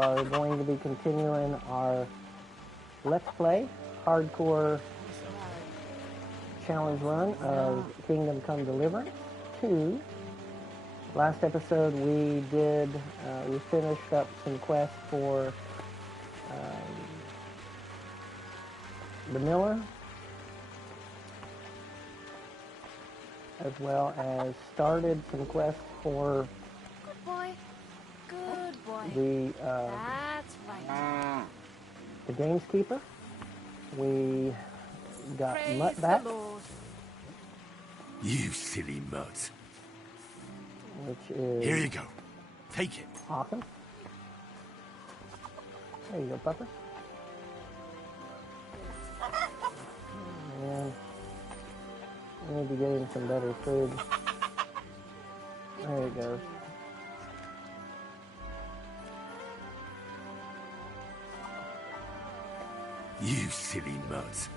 are going to be continuing our Let's Play hardcore challenge run of Kingdom Come Deliverance 2. Last episode we finished up some quests for the Miller, as well as started some quests for good boy. That's right. The Gameskeeper. We got Praise Mutt back, the Lord. You silly mutt. which is Here you go. Take it. awesome. There you go, Pupper. And I need to get him some better food. There he goes. You silly mutt.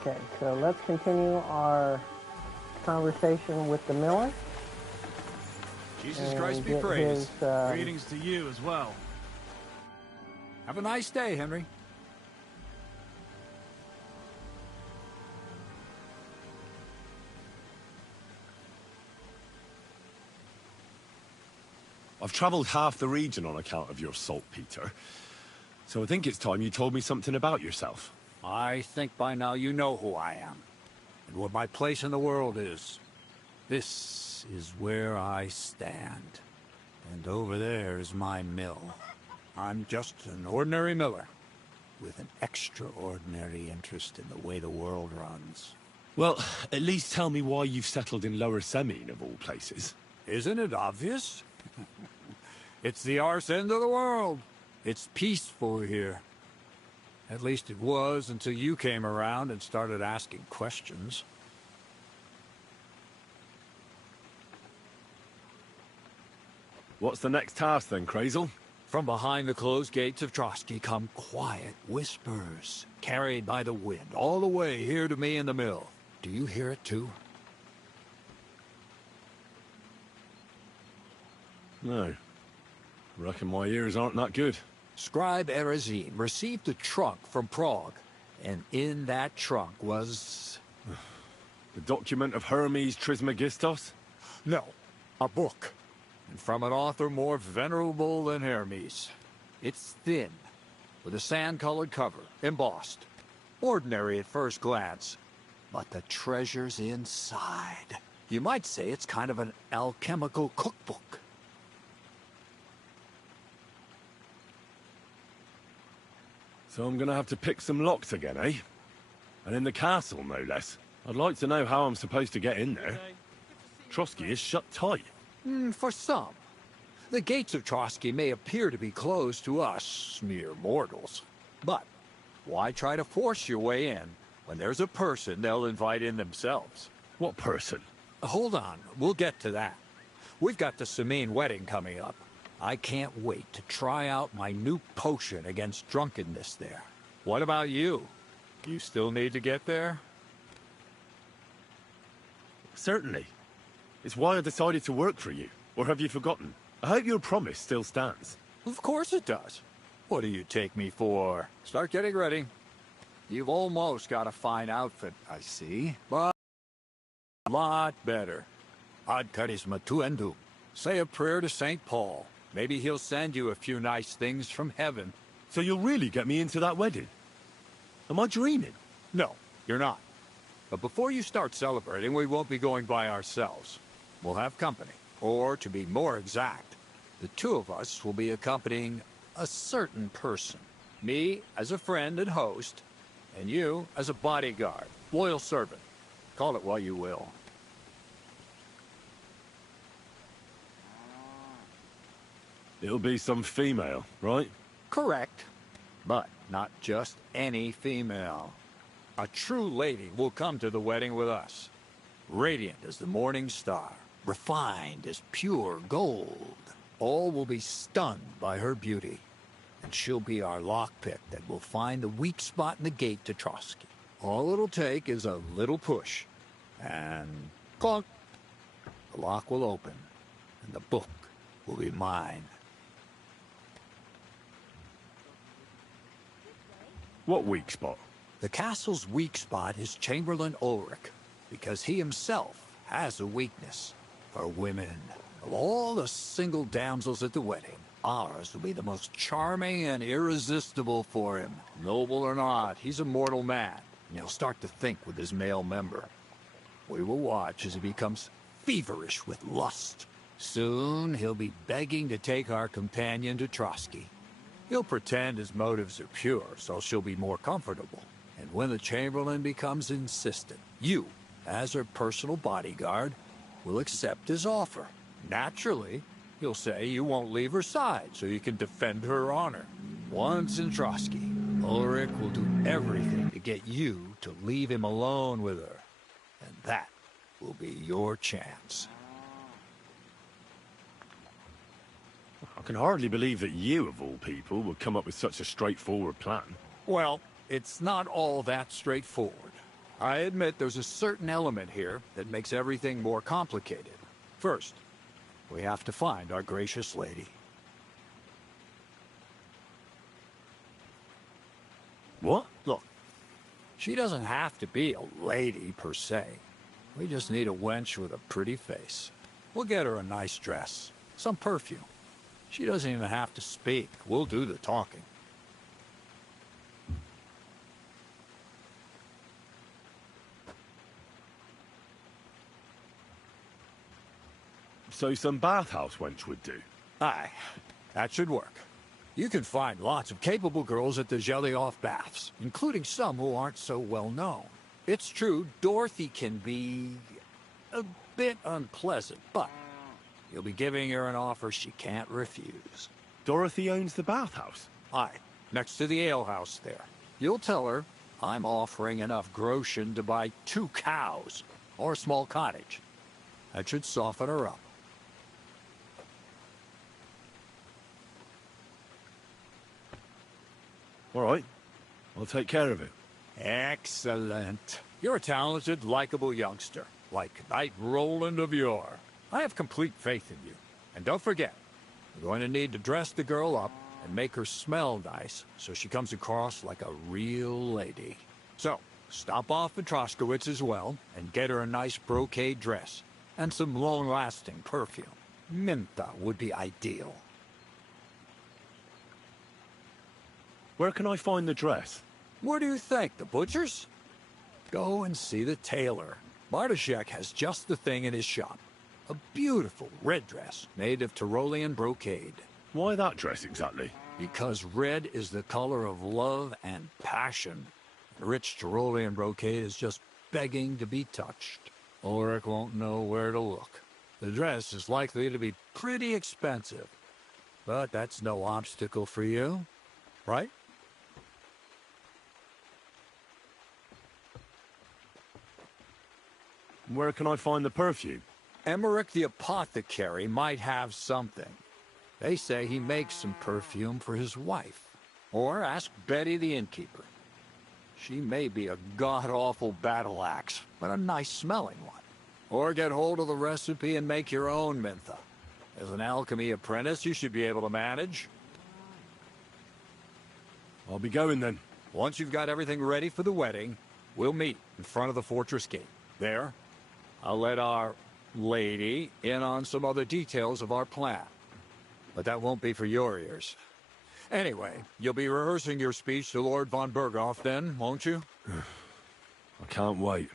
Okay, so let's continue our conversation with the Miller. Jesus And Christ be get praised. his, Greetings to you as well. Have a nice day, Henry. I've travelled half the region on account of your saltpeter. So I think it's time you told me something about yourself. I think by now you know who I am, and what my place in the world is. This is where I stand, and over there is my mill. I'm just an ordinary miller, with an extraordinary interest in the way the world runs. Well, at least tell me why you've settled in Lower Semine, of all places. Isn't it obvious? It's the arse end of the world. It's peaceful here. At least it was until you came around and started asking questions. What's the next task then, Crazel? From behind the closed gates of Trotsky come quiet whispers, carried by the wind, all the way here to me in the mill. Do you hear it too? No. Reckon my ears aren't that good. Scribe Erezine received a trunk from Prague, and in that trunk was... The document of Hermes Trismegistos? No, a book. And from an author more venerable than Hermes. It's thin, with a sand-colored cover, embossed. Ordinary at first glance, but the treasure's inside. You might say it's kind of an alchemical cookbook. So I'm gonna have to pick some locks again, eh? And in the castle, no less. I'd like to know how I'm supposed to get in there. Trotsky is shut tight. For some. The gates of Trotsky may appear to be closed to us, mere mortals. But why try to force your way in when there's a person they'll invite in themselves? What person? Hold on, we'll get to that. We've got the Semine wedding coming up. I can't wait to try out my new potion against drunkenness there. What about you? You still need to get there? Certainly. It's why I decided to work for you. Or have you forgotten? I hope your promise still stands. Of course it does. What do you take me for? Start getting ready. You've almost got a fine outfit, I see. But a lot better. Ad charisma tuendum. Say a prayer to St. Paul. Maybe he'll send you a few nice things from heaven. So you'll really get me into that wedding? Am I dreaming? No, you're not. But before you start celebrating, we won't be going by ourselves. We'll have company. Or, to be more exact, the two of us will be accompanying a certain person. Me as a friend and host, and you as a bodyguard, loyal servant. Call it what you will. It'll be some female, right? Correct. But not just any female. A true lady will come to the wedding with us. Radiant as the morning star. Refined as pure gold. All will be stunned by her beauty. And she'll be our lockpick that will find the weak spot in the gate to Trotsky. All it'll take is a little push. And clunk. The lock will open. And the book will be mine. What weak spot? The castle's weak spot is Chamberlain Ulrich, because he himself has a weakness for women. Of all the single damsels at the wedding, ours will be the most charming and irresistible for him. Noble or not, he's a mortal man, and he'll start to think with his male member. We will watch as he becomes feverish with lust. Soon, he'll be begging to take our companion to Trotsky. He'll pretend his motives are pure, so she'll be more comfortable. And when the Chamberlain becomes insistent, you, as her personal bodyguard, will accept his offer. Naturally, you'll say you won't leave her side so you can defend her honor. Once in Trotsky, Ulrich will do everything to get you to leave him alone with her. And that will be your chance. I can hardly believe that you, of all people, would come up with such a straightforward plan. Well, it's not all that straightforward. I admit there's a certain element here that makes everything more complicated. First, we have to find our gracious lady. What? Look, she doesn't have to be a lady per se. We just need a wench with a pretty face. We'll get her a nice dress, some perfume. She doesn't even have to speak. We'll do the talking. So some bathhouse wench would do? Aye, that should work. You can find lots of capable girls at the Gelioff baths, including some who aren't so well known. It's true, Dorothy can be a bit unpleasant, but you'll be giving her an offer she can't refuse. Dorothy owns the bathhouse? Aye, next to the alehouse there. You'll tell her I'm offering enough groschen to buy 2 cows or a small cottage. That should soften her up. All right, I'll take care of it. Excellent. You're a talented, likable youngster, like Knight Roland of yore. I have complete faith in you. And don't forget, we're going to need to dress the girl up and make her smell nice so she comes across like a real lady. So, stop off at Troskowitz as well and get her a nice brocade dress and some long-lasting perfume. Mentha would be ideal. Where can I find the dress? Where do you think? The butcher's? Go and see the tailor. Bartoszek has just the thing in his shop. A beautiful red dress made of Tyrolean brocade. Why that dress exactly? Because red is the color of love and passion. Rich Tyrolean brocade is just begging to be touched. Ulrich won't know where to look. The dress is likely to be pretty expensive. But that's no obstacle for you, right? Where can I find the perfume? Emmerich the apothecary might have something. They say he makes some perfume for his wife. Or ask Betty the innkeeper. She may be a god-awful battle axe, but a nice-smelling one. Or get hold of the recipe and make your own mentha. As an alchemy apprentice, you should be able to manage. I'll be going then. Once you've got everything ready for the wedding, we'll meet in front of the fortress gate. There, I'll let our lady in on some other details of our plan. But that won't be for your ears. Anyway, you'll be rehearsing your speech to Lord von Berghoff then, won't you? I can't wait.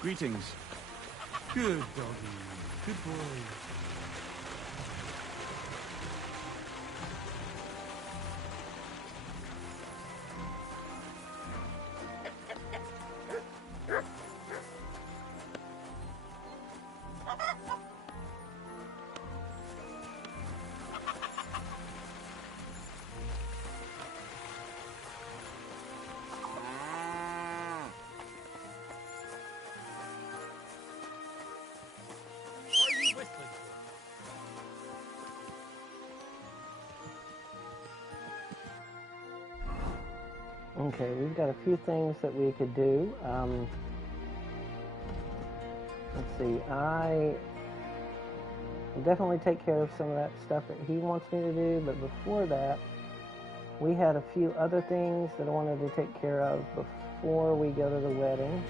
Greetings. Good doggy. Good boy. Okay, we've got a few things that we could do. Let's see, I will definitely take care of some of that stuff that he wants me to do, but before that, we had a few other things that I wanted to take care of before we go to the wedding.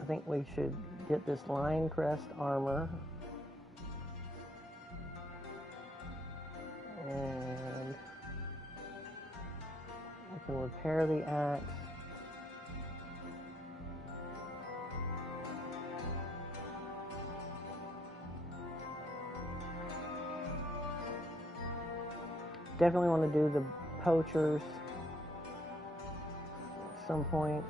I think we should get this lion crest armor. And we can repair the axe. Definitely want to do the poachers at some point.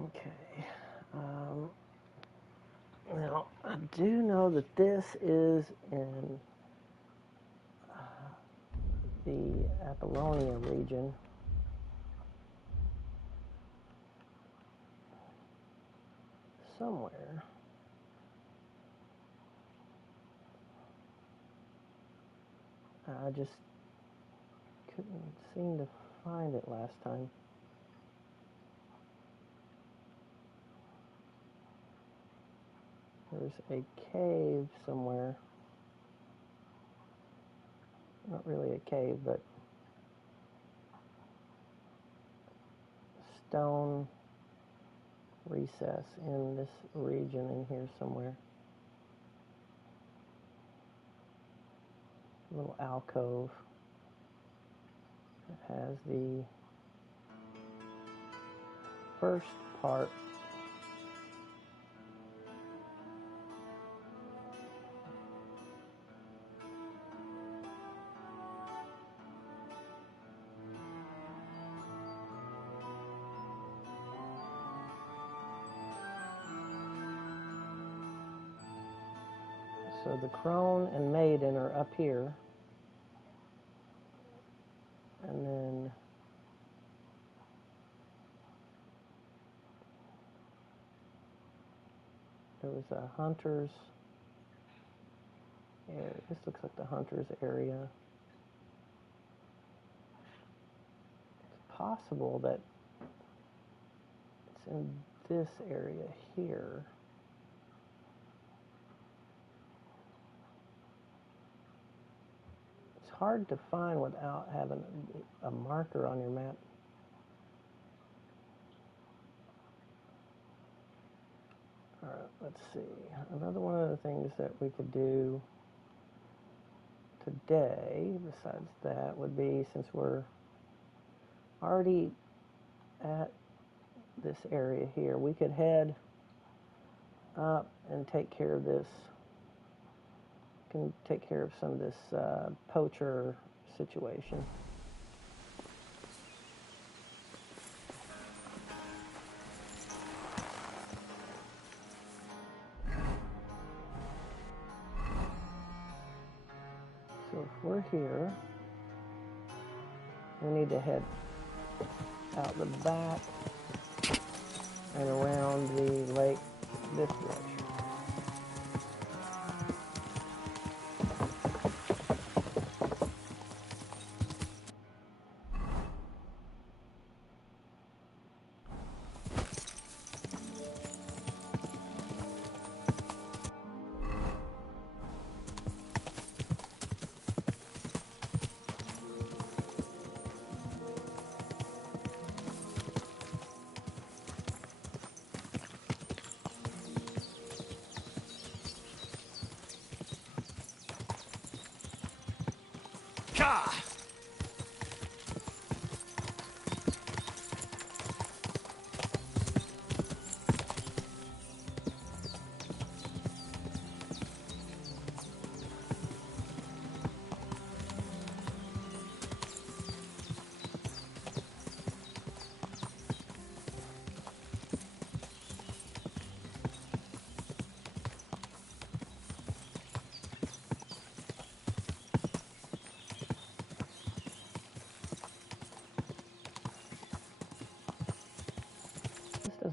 Okay. Now, I do know that this is in the Apollonia region. Somewhere. I just couldn't seem to find it last time. There's a cave somewhere. Not really a cave, but stone recess in this region in here somewhere. A little alcove that has the first part. So the crone and maiden are up here. And then there was a hunter's area. This looks like the hunter's area. It's possible that it's in this area here. It's hard to find without having a marker on your map. All right, let's see. Another one of the things that we could do today, besides that, would be, since we're already at this area here, we could head up and take care of this. Can take care of some of this poacher situation. So if we're here, we need to head out the back and around the lake this direction.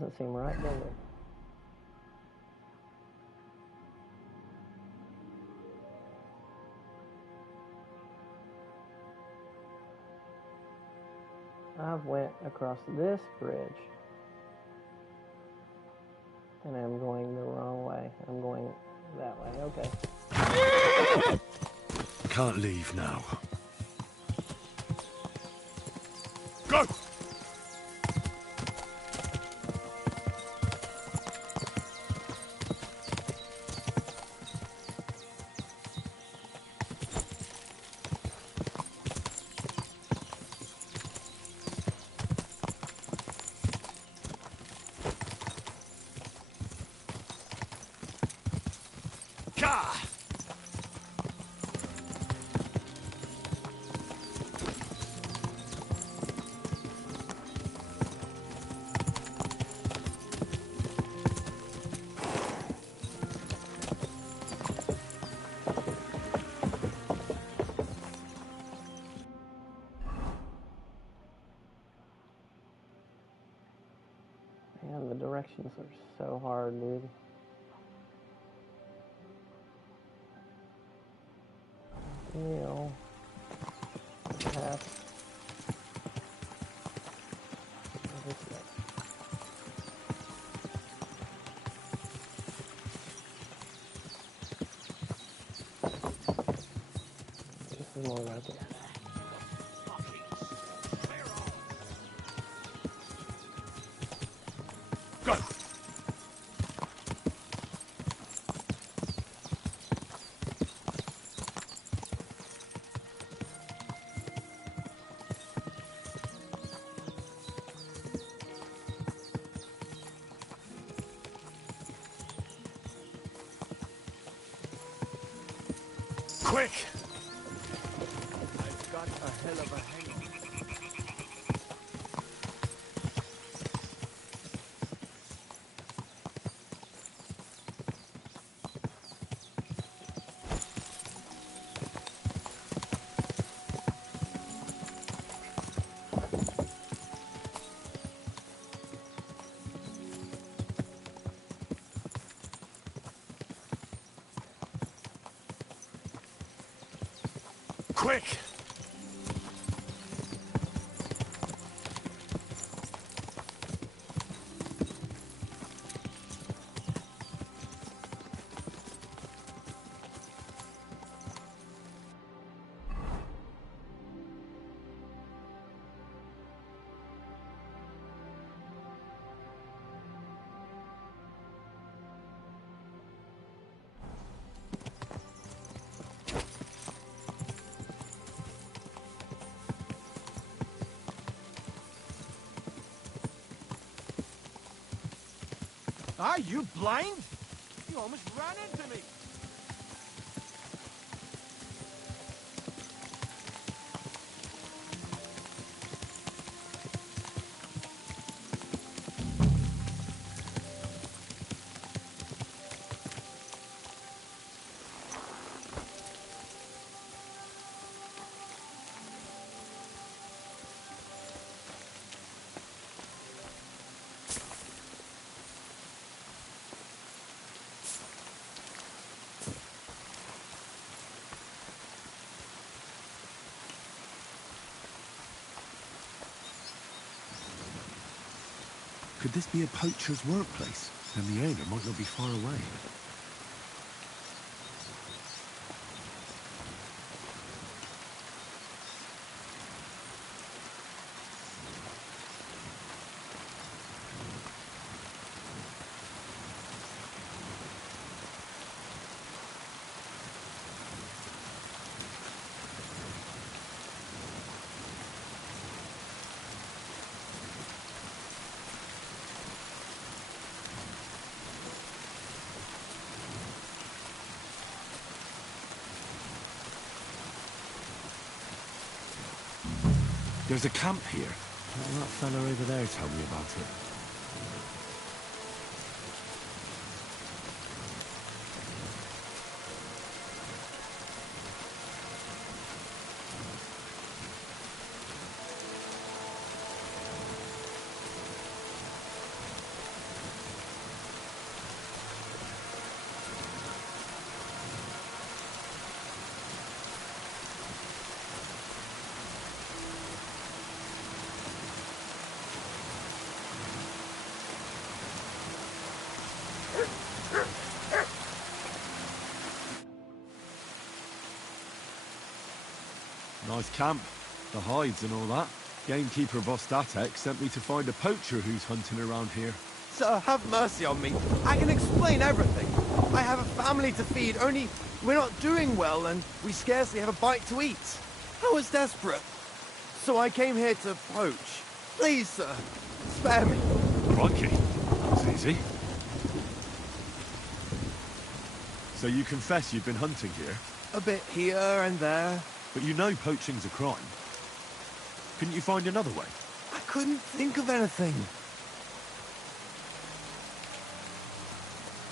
Doesn't seem right, does it? I've went across this bridge. And I'm going the wrong way. I'm going that way. Okay. Can't leave now. Go! Man, the directions are so hard, dude. Deal. Pass. This is more like it. Go! Quick! I've got a hell of a hangover. Quick! Are you blind? You almost ran into me. Could this be a poacher's workplace? And the owner might not be far away. There's a camp here. That fella over there told me about it. Nice camp. The hides and all that. Gamekeeper Vostatek sent me to find a poacher who's hunting around here. Sir, have mercy on me. I can explain everything. I have a family to feed, only we're not doing well and we scarcely have a bite to eat. I was desperate. So I came here to poach. Please, sir, spare me. Crikey. That was easy. So you confess you've been hunting here? A bit here and there. But you know poaching's a crime. Couldn't you find another way? I couldn't think of anything.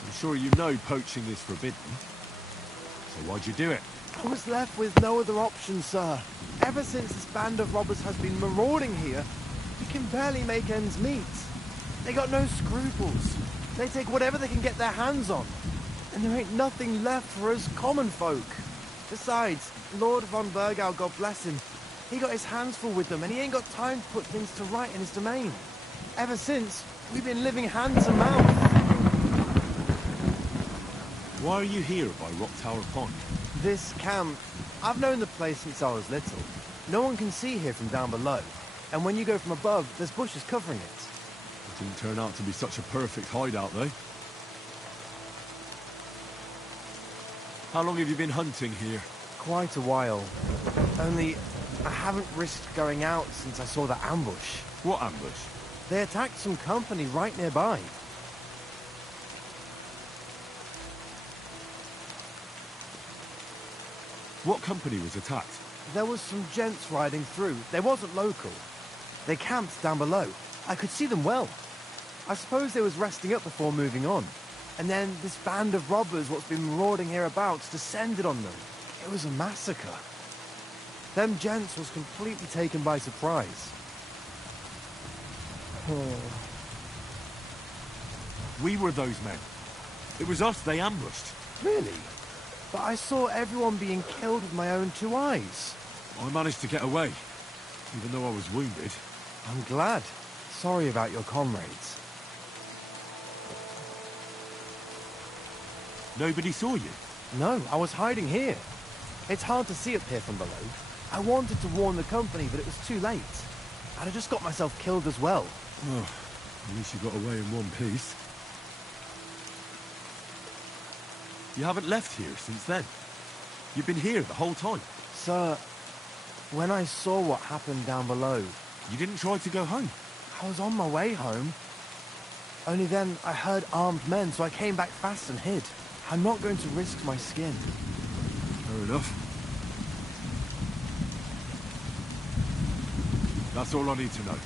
I'm sure you know poaching is forbidden. So why'd you do it? I was left with no other option, sir. Ever since this band of robbers has been marauding here, we can barely make ends meet. They got no scruples. They take whatever they can get their hands on. And there ain't nothing left for us common folk. Besides, Lord von Burgau, God bless him, he got his hands full with them and he ain't got time to put things to right in his domain. Ever since, we've been living hand to mouth. Why are you here by Rock Tower Pond? This camp, I've known the place since I was little. No one can see here from down below. And when you go from above, there's bushes covering it. It didn't turn out to be such a perfect hideout, though. How long have you been hunting here? Quite a while. Only, I haven't risked going out since I saw that ambush. What ambush? They attacked some company right nearby. What company was attacked? There was some gents riding through. They wasn't local. They camped down below. I could see them well. I suppose they was resting up before moving on. And then this band of robbers what's been marauding hereabouts descended on them. It was a massacre. Them gents was completely taken by surprise. We were those men. It was us they ambushed. Really? But I saw everyone being killed with my own two eyes. I managed to get away, even though I was wounded. I'm glad. Sorry about your comrades. Nobody saw you? No, I was hiding here. It's hard to see up here from below. I wanted to warn the company, but it was too late. I'd have just got myself killed as well. Oh, at least you got away in one piece. You haven't left here since then. You've been here the whole time. Sir, when I saw what happened down below... You didn't try to go home? I was on my way home. Only then I heard armed men, so I came back fast and hid. I'm not going to risk my skin. Fair enough. That's all I need to know.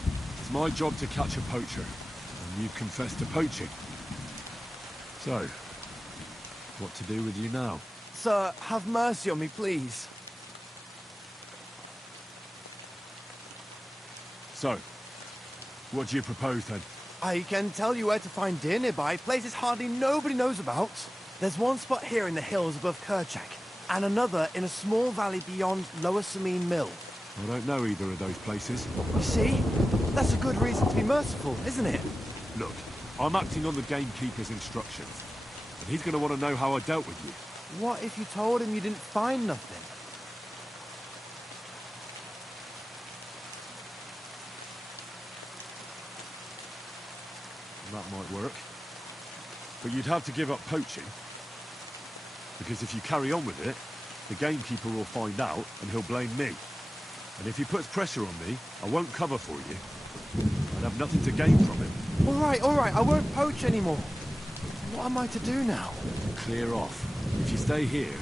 It's my job to catch a poacher, and you've confessed to poaching. So, what to do with you now? Sir, have mercy on me, please. So, what do you propose then? I can tell you where to find deer nearby, places hardly nobody knows about. There's one spot here in the hills above Kerchak, and another in a small valley beyond Lower Samine Mill. I don't know either of those places. You see? That's a good reason to be merciful, isn't it? Look, I'm acting on the gamekeeper's instructions, and he's going to want to know how I dealt with you. What if you told him you didn't find nothing? That might work. But you'd have to give up poaching. Because if you carry on with it, the gamekeeper will find out and he'll blame me. And if he puts pressure on me, I won't cover for you. I'd have nothing to gain from it. All right, I won't poach anymore. What am I to do now? Clear off. If you stay here,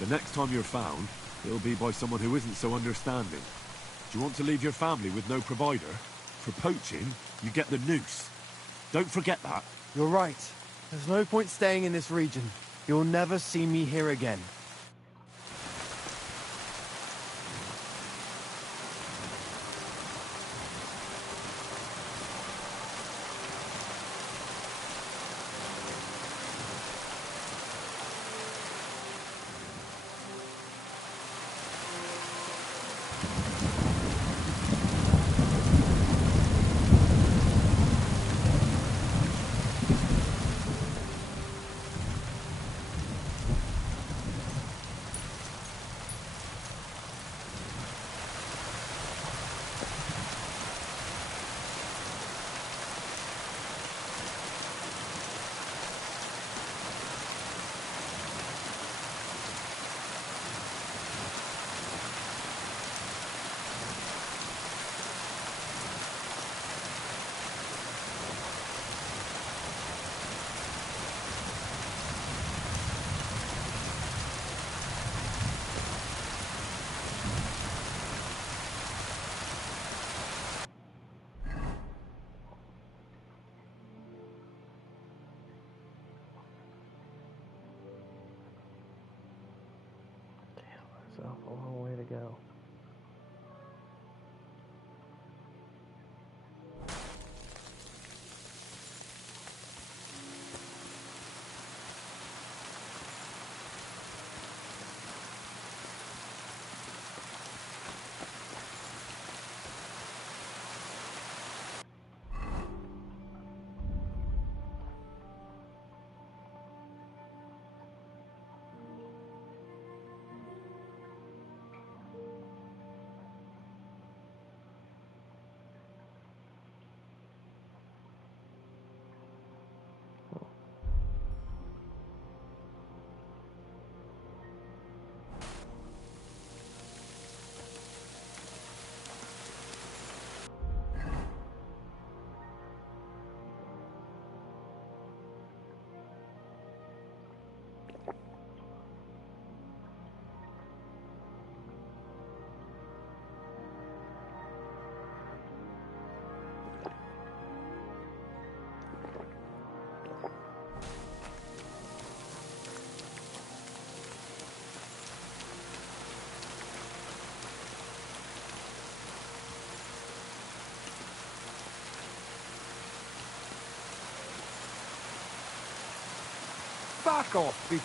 the next time you're found, it'll be by someone who isn't so understanding. Do you want to leave your family with no provider? For poaching, you get the noose. Don't forget that. You're right. There's no point staying in this region. You'll never see me here again. Back off, big...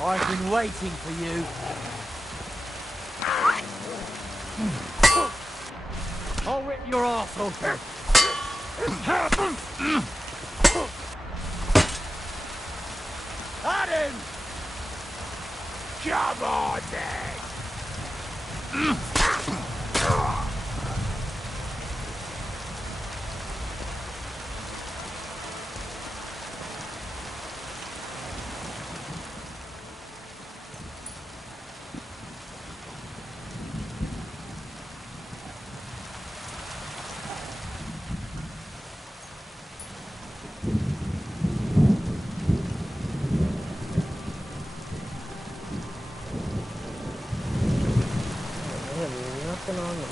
I've been waiting for you. I'll rip your arse open. At him! Come on, then! They have nothing on them.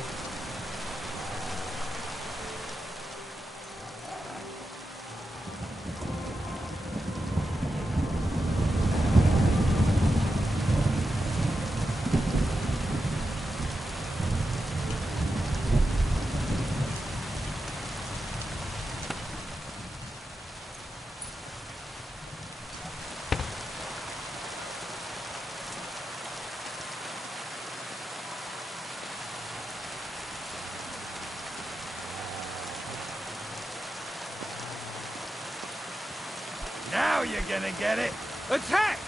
Now you're gonna get it! Attack!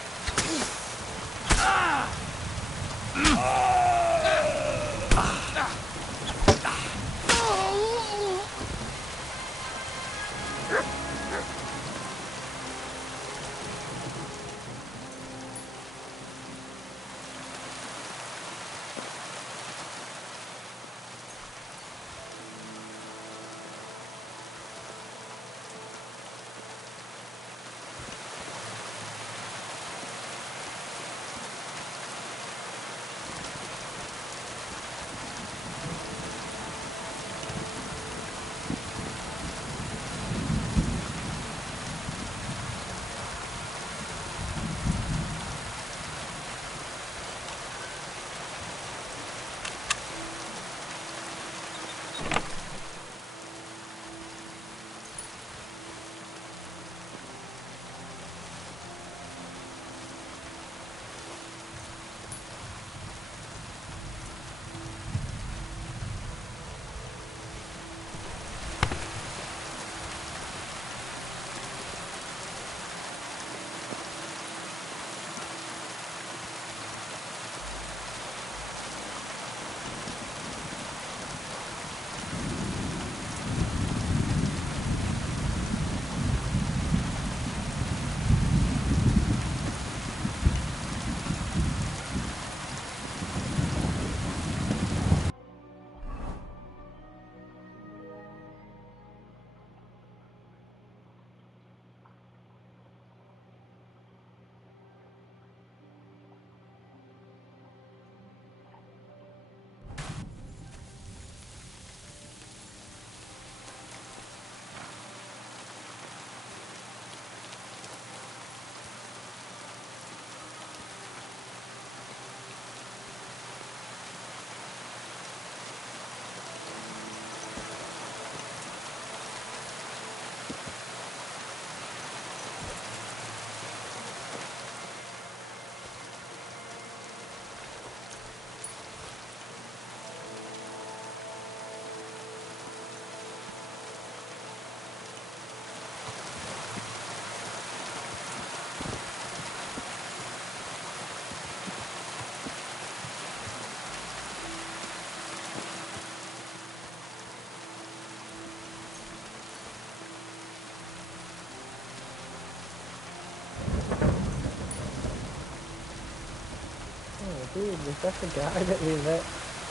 Dude, is that the guy that we let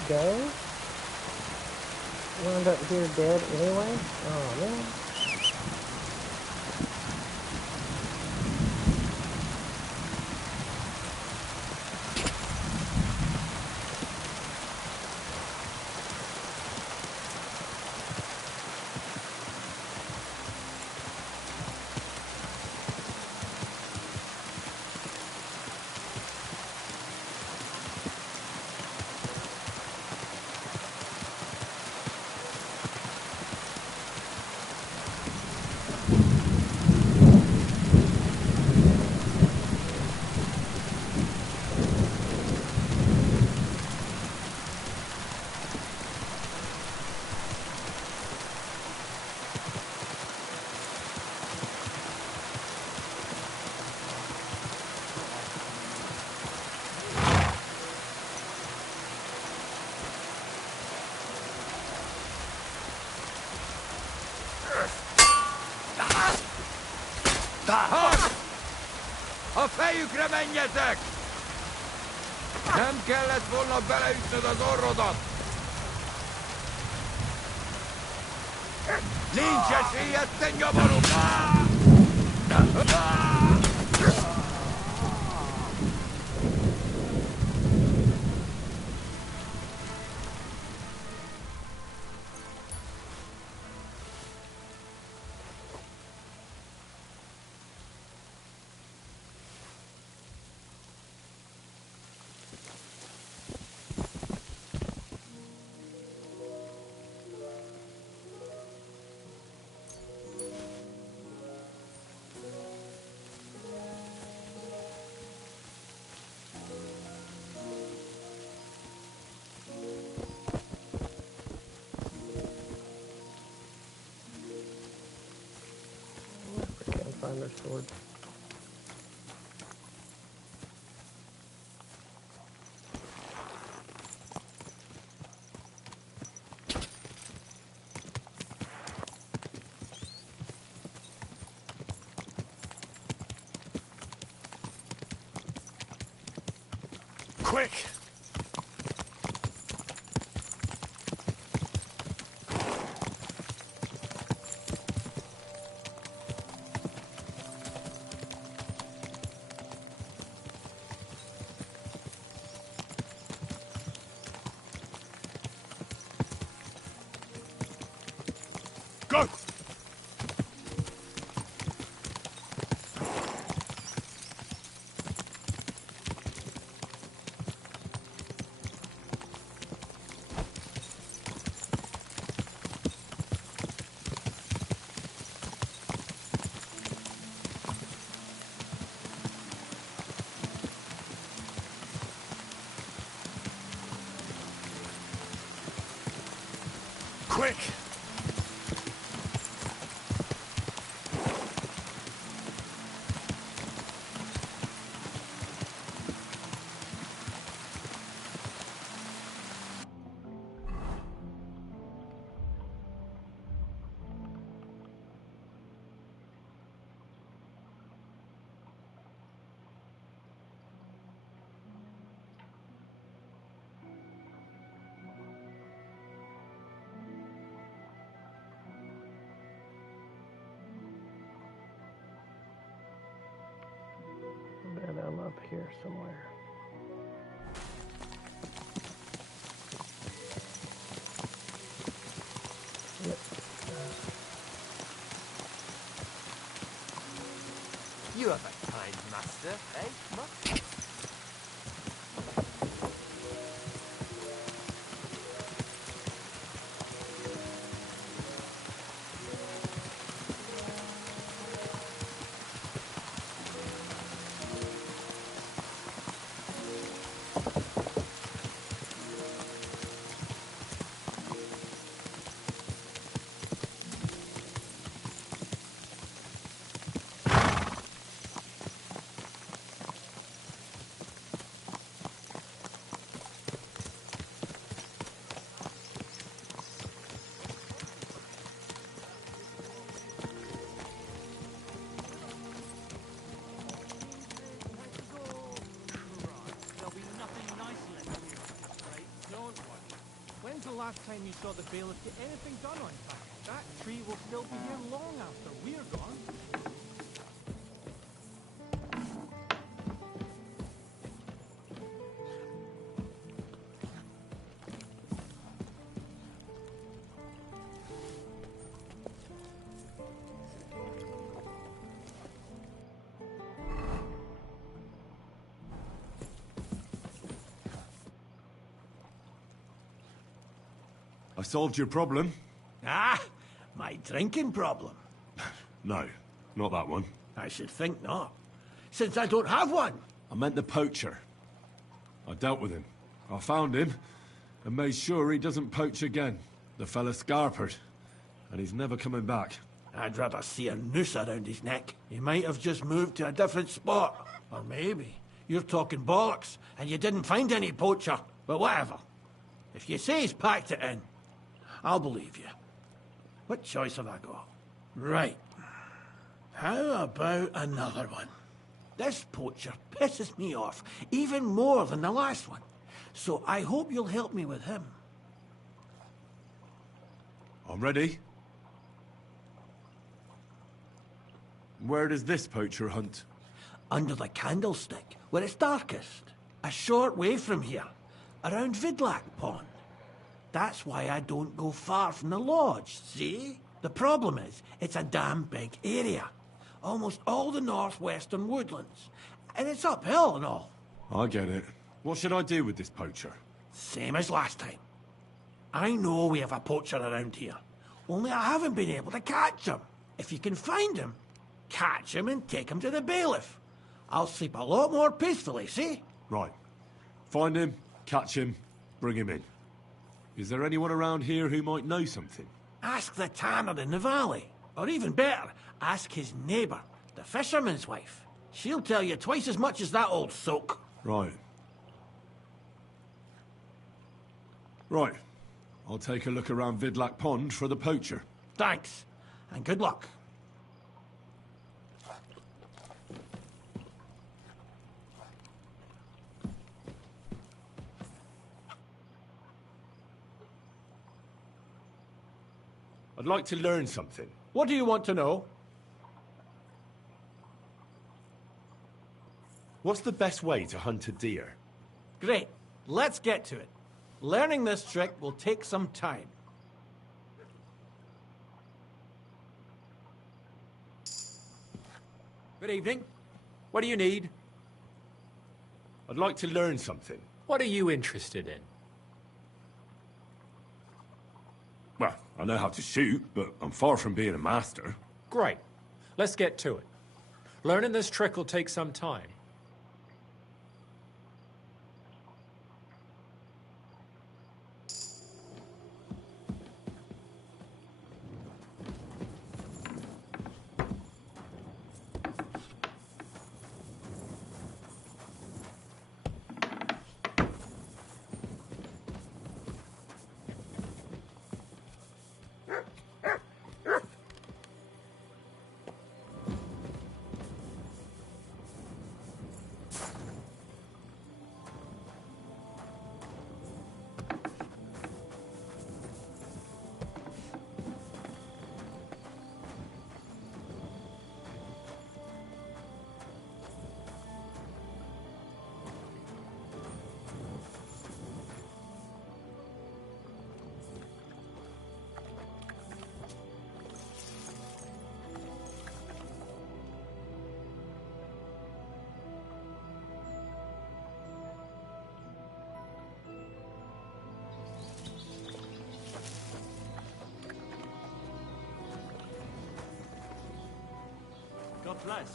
go? Wound up here dead anyway? Oh, man. Fejükre menjetek! Nem kellett volna beleütnöd az orrodat! Nincs esélyed, te nyomorú! Can't find their sword. Quick! Go! Quick! And I'm up here somewhere. Yep. You have a kind master, eh, Muck? When's the last time you saw the bailiff get anything done on time? That tree will still be here long after we're gone. I solved your problem. Ah, my drinking problem. No, not that one. I should think not, since I don't have one. I meant the poacher. I dealt with him. I found him and made sure he doesn't poach again. The fella scarpered, and he's never coming back. I'd rather see a noose around his neck. He might have just moved to a different spot. Or maybe you're talking bollocks and you didn't find any poacher. But whatever. If you say he's packed it in, I'll believe you. What choice have I got? Right. How about another one? This poacher pisses me off even more than the last one. So I hope you'll help me with him. I'm ready. Where does this poacher hunt? Under the candlestick, where it's darkest. A short way from here, around Vidlac Pond. That's why I don't go far from the lodge, see? The problem is, it's a damn big area. Almost all the northwestern woodlands. And it's uphill and all. I get it. What should I do with this poacher? Same as last time. I know we have a poacher around here. Only I haven't been able to catch him. If you can find him, catch him and take him to the bailiff. I'll sleep a lot more peacefully, see? Right. Find him, catch him, bring him in. Is there anyone around here who might know something? Ask the tanner in the valley. Or even better, ask his neighbour, the fisherman's wife. She'll tell you twice as much as that old soak. Right. Right. I'll take a look around Vidlac Pond for the poacher. Thanks, and good luck. I'd like to learn something. What do you want to know? What's the best way to hunt a deer? Great. Let's get to it. Learning this trick will take some time. Good evening. What do you need? I'd like to learn something. What are you interested in? Well, I know how to shoot, but I'm far from being a master. Great. Let's get to it. Learning this trick will take some time. God bless.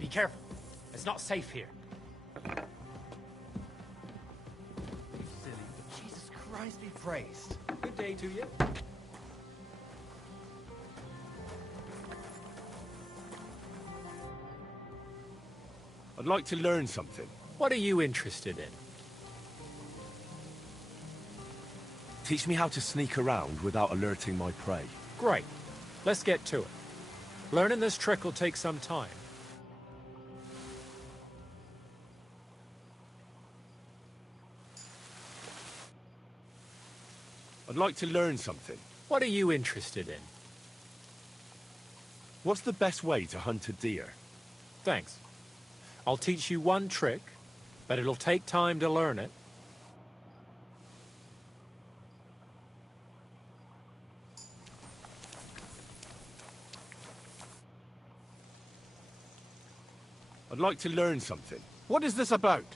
Be careful. It's not safe here. Jesus Christ be praised. Good day to you. I'd like to learn something. What are you interested in? Teach me how to sneak around without alerting my prey. Great. Let's get to it. Learning this trick will take some time. I'd like to learn something. What are you interested in? What's the best way to hunt a deer? Thanks. I'll teach you one trick, but it'll take time to learn it. I'd like to learn something. What is this about?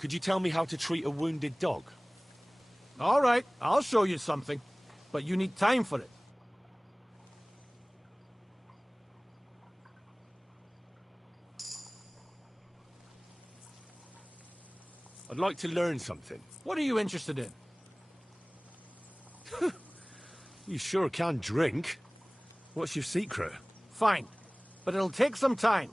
Could you tell me how to treat a wounded dog? All right, I'll show you something. But you need time for it. I'd like to learn something. What are you interested in? You sure can drink. What's your secret? Fine. But it'll take some time.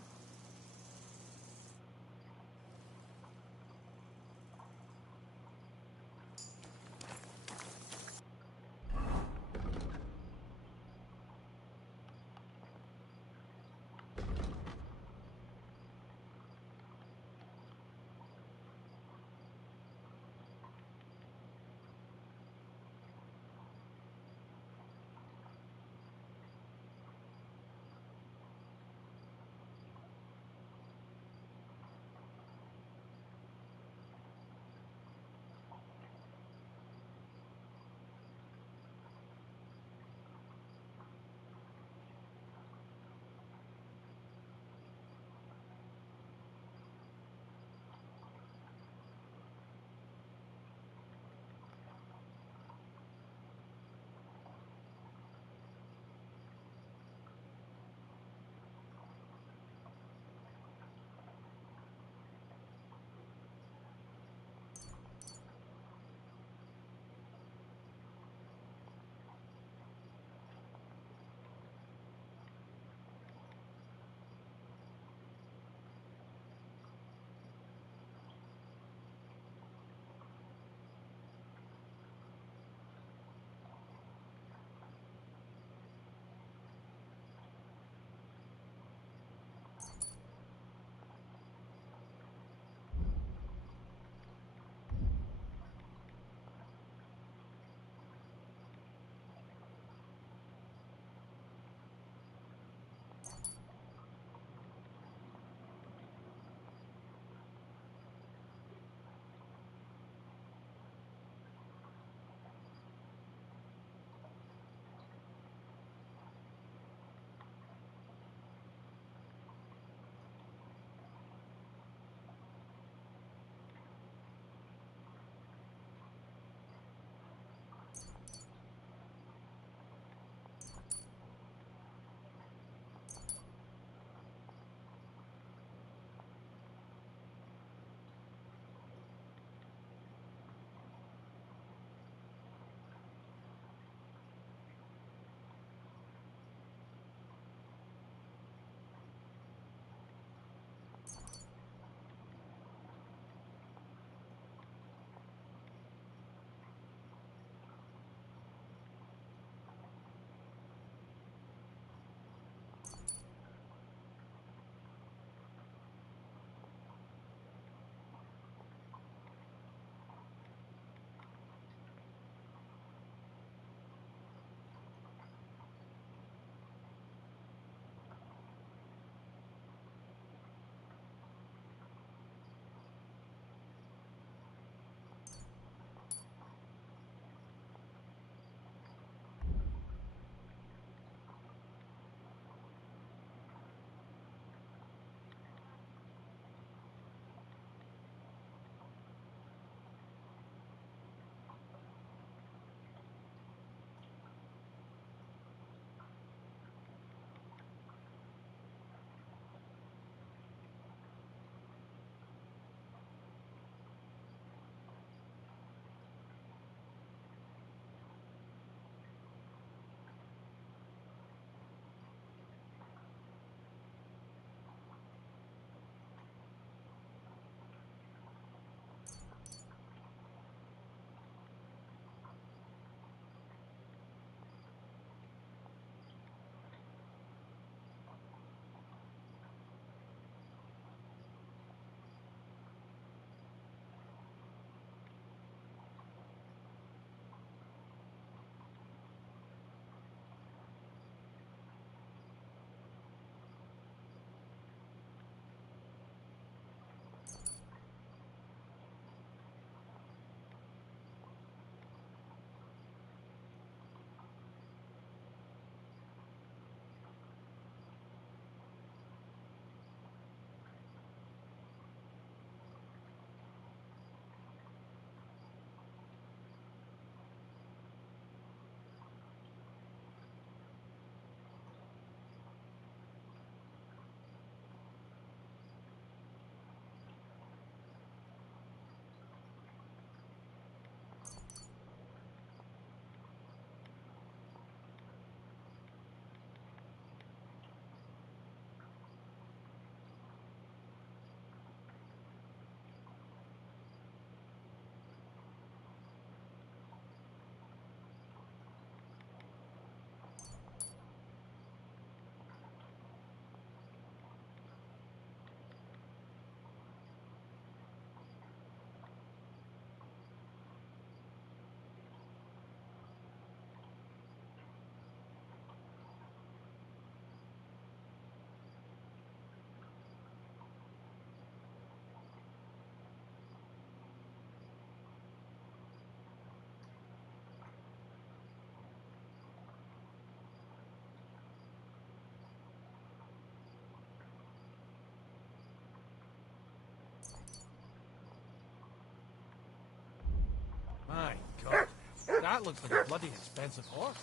That looks like a bloody expensive horse.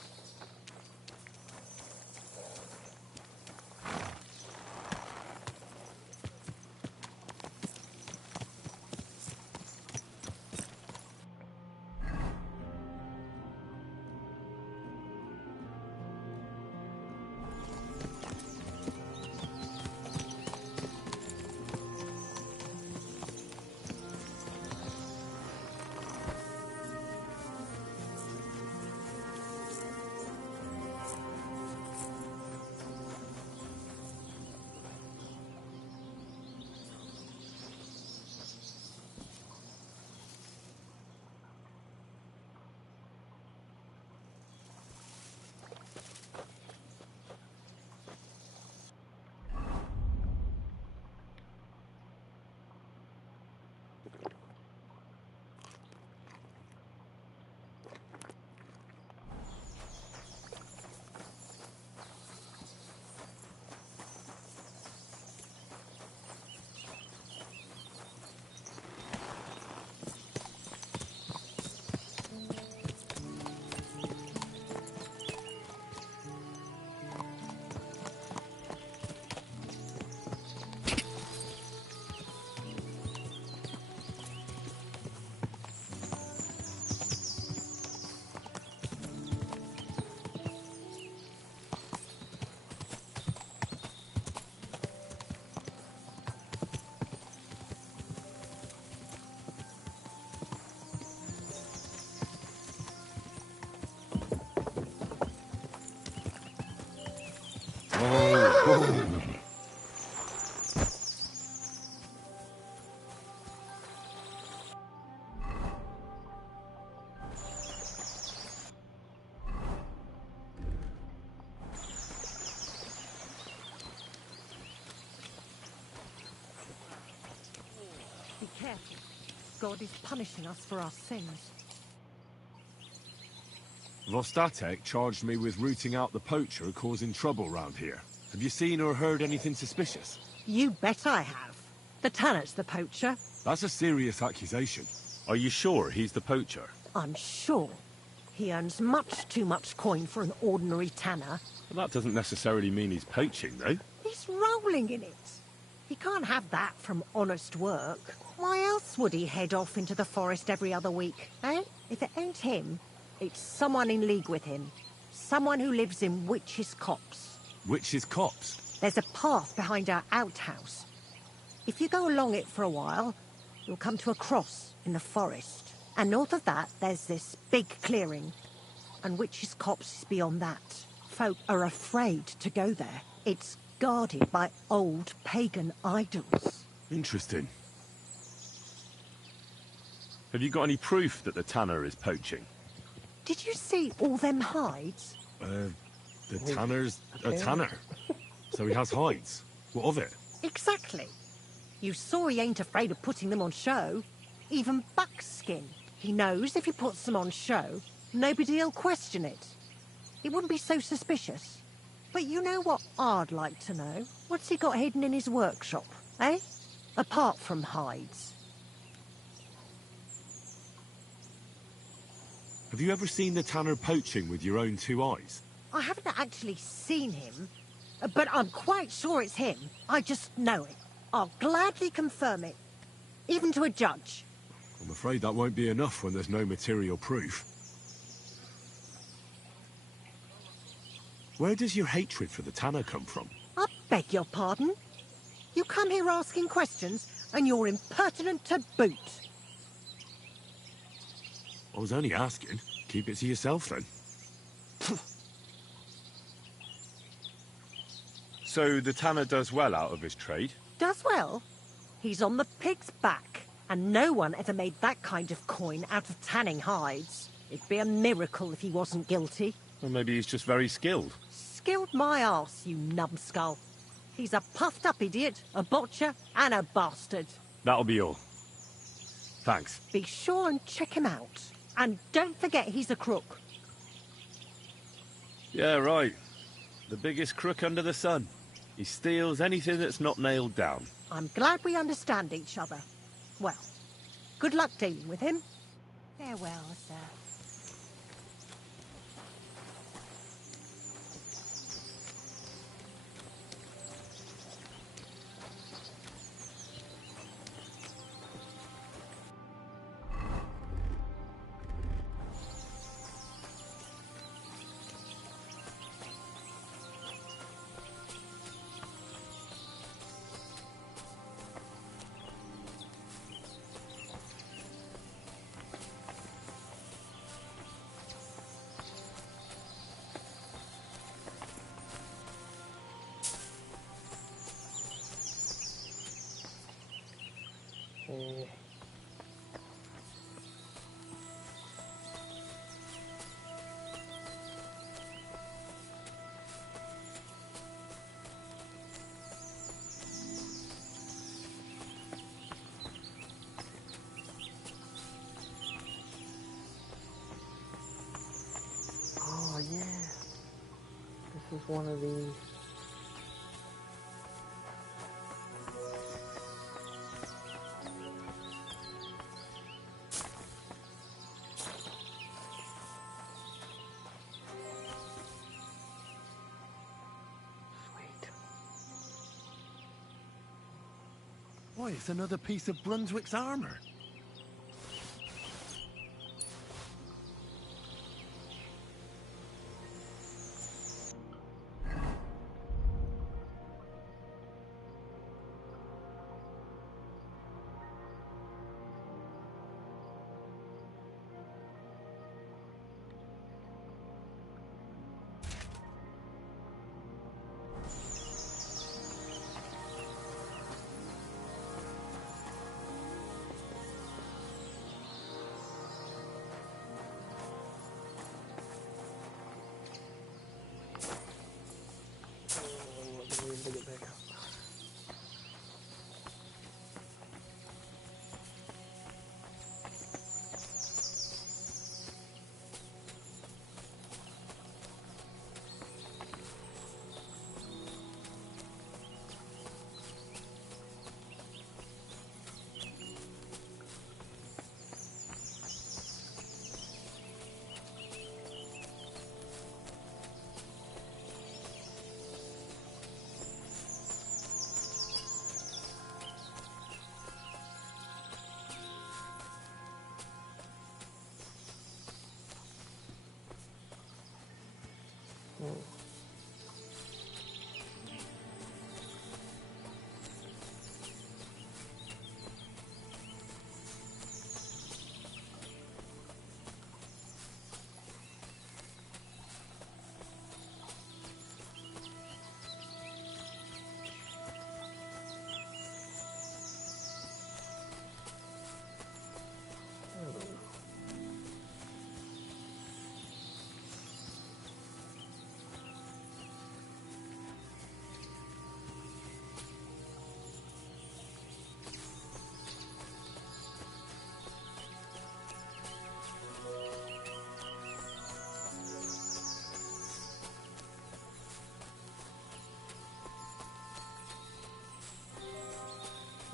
Be careful. God is punishing us for our sins. Vostatek charged me with rooting out the poacher causing trouble round here. Have you seen or heard anything suspicious? You bet I have. The Tanner's the poacher. That's a serious accusation. Are you sure he's the poacher? I'm sure. He earns much too much coin for an ordinary tanner. Well, that doesn't necessarily mean he's poaching, though. He's rolling in it. He can't have that from honest work. Why else would he head off into the forest every other week, eh? If it ain't him, it's someone in league with him. Someone who lives in Witch's Copse. Witch's Copse? There's a path behind our outhouse. If you go along it for a while, you'll come to a cross in the forest. And north of that, there's this big clearing. And Witch's Copse is beyond that. Folk are afraid to go there. It's guarded by old pagan idols. Interesting. Have you got any proof that the tanner is poaching? Did you see all them hides? The tanner's a tanner. So he has hides. What of it? Exactly. You saw he ain't afraid of putting them on show. Even buckskin. He knows if he puts them on show, nobody'll question it. It wouldn't be so suspicious. But you know what I'd like to know? What's he got hidden in his workshop, eh? Apart from hides. Have you ever seen the tanner poaching with your own two eyes? I haven't actually seen him, but I'm quite sure it's him. I just know it. I'll gladly confirm it, even to a judge. I'm afraid that won't be enough when there's no material proof. Where does your hatred for the tanner come from? I beg your pardon? You come here asking questions, and you're impertinent to boot. I was only asking. Keep it to yourself, then. So the tanner does well out of his trade? Does well. He's on the pig's back, and no one ever made that kind of coin out of tanning hides. It'd be a miracle if he wasn't guilty. Or maybe he's just very skilled. Skilled my arse, you numbskull. He's a puffed-up idiot, a botcher, and a bastard. That'll be all. Thanks. Be sure and check him out. And don't forget he's a crook. Yeah, right. The biggest crook under the sun. He steals anything that's not nailed down. I'm glad we understand each other. Well, good luck dealing with him. Farewell, sir. Okay. Oh yeah. This is one of these. Why, it's another piece of Brunswick's armor. To get back up.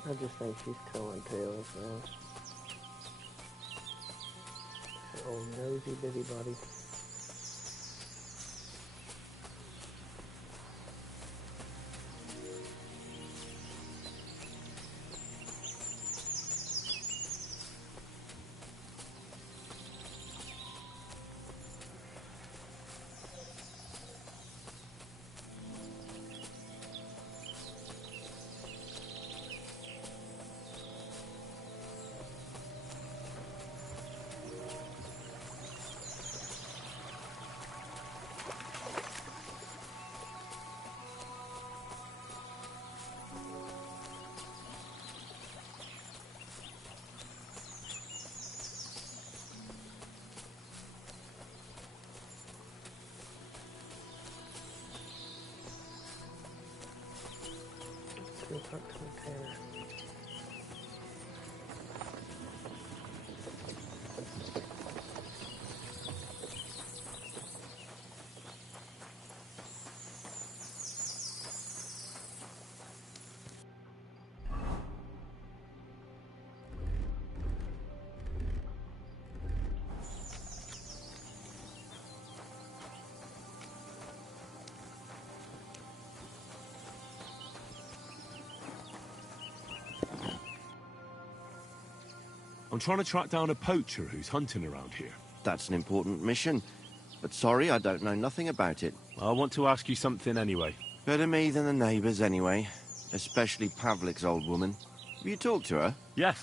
I just think she's telling tales now. Oh, nosy bitty body. Go talk to the tanner. I'm trying to track down a poacher who's hunting around here. That's an important mission. But sorry, I don't know nothing about it. I want to ask you something anyway. Better me than the neighbours anyway. Especially Pavlik's old woman. Have you talked to her? Yes.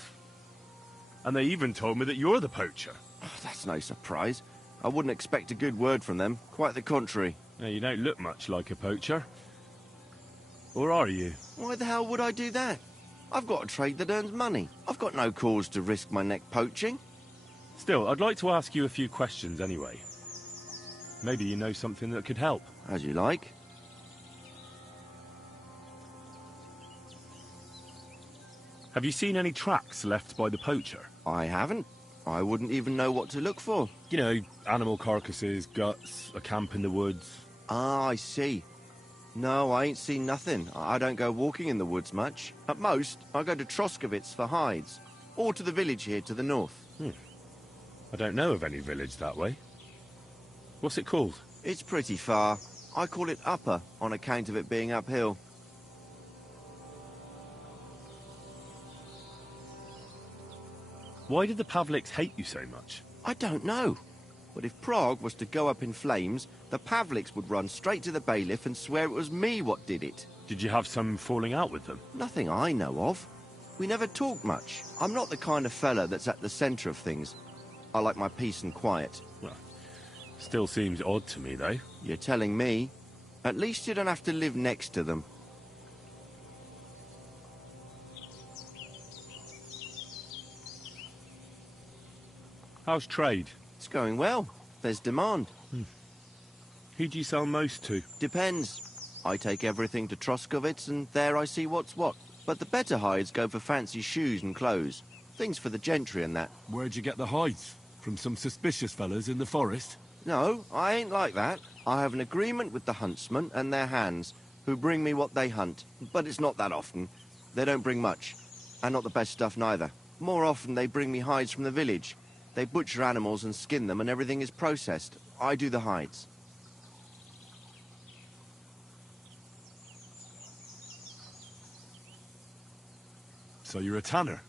And they even told me that you're the poacher. Oh, that's no surprise. I wouldn't expect a good word from them. Quite the contrary. Now, you don't look much like a poacher. Or are you? Why the hell would I do that? I've got a trade that earns money. I've got no cause to risk my neck poaching. Still, I'd like to ask you a few questions anyway. Maybe you know something that could help. As you like. Have you seen any tracks left by the poacher? I haven't. I wouldn't even know what to look for. You know, animal carcasses, guts, a camp in the woods. Ah, I see. No, I ain't seen nothing. I don't go walking in the woods much. At most, I go to Sckalitz for hides. Or to the village here to the north. I don't know of any village that way. What's it called? It's pretty far. I call it Upper on account of it being uphill. Why did the Pavliks hate you so much? I don't know. But if Prague was to go up in flames, the Pavliks would run straight to the bailiff and swear it was me what did it. Did you have some falling out with them? Nothing I know of. We never talked much. I'm not the kind of fella that's at the centre of things. I like my peace and quiet. Well, still seems odd to me, though. You're telling me? At least you don't have to live next to them. How's trade? It's going well. There's demand. Who do you sell most to? Depends. I take everything to Sckalitz and there I see what's what. But the better hides go for fancy shoes and clothes. Things for the gentry and that. Where'd you get the hides? From some suspicious fellas in the forest? No, I ain't like that. I have an agreement with the huntsmen and their hands, who bring me what they hunt. But it's not that often. They don't bring much. And not the best stuff neither. More often they bring me hides from the village. They butcher animals and skin them and everything is processed. I do the hides. So you're a tanner?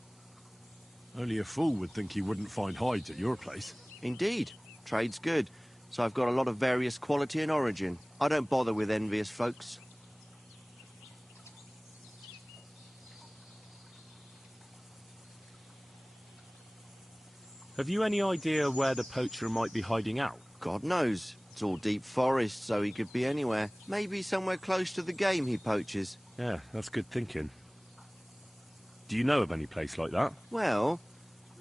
Only a fool would think you wouldn't find hides at your place. Indeed. Trade's good. So I've got a lot of various quality and origin. I don't bother with envious folks. Have you any idea where the poacher might be hiding out? God knows. It's all deep forest, so he could be anywhere. Maybe somewhere close to the game he poaches. Yeah, that's good thinking. Do you know of any place like that? Well,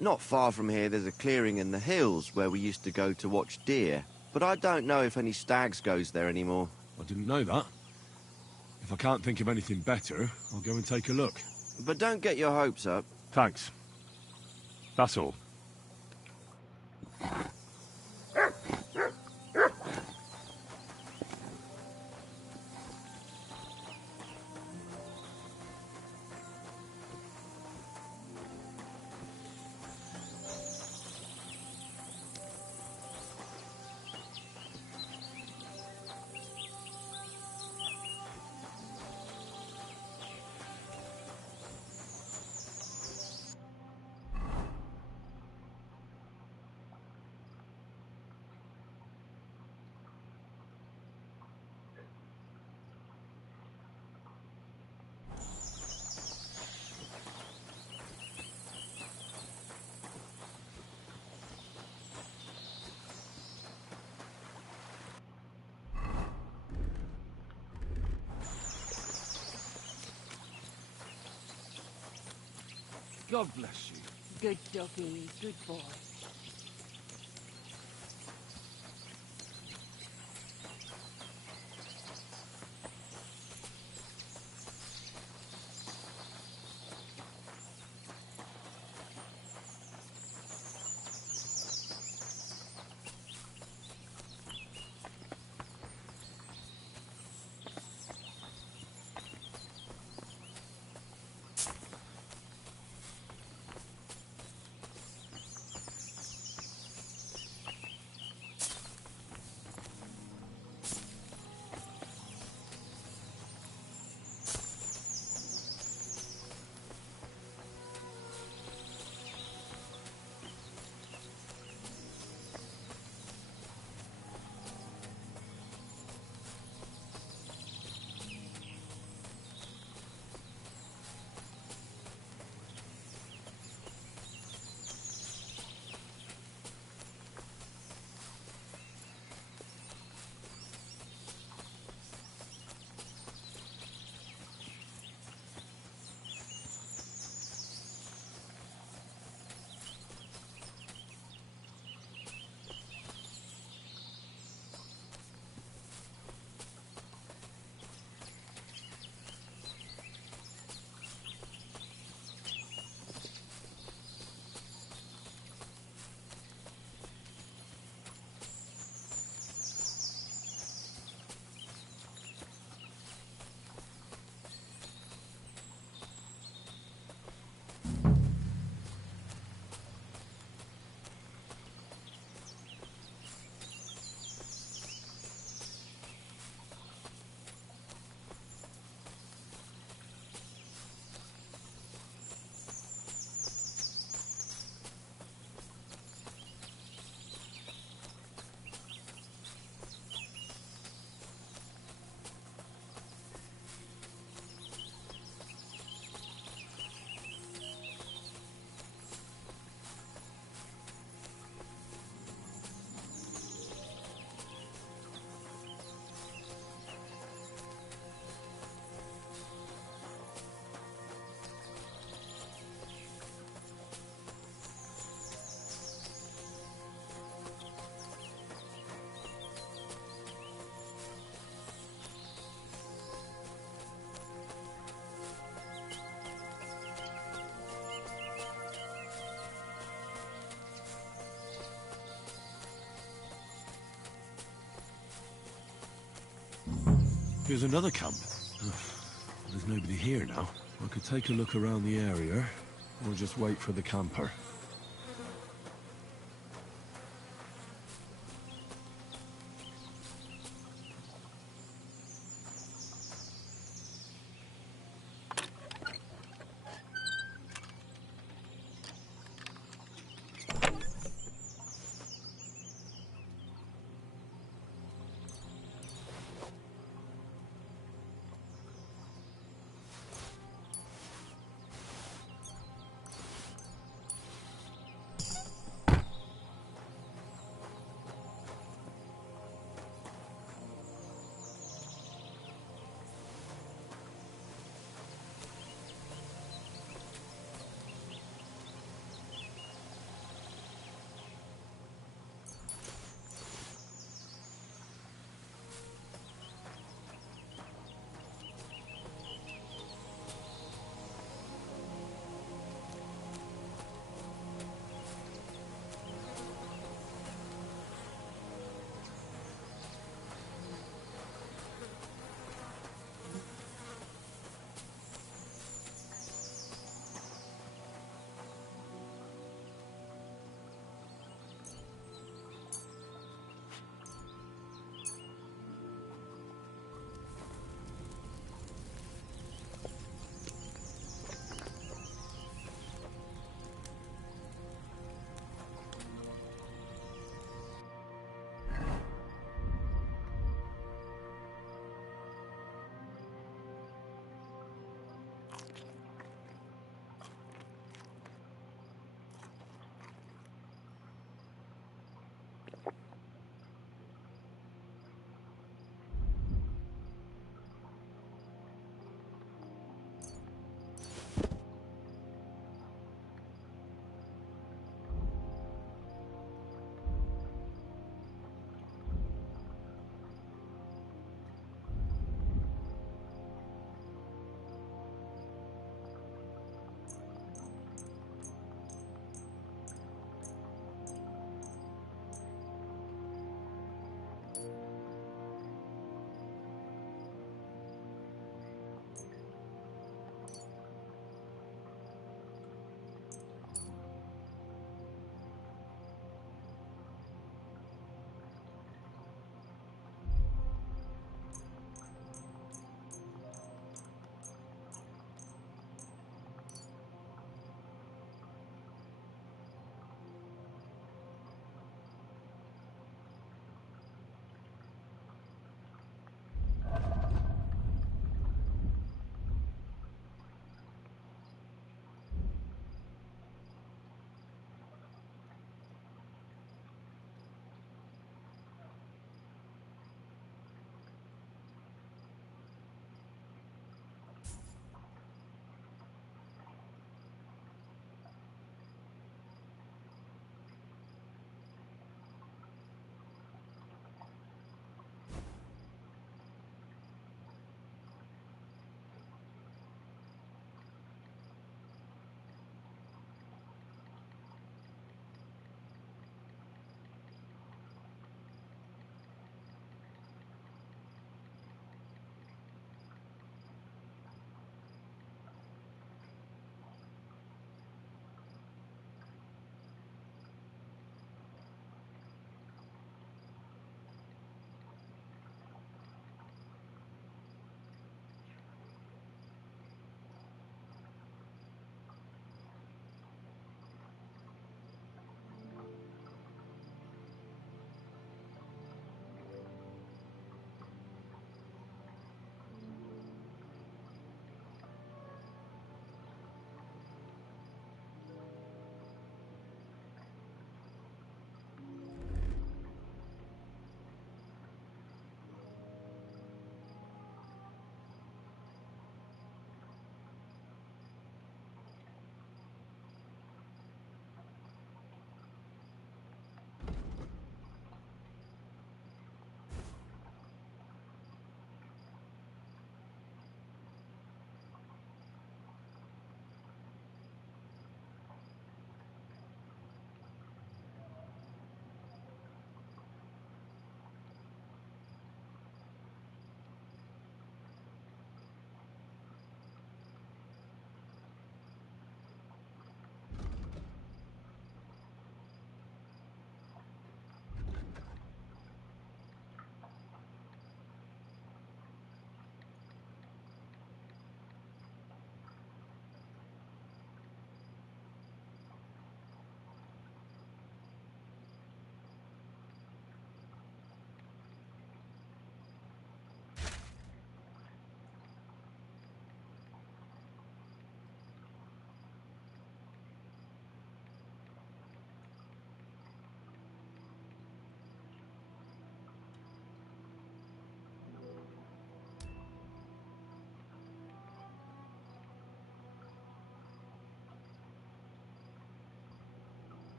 not far from here there's a clearing in the hills where we used to go to watch deer. But I don't know if any stags goes there anymore. I didn't know that. If I can't think of anything better, I'll go and take a look. But don't get your hopes up. Thanks. That's all. God bless you. Good doggy, good boy. Here's another camp. There's nobody here now. I could take a look around the area, or just wait for the camper.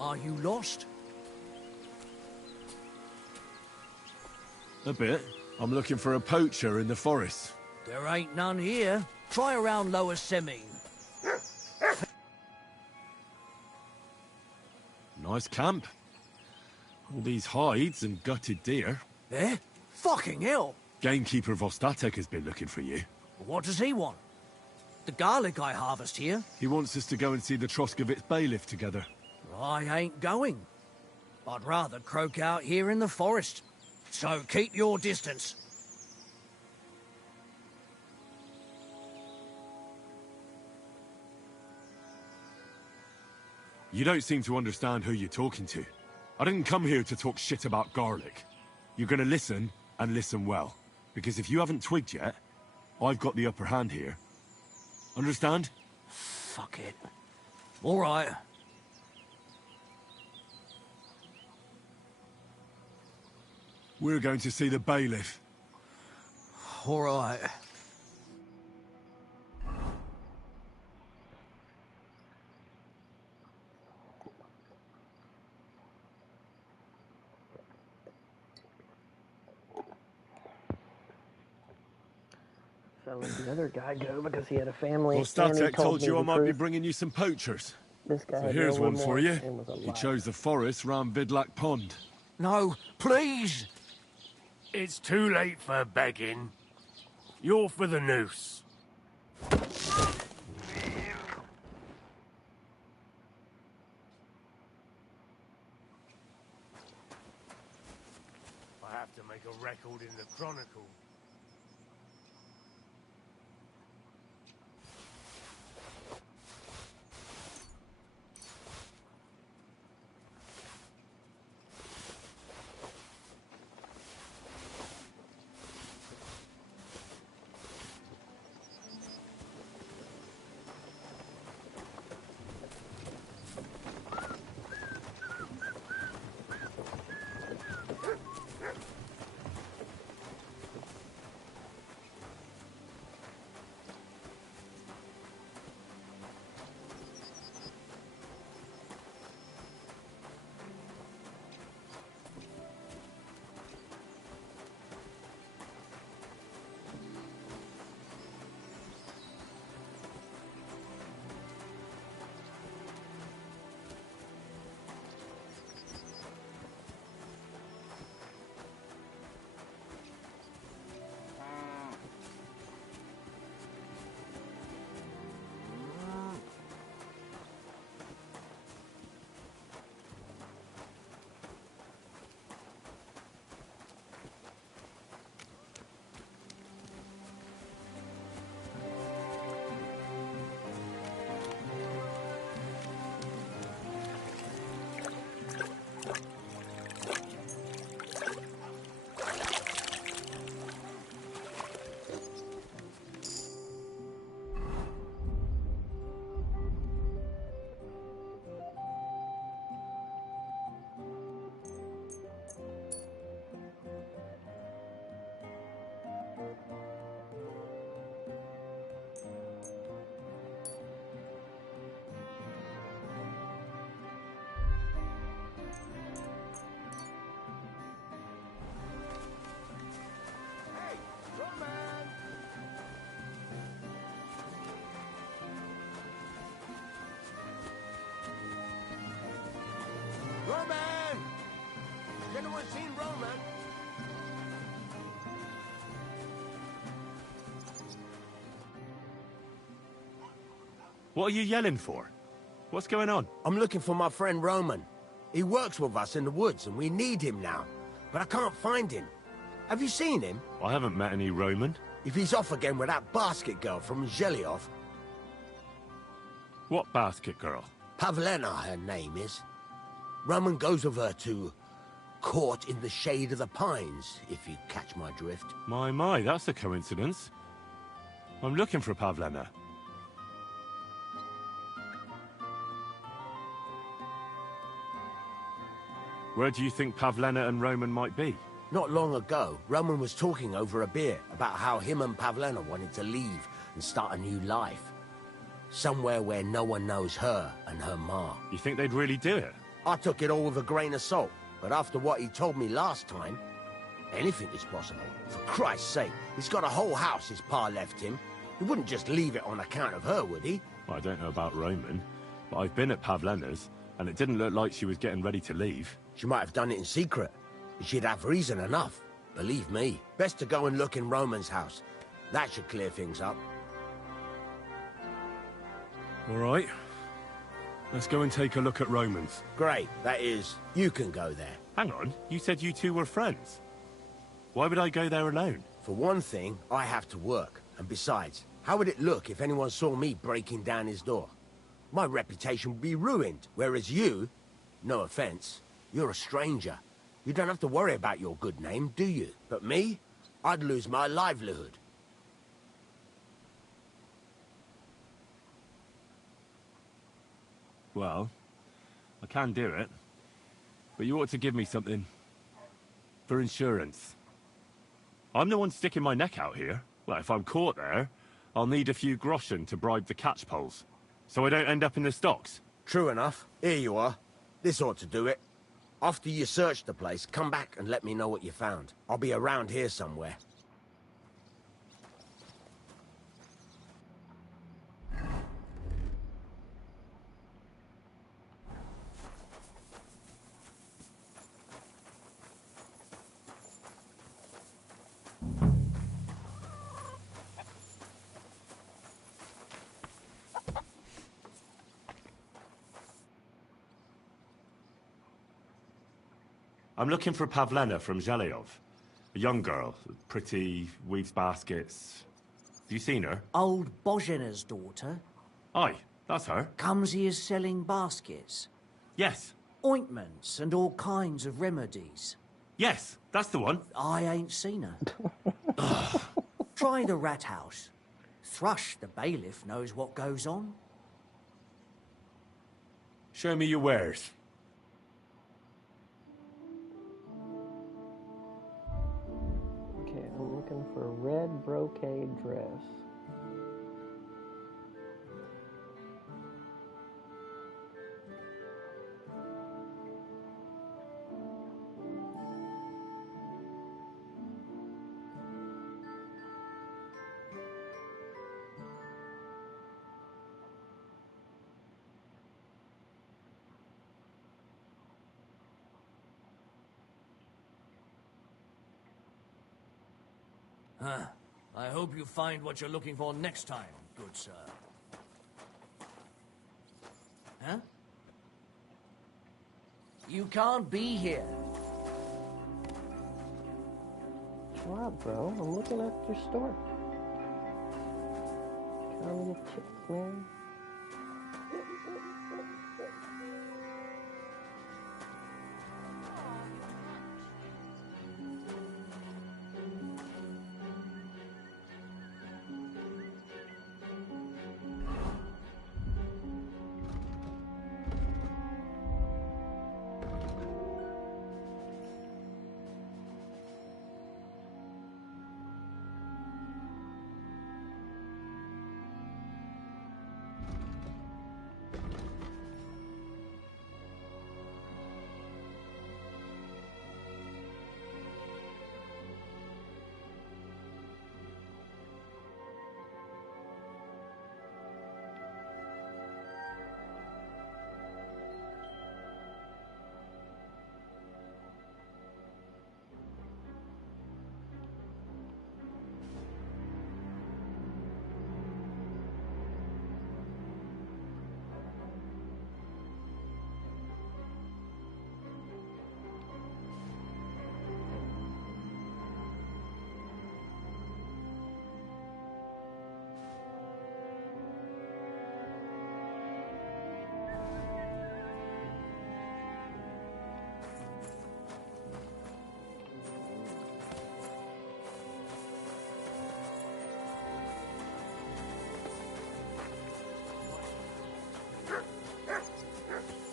Are you lost? A bit. I'm looking for a poacher in the forest. There ain't none here. Try around Lower Semine. Nice camp. All these hides and gutted deer. Eh? Fucking hell! Gamekeeper Vostatek has been looking for you. What does he want? The garlic I harvest here? He wants us to go and see the Troskovitz bailiff together. I ain't going. I'd rather croak out here in the forest. So keep your distance. You don't seem to understand who you're talking to. I didn't come here to talk shit about garlic. You're gonna listen, and listen well. Because if you haven't twigged yet, I've got the upper hand here. Understand? Fuck it. All right. We're going to see the bailiff. All right. So let the other guy go because he had a family. Well, and he Statek told me you I the might be truth. bringing you some poachers. This guy So had here's no one for you. remorse and was a He liar. chose the forest round Vidlak Pond. No, please! It's too late for begging. You're for the noose. I have to make a record in the Chronicle. Roman! Has anyone seen Roman? What are you yelling for? What's going on? I'm looking for my friend Roman. He works with us in the woods and we need him now. But I can't find him. Have you seen him? I haven't met any Roman. If he's off again with that basket girl from Zhelyov. What basket girl? Pavlena, her name is. Roman goes with her to court in the shade of the pines, if you catch my drift. My, that's a coincidence. I'm looking for Pavlena. Where do you think Pavlena and Roman might be? Not long ago, Roman was talking over a beer about how him and Pavlena wanted to leave and start a new life. Somewhere where no one knows her and her ma. You think they'd really do it? I took it all with a grain of salt, but after what he told me last time, anything is possible. For Christ's sake, he's got a whole house his pa left him. He wouldn't just leave it on account of her, would he? Well, I don't know about Roman, but I've been at Pavlena's, and it didn't look like she was getting ready to leave. She might have done it in secret. She'd have reason enough. Believe me. Best to go and look in Roman's house. That should clear things up. All right. Let's go and take a look at Roman's. Great. That is, you can go there. Hang on, you said you two were friends. Why would I go there alone? For one thing, I have to work. And besides, how would it look if anyone saw me breaking down his door? My reputation would be ruined, whereas you, no offense, you're a stranger. You don't have to worry about your good name, do you? But me, I'd lose my livelihood. Well, I can do it. But you ought to give me something for insurance. I'm the one sticking my neck out here. Well, if I'm caught there, I'll need a few groschen to bribe the catchpoles, so I don't end up in the stocks. True enough. Here you are. This ought to do it. After you search the place, come back and let me know what you found. I'll be around here somewhere. I'm looking for Pavlena from Zhelyov. A young girl, pretty, weaves baskets. Have you seen her? Old Bozhena's daughter. Aye, that's her. Comes here selling baskets. Yes. Ointments and all kinds of remedies. Yes, that's the one. I ain't seen her. Try the rat house. Thrush, the bailiff, knows what goes on. Show me your wares. Okay, I'm looking for a red brocade dress. Huh. I hope you find what you're looking for next time, good sir. Huh? You can't be here. Chill out, bro. I'm looking at your store. Trying to get tips, man.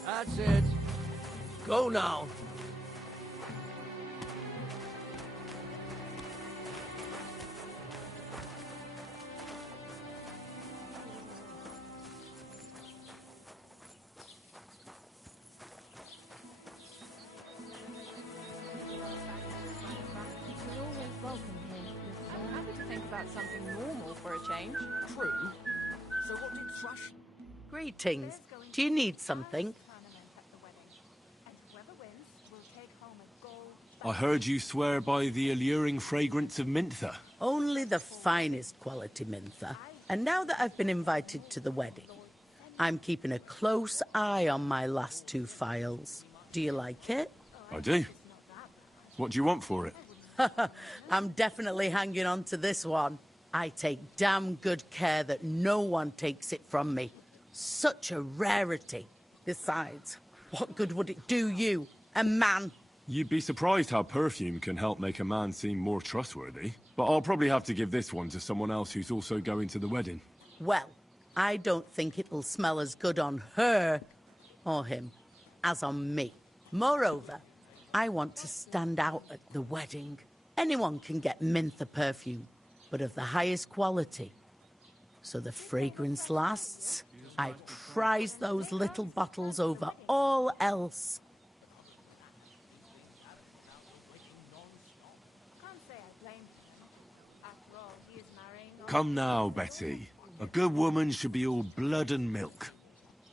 That's it. Go now. That's something normal for a change. True. So what did Thrush... Greetings. Do you need something? I heard you swear by the alluring fragrance of Mintha. Only the finest quality Mintha. And now that I've been invited to the wedding, I'm keeping a close eye on my last 2 files. Do you like it? I do. What do you want for it? I'm definitely hanging on to this one. I take damn good care that no one takes it from me. Such a rarity. Besides, what good would it do you, a man? You'd be surprised how perfume can help make a man seem more trustworthy. But I'll probably have to give this one to someone else who's also going to the wedding. Well, I don't think it'll smell as good on her, or him, as on me. Moreover, I want to stand out at the wedding. Anyone can get Mintha perfume, but of the highest quality. So the fragrance lasts. I prize those little bottles over all else. Come now, Betty. A good woman should be all blood and milk.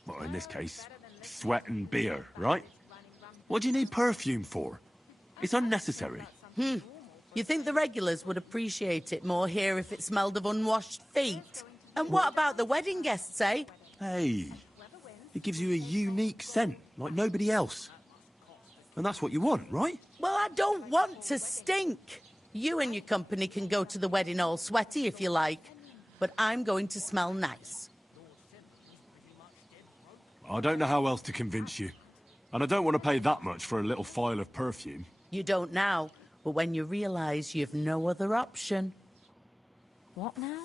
Well, in this case, sweat and beer, right? What do you need perfume for? It's unnecessary. You think the regulars would appreciate it more here if it smelled of unwashed feet? And what about the wedding guests, eh? Hey, it gives you a unique scent, like nobody else. And that's what you want, right? Well, I don't want to stink. You and your company can go to the wedding all sweaty if you like, but I'm going to smell nice. I don't know how else to convince you. And I don't want to pay that much for a little phial of perfume. You don't now, but when you realise you've no other option. What now?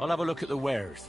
I'll have a look at the wares.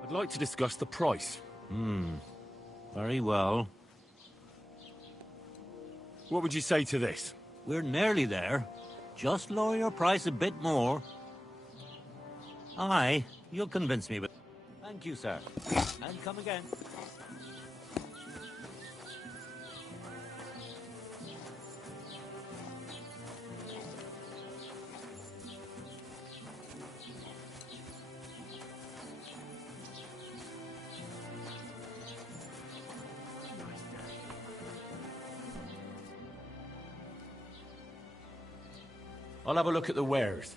I'd like to discuss the price. Very well. What would you say to this? We're nearly there. Just lower your price a bit more. Aye, you'll convince me with... Thank you, sir. And come again. I'll have a look at the wares.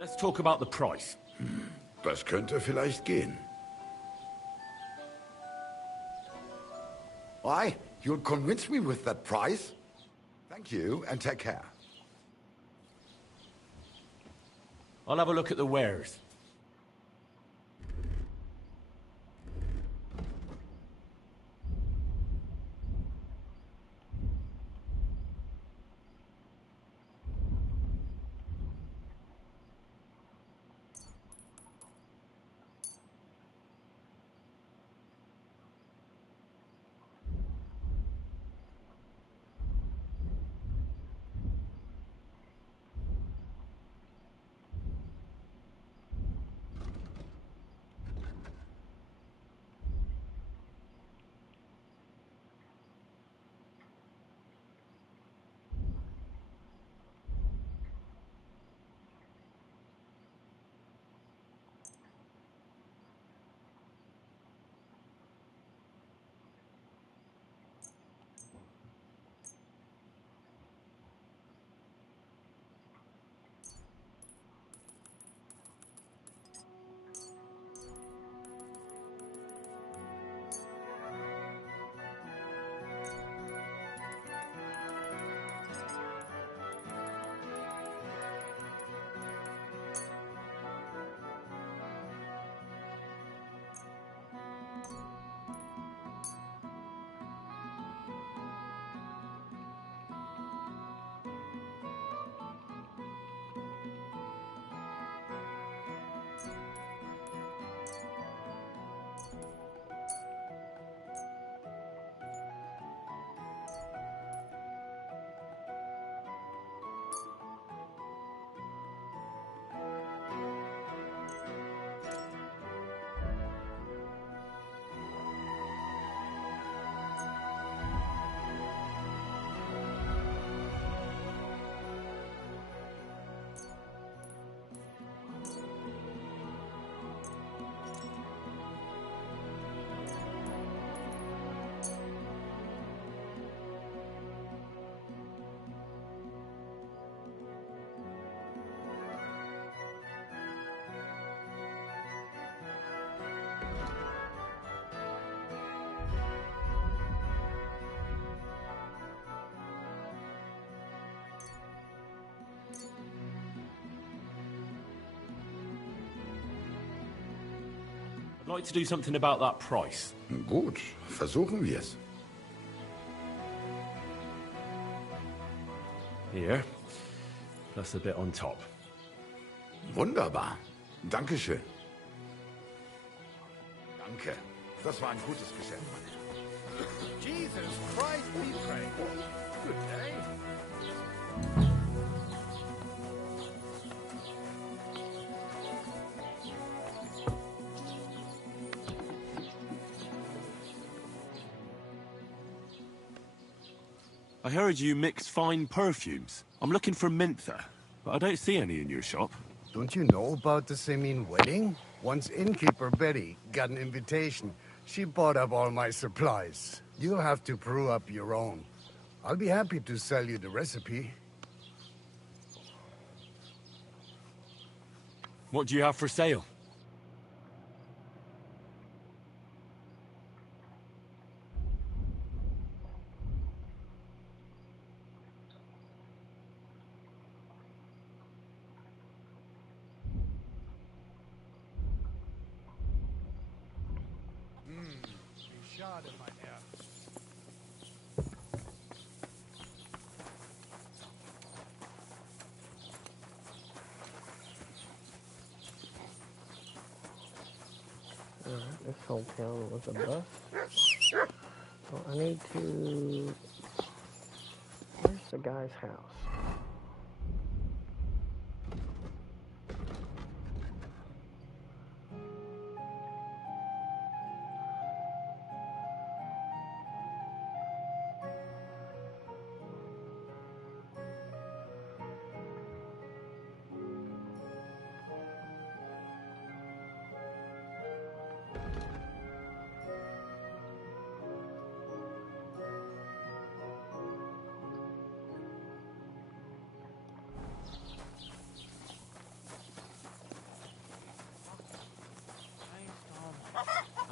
Let's talk about the price. Das könnte vielleicht gehen. Why? You'll convince me with that price? Thank you, and take care. I'll have a look at the wares. I'd like to do something about that price. Gut, versuchen wir's. Here, plus a bit on top. Wunderbar. Dankeschön. Danke. Das war ein gutes Geschäft. Jesus Christ, we pray. Good day. I heard you mix fine perfumes. I'm looking for mentha, but I don't see any in your shop. Don't you know about the Semin wedding? Once innkeeper Betty got an invitation. She bought up all my supplies. You'll have to brew up your own. I'll be happy to sell you the recipe. What do you have for sale? Shot in my hair. Alright, this whole town was a bust. Well, I need to... Where's the guy's house?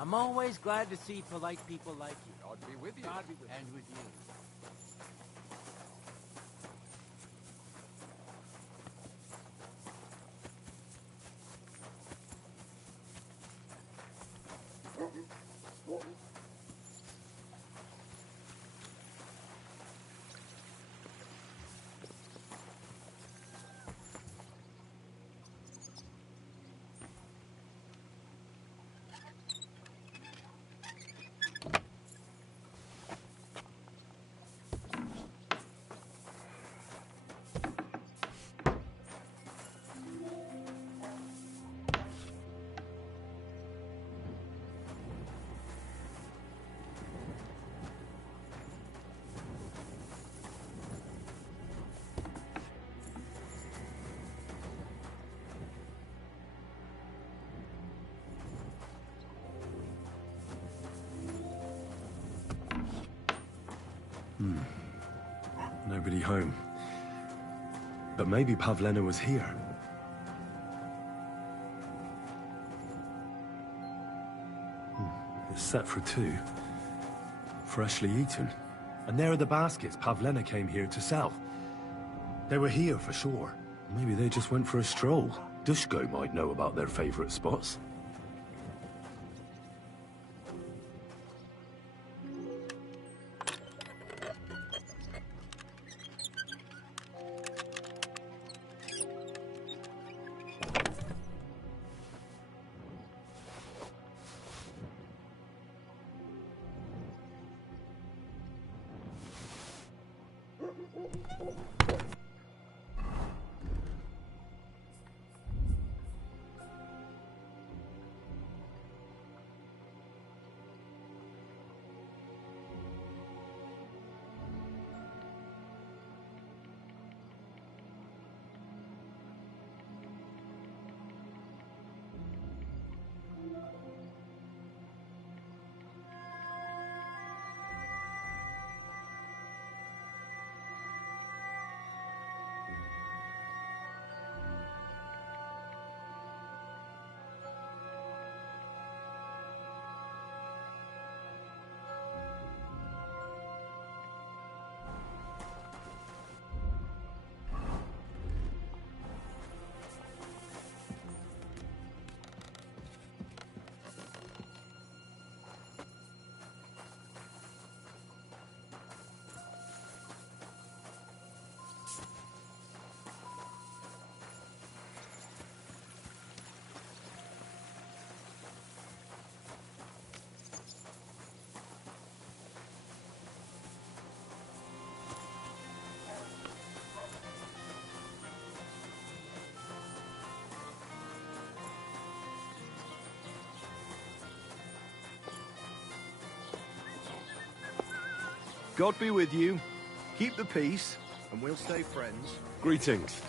I'm always glad to see polite people like you. God be with you. God be with you. And with you. Nobody home. But maybe Pavlena was here. It's set for 2. Freshly eaten. And there are the baskets Pavlena came here to sell. They were here for sure. Maybe they just went for a stroll. Dushko might know about their favorite spots. God be with you. Keep the peace, and we'll stay friends. Greetings.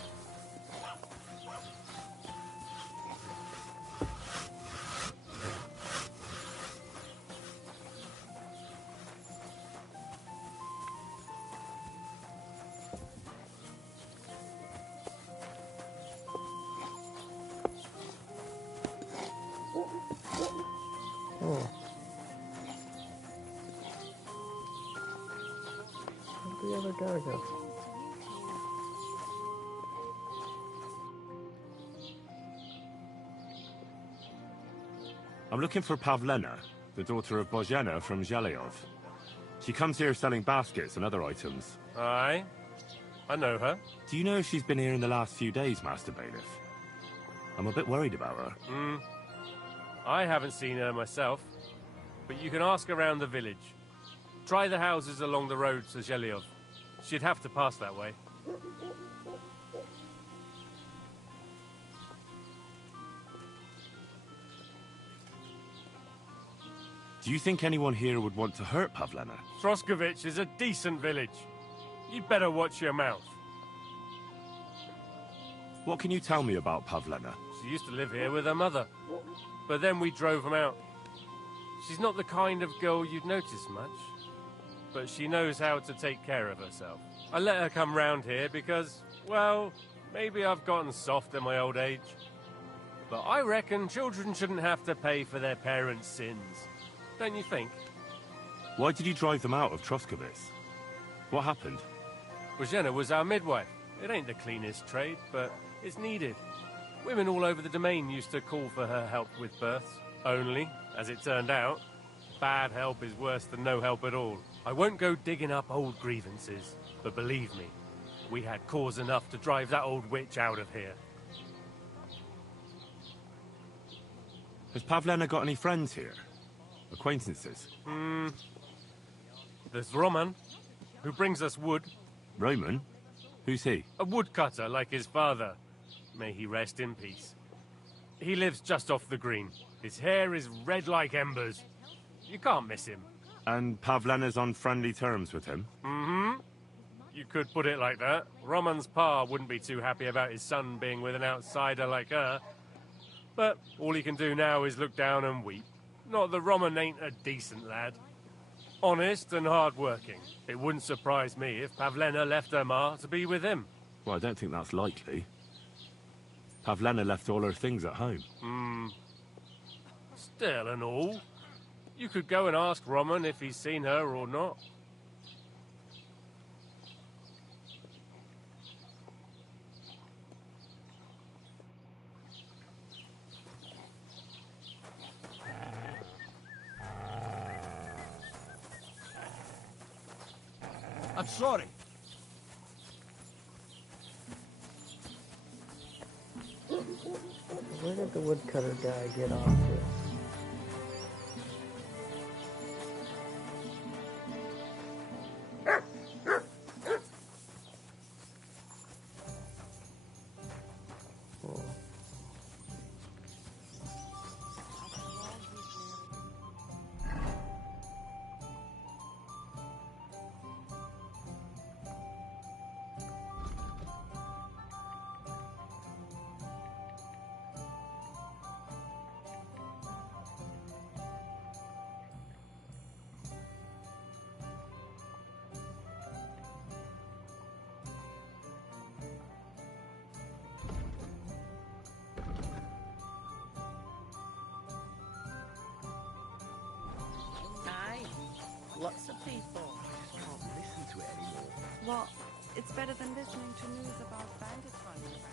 Where'd the other guy go? I'm looking for Pavlena, the daughter of Bozhena from Zhelyov. She comes here selling baskets and other items. Aye, I know her. Do you know if she's been here in the last few days, Master Bailiff? I'm a bit worried about her. I haven't seen her myself, but you can ask around the village. Try the houses along the road to Zhelyov. She'd have to pass that way. Do you think anyone here would want to hurt Pavlena? Troskovich is a decent village. You'd better watch your mouth. What can you tell me about Pavlena? She used to live here with her mother, but then we drove them out. She's not the kind of girl you'd notice much, but she knows how to take care of herself. I let her come round here because, well, maybe I've gotten soft in my old age. But I reckon children shouldn't have to pay for their parents' sins. Don't you think? Why did you drive them out of Troskowitz? What happened? Bożena was our midwife. It ain't the cleanest trade, but it's needed. Women all over the domain used to call for her help with births. Only, as it turned out, bad help is worse than no help at all. I won't go digging up old grievances, but believe me, we had cause enough to drive that old witch out of here. Has Pavlena got any friends here? Acquaintances? There's Roman, who brings us wood. Roman? Who's he? A woodcutter like his father. May he rest in peace. He lives just off the green. His hair is red like embers. You can't miss him. And Pavlena's on friendly terms with him? Mm-hmm. You could put it like that. Roman's pa wouldn't be too happy about his son being with an outsider like her. But all he can do now is look down and weep. Not that Roman ain't a decent lad. Honest and hard-working. It wouldn't surprise me if Pavlena left her ma to be with him. Well, I don't think that's likely. Pavlena left all her things at home. Still and all. You could go and ask Roman if he's seen her or not. I'm sorry. Where did the woodcutter guy get off to? Aye, lots of people. I can't listen to it anymore. Well, it's better than listening to news about bandits running around.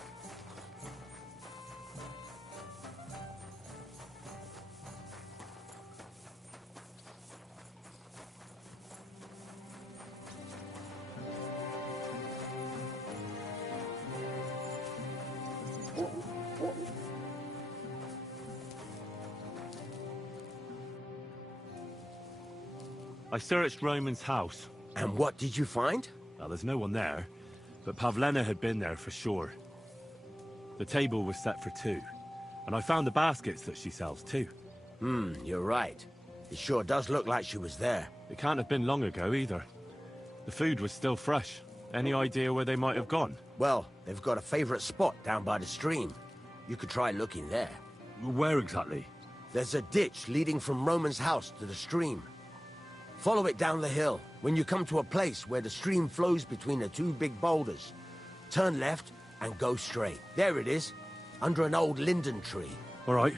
I searched Roman's house. And what did you find? Well, there's no one there, but Pavlena had been there for sure. The table was set for two, and I found the baskets that she sells too. You're right. It sure does look like she was there. It can't have been long ago either. The food was still fresh. Any idea where they might have gone? Well, they've got a favorite spot down by the stream. You could try looking there. Where exactly? There's a ditch leading from Roman's house to the stream. Follow it down the hill. When you come to a place where the stream flows between the two big boulders, turn left and go straight. There it is, under an old linden tree. All right.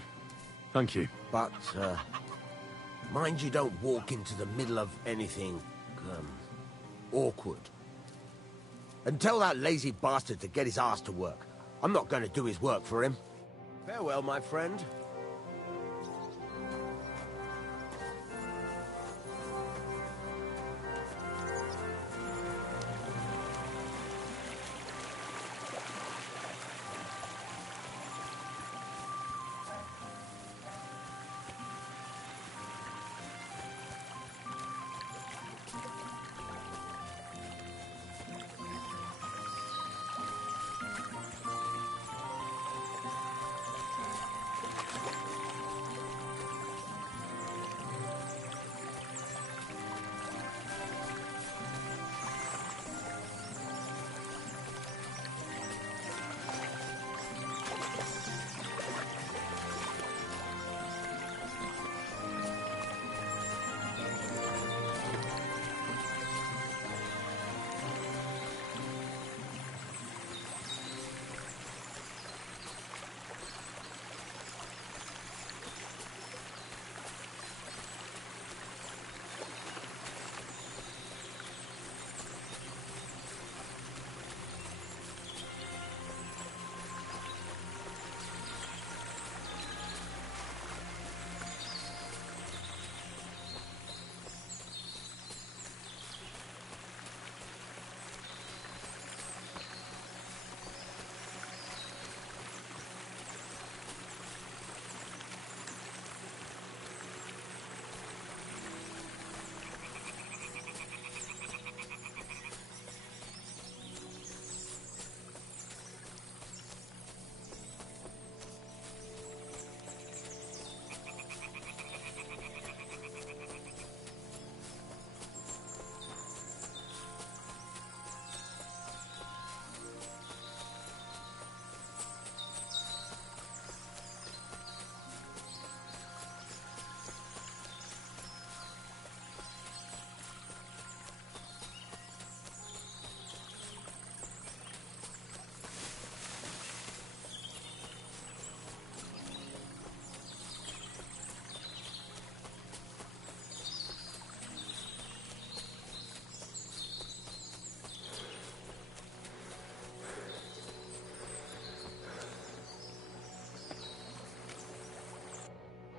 Thank you. But, mind you don't walk into the middle of anything, awkward. And tell that lazy bastard to get his ass to work. I'm not going to do his work for him. Farewell, my friend.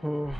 Hmm.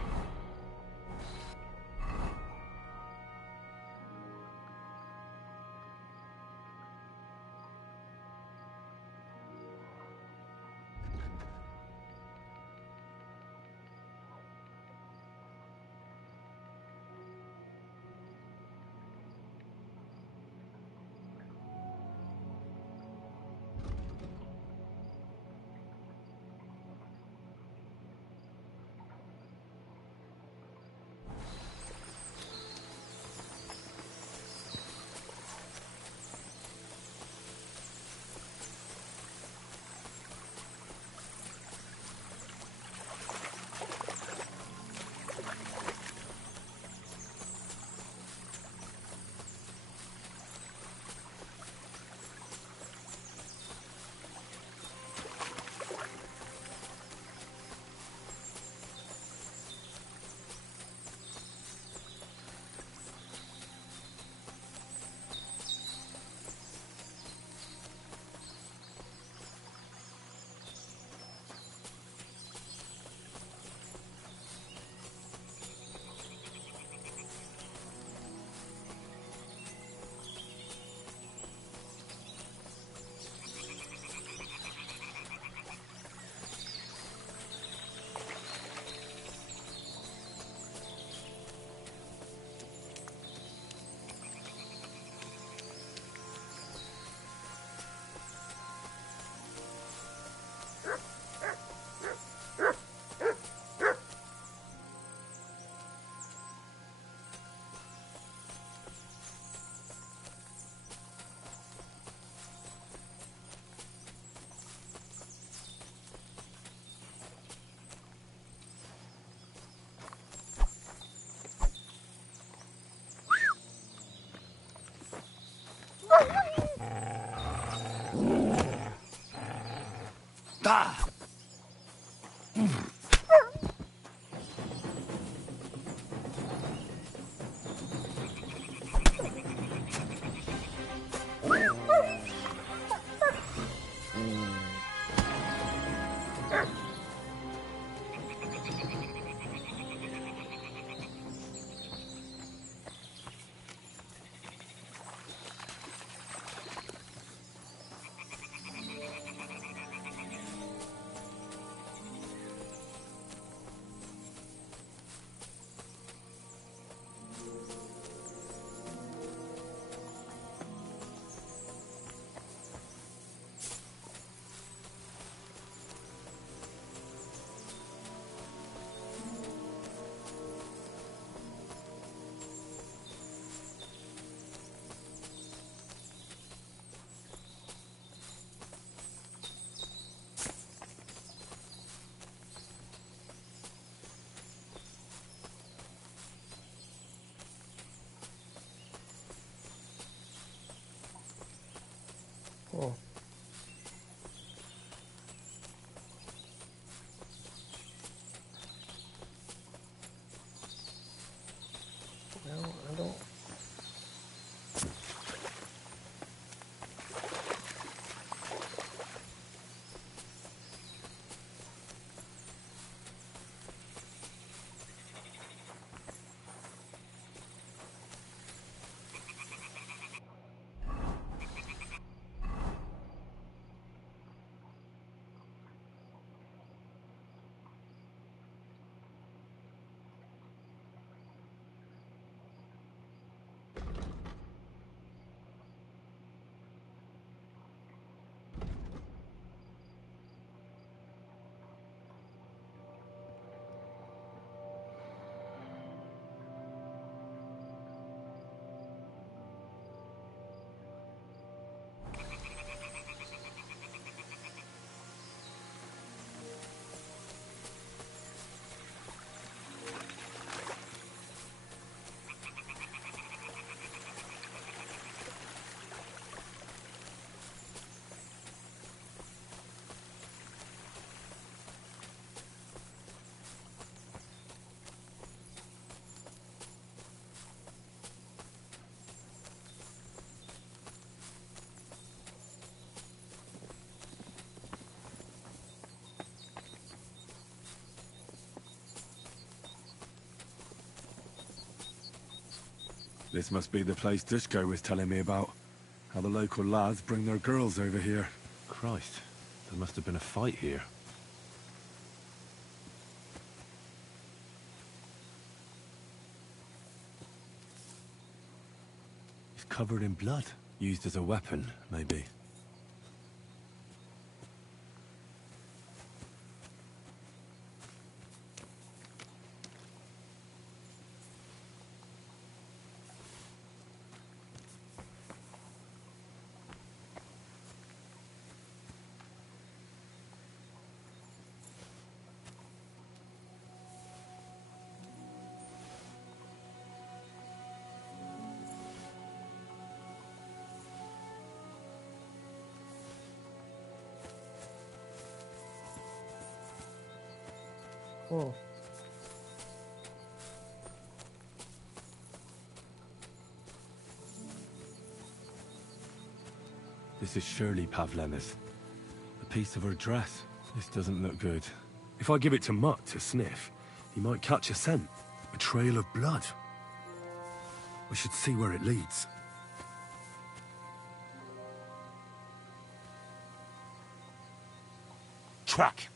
Ah! This must be the place Dushko was telling me about. How the local lads bring their girls over here. Christ, there must have been a fight here. It's covered in blood. Used as a weapon, maybe. Oh. This is surely Pavlena's. A piece of her dress. This doesn't look good. If I give it to Mutt to sniff, he might catch a scent. A trail of blood. We should see where it leads. Track!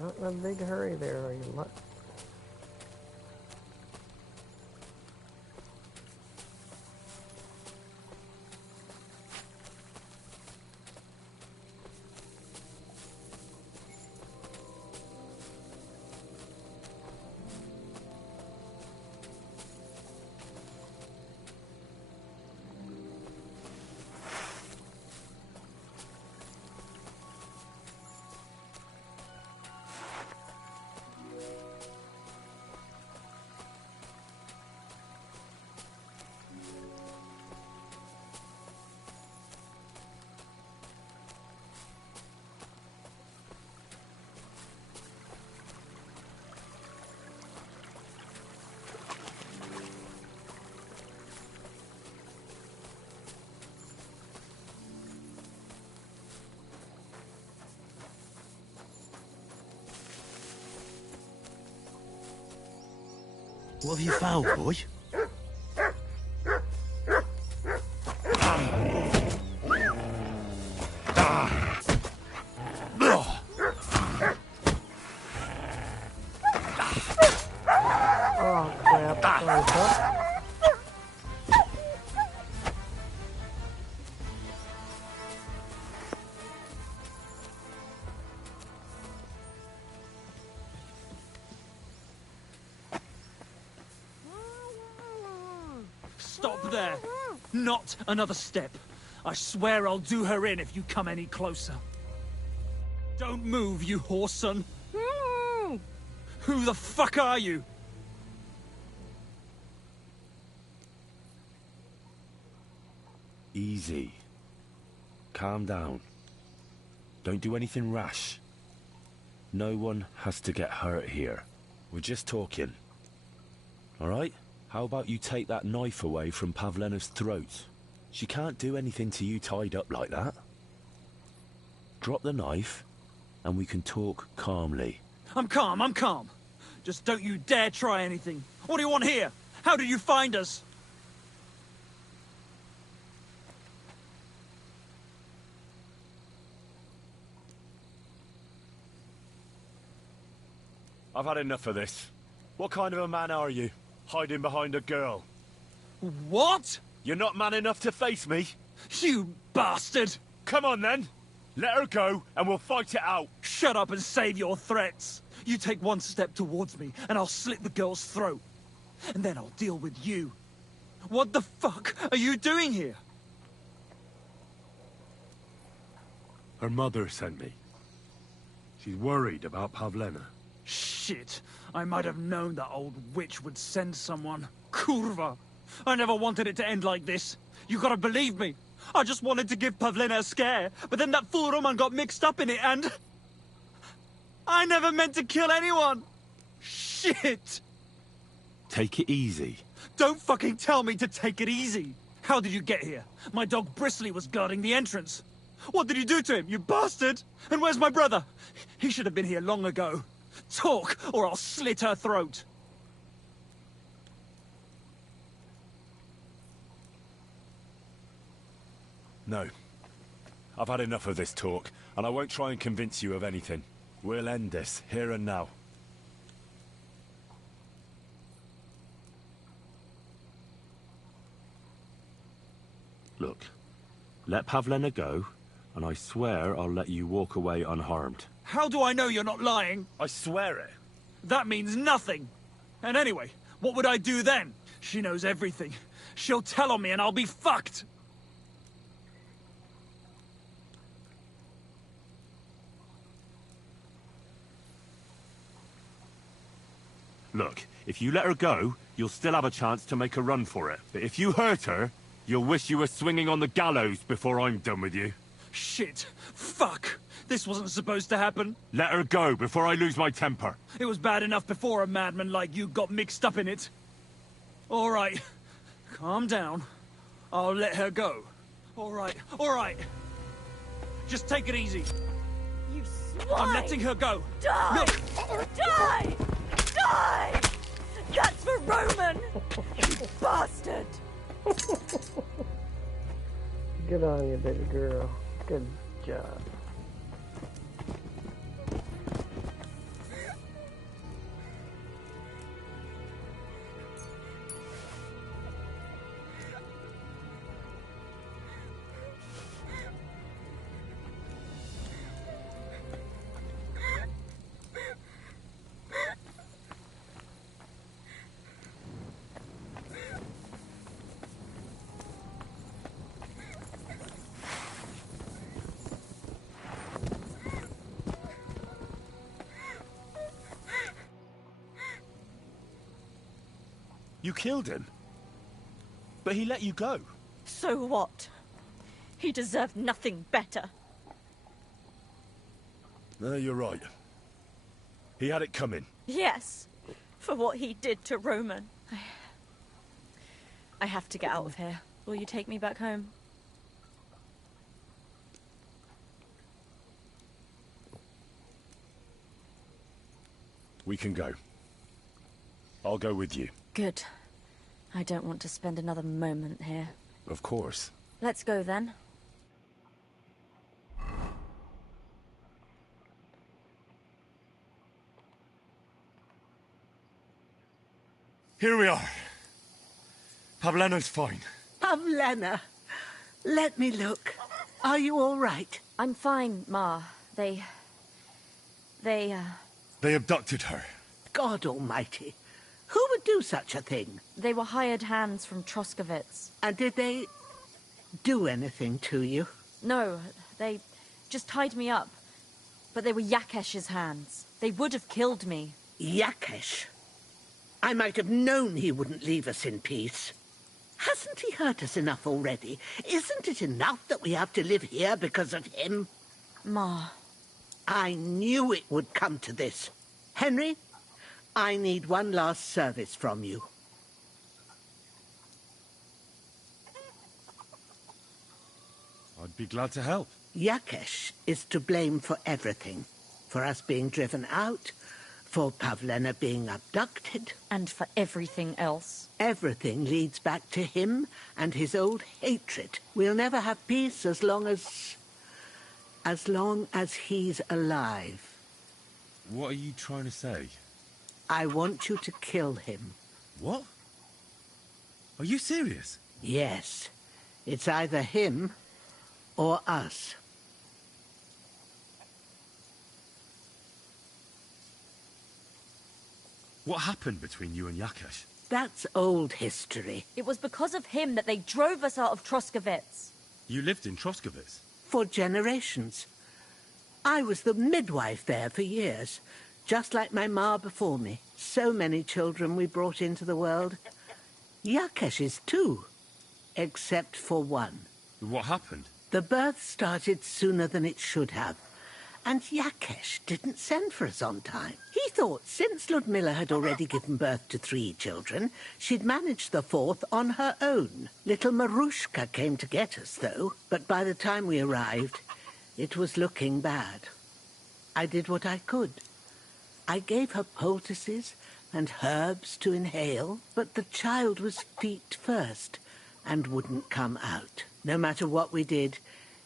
Not in a big hurry there, are you? Mutt? What have you found, boy? Sorry, pup. Stop there. Not another step. I swear I'll do her in if you come any closer. Don't move, you whoreson. Who the fuck are you? Easy. Calm down. Don't do anything rash. No one has to get hurt here. We're just talking. Alright? How about you take that knife away from Pavlena's throat? She can't do anything to you tied up like that. Drop the knife, and we can talk calmly. I'm calm. Just don't you dare try anything. What do you want here? How did you find us? I've had enough of this. What kind of a man are you? Hiding behind a girl. What? You're not man enough to face me? You bastard! Come on then. Let her go and we'll fight it out. Shut up and save your threats. You take one step towards me and I'll slit the girl's throat. And then I'll deal with you. What the fuck are you doing here? Her mother sent me. She's worried about Pavlena. Shit. I might have known that old witch would send someone. Kurva. I never wanted it to end like this. You gotta believe me. I just wanted to give Pavlena a scare, but then that fool Roman got mixed up in it and... I never meant to kill anyone! Shit! Take it easy. Don't fucking tell me to take it easy! How did you get here? My dog Bristly was guarding the entrance. What did you do to him, you bastard? And where's my brother? He should have been here long ago. Talk, or I'll slit her throat. No. I've had enough of this talk, and I won't try and convince you of anything. We'll end this, here and now. Look, let Pavlena go, and I swear I'll let you walk away unharmed. How do I know you're not lying? I swear it. That means nothing. And anyway, what would I do then? She knows everything. She'll tell on me and I'll be fucked. Look, if you let her go, you'll still have a chance to make a run for it. But if you hurt her, you'll wish you were swinging on the gallows before I'm done with you. Shit. Fuck. This wasn't supposed to happen. Let her go before I lose my temper. It was bad enough before a madman like you got mixed up in it. All right. Calm down. I'll let her go. All right. Just take it easy. You swine! I'm letting her go. Die! Look. Die! Die! That's for Roman! You bastard! Good on you, baby girl. Good job. You killed him. But he let you go. So what? He deserved nothing better. No, you're right. He had it coming. Yes, for what he did to Roman. I have to get out of here. Will you take me back home? We can go. I'll go with you. Good. I don't want to spend another moment here. Of course. Let's go then. Here we are. Pavlena's fine. Pavlena, let me look. Are you all right? I'm fine, Ma. They abducted her. God almighty. Who would do such a thing? They were hired hands from Troskovitz. And did they do anything to you? No, they just tied me up. But they were Yakesh's hands. They would have killed me. Yakesh? I might have known he wouldn't leave us in peace. Hasn't he hurt us enough already? Isn't it enough that we have to live here because of him? Ma. I knew it would come to this. Henry, I need one last service from you. I'd be glad to help. Yakesh is to blame for everything. For us being driven out, for Pavlena being abducted. And for everything else. Everything leads back to him and his old hatred. We'll never have peace as long as he's alive. What are you trying to say? I want you to kill him. What? Are you serious? Yes. It's either him or us. What happened between you and Yakesh? That's old history. It was because of him that they drove us out of Troskovitz. You lived in Troskovitz? For generations. I was the midwife there for years, just like my ma before me. So many children we brought into the world. Yakesh's too, except for one. What happened? The birth started sooner than it should have, and Yakesh didn't send for us on time. He thought since Ludmilla had already given birth to 3 children, she'd manage the 4th on her own. Little Marushka came to get us, though, but by the time we arrived, it was looking bad. I did what I could. I gave her poultices and herbs to inhale, but the child was feet first and wouldn't come out. No matter what we did,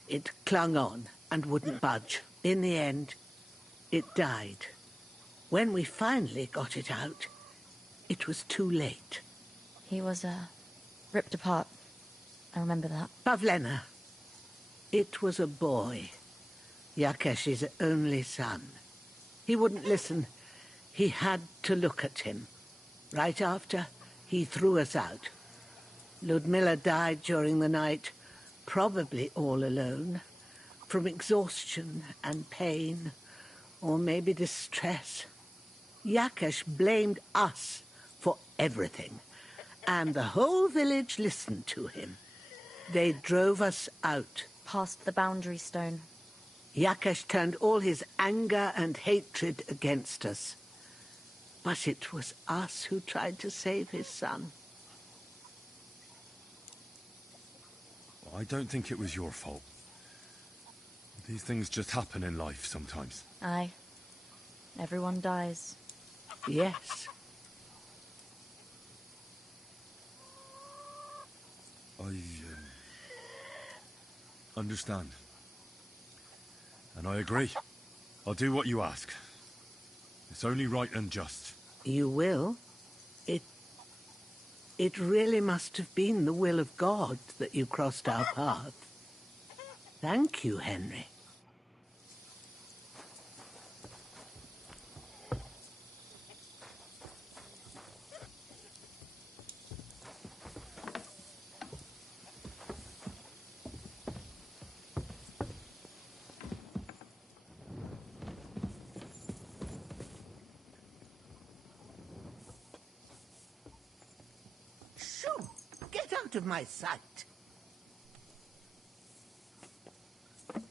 it clung on and wouldn't budge. In the end, it died. When we finally got it out, it was too late. He was, ripped apart. I remember that. Pavlena. It was a boy. Yakesh's only son. He wouldn't listen. He had to look at him. Right after, he threw us out. Ludmilla died during the night, probably all alone, from exhaustion and pain, or maybe distress. Yakesh blamed us for everything, and the whole village listened to him. They drove us out. Past the boundary stone. Yakesh turned all his anger and hatred against us. But it was us who tried to save his son. I don't think it was your fault. These things just happen in life sometimes. Aye. Everyone dies. Yes. I understand. And I agree. I'll do what you ask. It's only right and just. You will? It really must have been the will of God that you crossed our path. Thank you, Henry. Get out of my sight.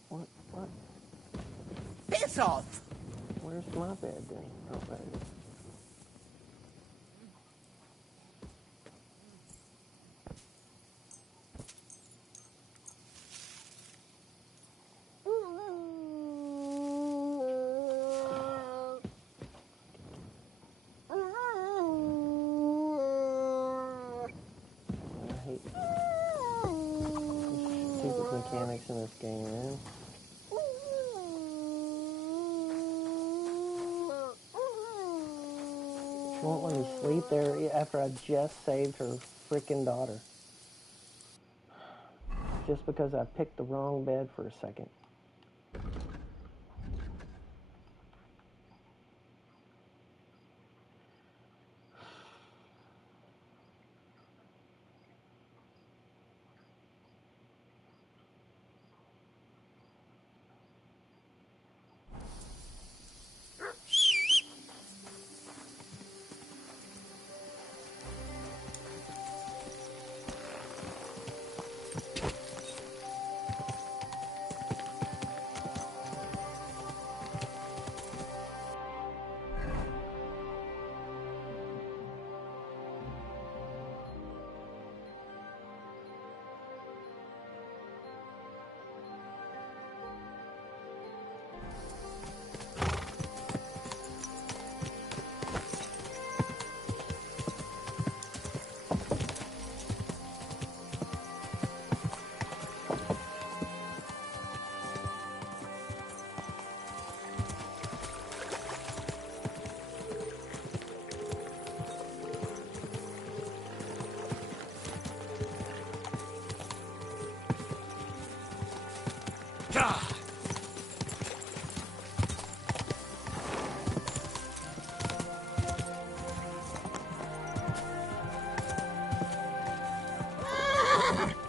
What? Piss off! Where's my bed then? Oh, there it is. Mechanics in this game, man. Won't let me sleep there after I just saved her freaking daughter. Just because I picked the wrong bed for a second.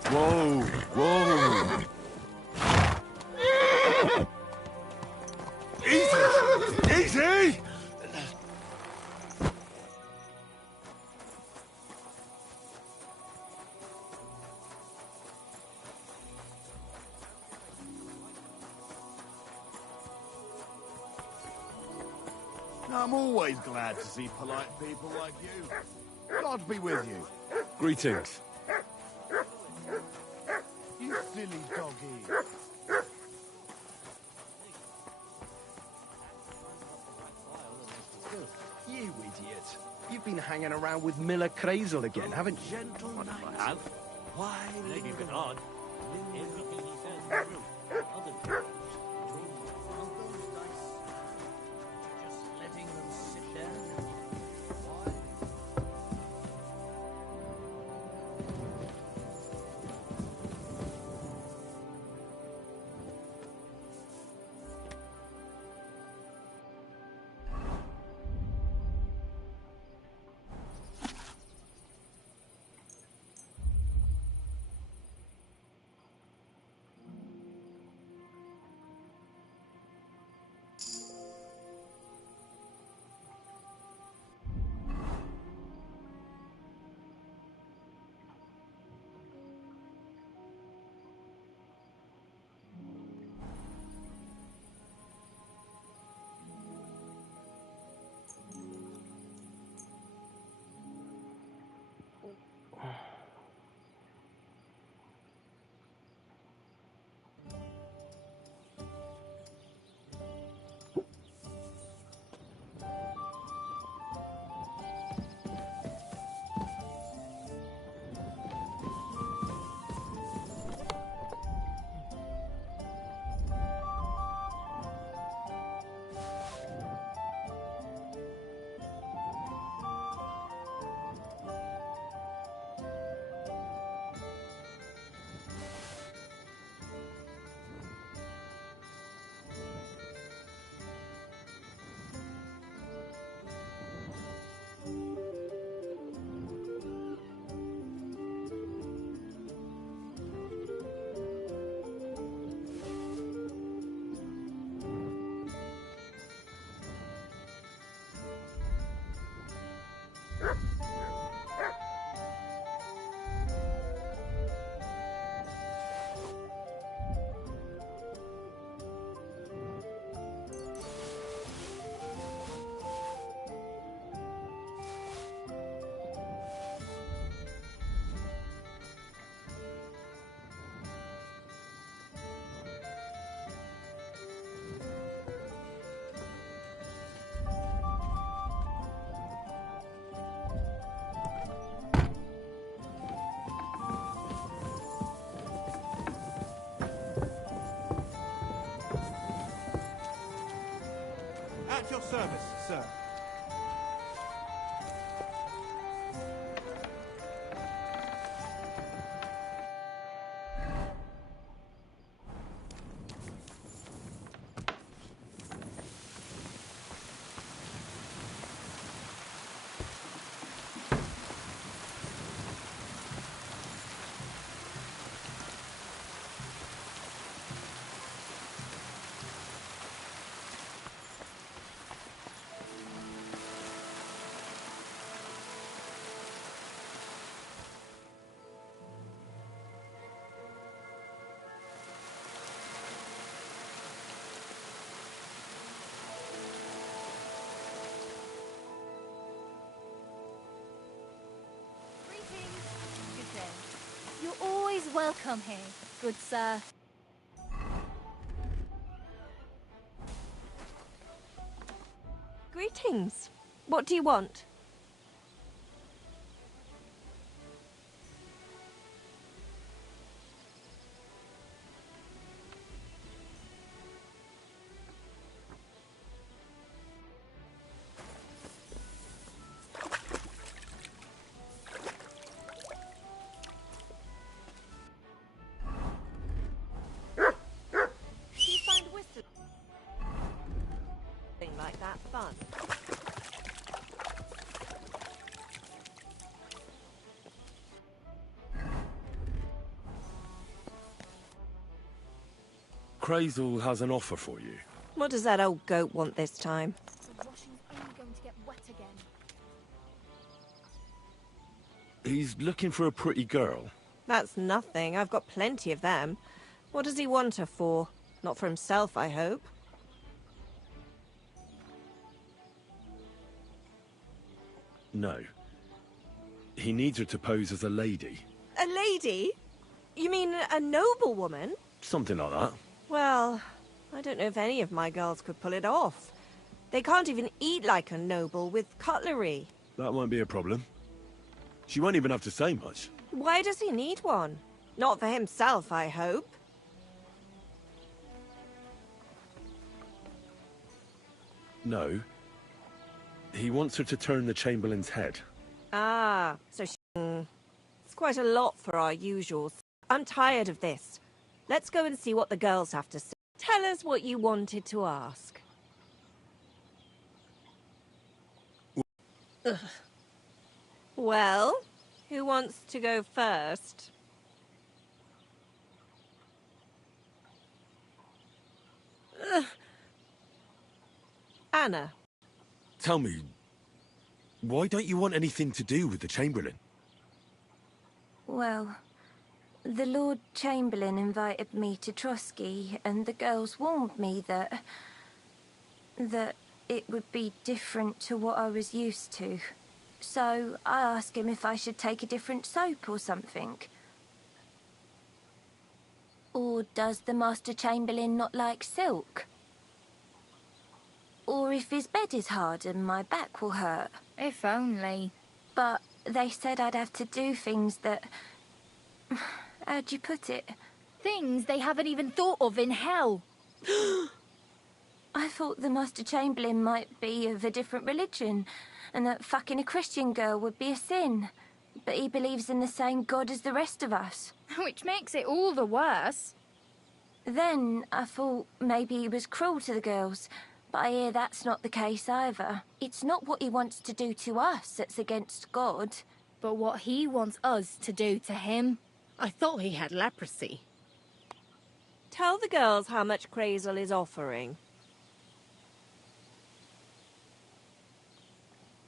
Whoa, whoa. Easy, easy! I'm always glad to see polite people like you. God be with you. Greetings. You silly doggy. You idiot. You've been hanging around with Miller Crazel again, haven't you? Gentlemen, I have. Why? Maybe a bit odd. Everything he says is true. Other people Just letting them sit there. At your service, sir. welcome here, good sir. Greetings. What do you want? Do you find wisdom thing like that fun? Crazel has an offer for you. What does that old goat want this time? The washing's only going to get wet again. He's looking for a pretty girl. That's nothing. I've got plenty of them. What does he want her for? Not for himself, I hope. No. He needs her to pose as a lady. A lady? You mean a noblewoman? Something like that. Well, I don't know if any of my girls could pull it off. They can't even eat like a noble with cutlery. That won't be a problem. She won't even have to say much. Why does he need one? Not for himself, I hope. No. He wants her to turn the Chamberlain's head. Ah, so it's quite a lot for our usuals. I'm tired of this. Let's go and see what the girls have to say. Tell us what you wanted to ask. Ugh. Well, who wants to go first? Ugh. Anna. Tell me, why don't you want anything to do with the Chamberlain? Well, the Lord Chamberlain invited me to Trotsky, and the girls warned me that it would be different to what I was used to. So I asked him if I should take a different soap or something. Or does the Master Chamberlain not like silk? Or if his bed is hard and my back will hurt. If only. But they said I'd have to do things that... How'd you put it? Things they haven't even thought of in hell. I thought the Master Chamberlain might be of a different religion, and that fucking a Christian girl would be a sin. But he believes in the same God as the rest of us. Which makes it all the worse. Then I thought maybe he was cruel to the girls, but I hear that's not the case either. It's not what he wants to do to us that's against God. But what he wants us to do to him. I thought he had leprosy. Tell the girls how much Crazel is offering.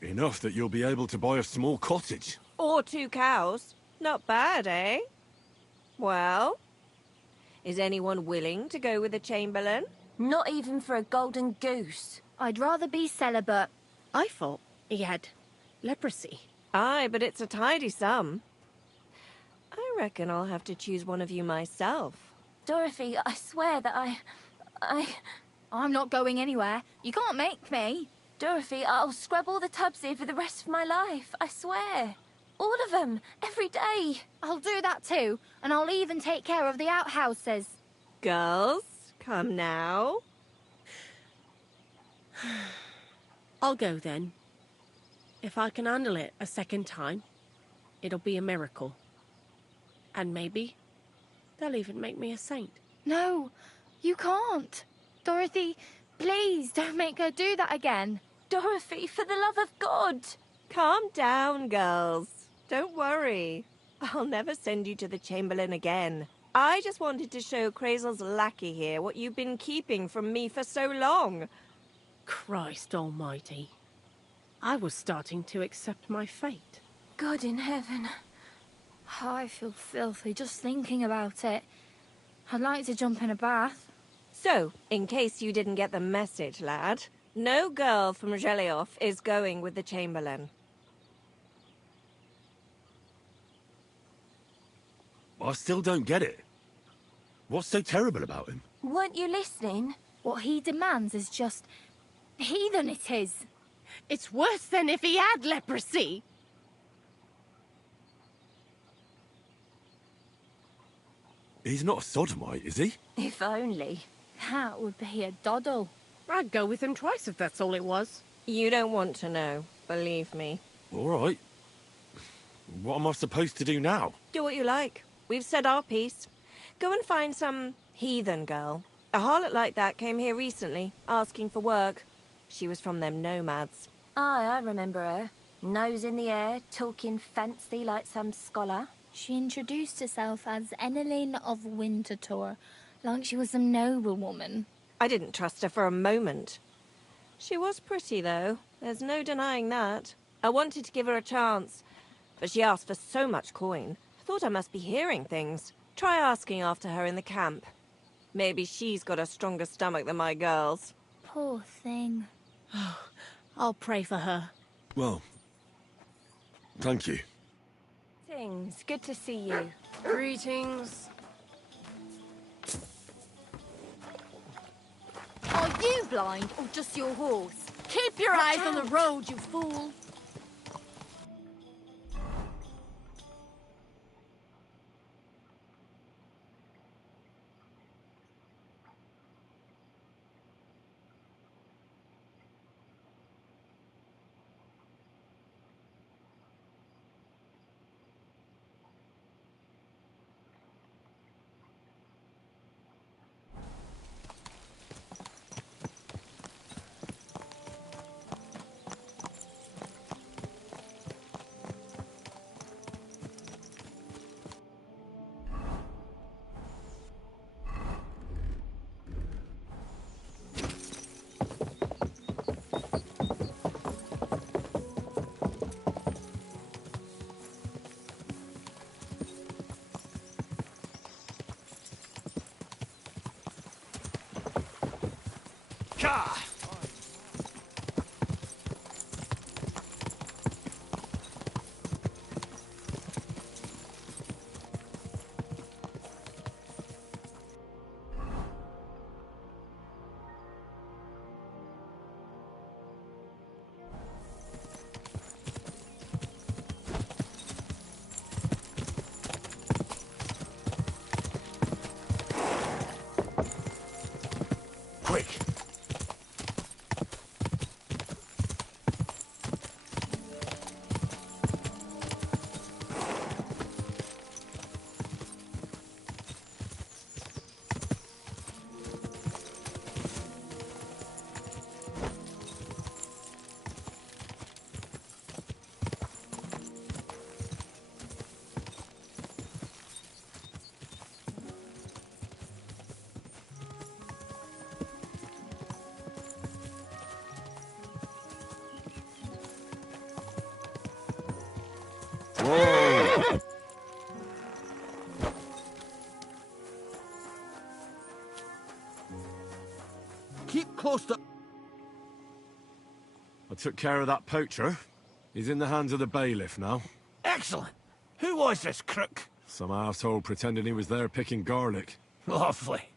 Enough that you'll be able to buy a small cottage. Or 2 cows. Not bad, eh? Well, is anyone willing to go with the Chamberlain? Not even for a golden goose. I'd rather be celibate. I thought he had leprosy. Aye, but it's a tidy sum. I reckon I'll have to choose one of you myself. Dorothy, I swear that I'm not going anywhere. You can't make me. Dorothy, I'll scrub all the tubs here for the rest of my life. I swear. All of them. Every day. I'll do that too. And I'll even take care of the outhouses. Girls, come now. I'll go then. If I can handle it a second time, it'll be a miracle. And maybe they'll even make me a saint. No, you can't. Dorothy, please don't make her do that again. Dorothy, for the love of God. Calm down, girls. Don't worry. I'll never send you to the Chamberlain again. I just wanted to show Crazel's lackey here what you've been keeping from me for so long. Christ almighty. I was starting to accept my fate. God in heaven. Oh, I feel filthy just thinking about it. I'd like to jump in a bath. So, in case you didn't get the message, lad, no girl from Zhelioff is going with the Chamberlain. I still don't get it. What's so terrible about him? Weren't you listening? What he demands is just heathen it is. It's worse than if he had leprosy. He's not a sodomite, is he? If only. That would be a doddle. I'd go with him twice if that's all it was. You don't want to know, believe me. All right. What am I supposed to do now? Do what you like. We've said our piece. Go and find some heathen girl. A harlot like that came here recently, asking for work. She was from them nomads. Aye, I remember her. Nose in the air, talking fancy like some scholar. She introduced herself as Enelin of Winterthur, like she was some noblewoman. I didn't trust her for a moment. She was pretty, though. There's no denying that. I wanted to give her a chance, but she asked for so much coin. I thought I must be hearing things. Try asking after her in the camp. Maybe she's got a stronger stomach than my girls. Poor thing. I'll pray for her. Well, thank you. Things, good to see you. Greetings. Are you blind or just your horse? Keep your eyes on the road, you fool. Whoa! Keep close to... I took care of that poacher. He's in the hands of the bailiff now. Excellent. Who was this crook? Some asshole pretending he was there picking garlic. Lovely.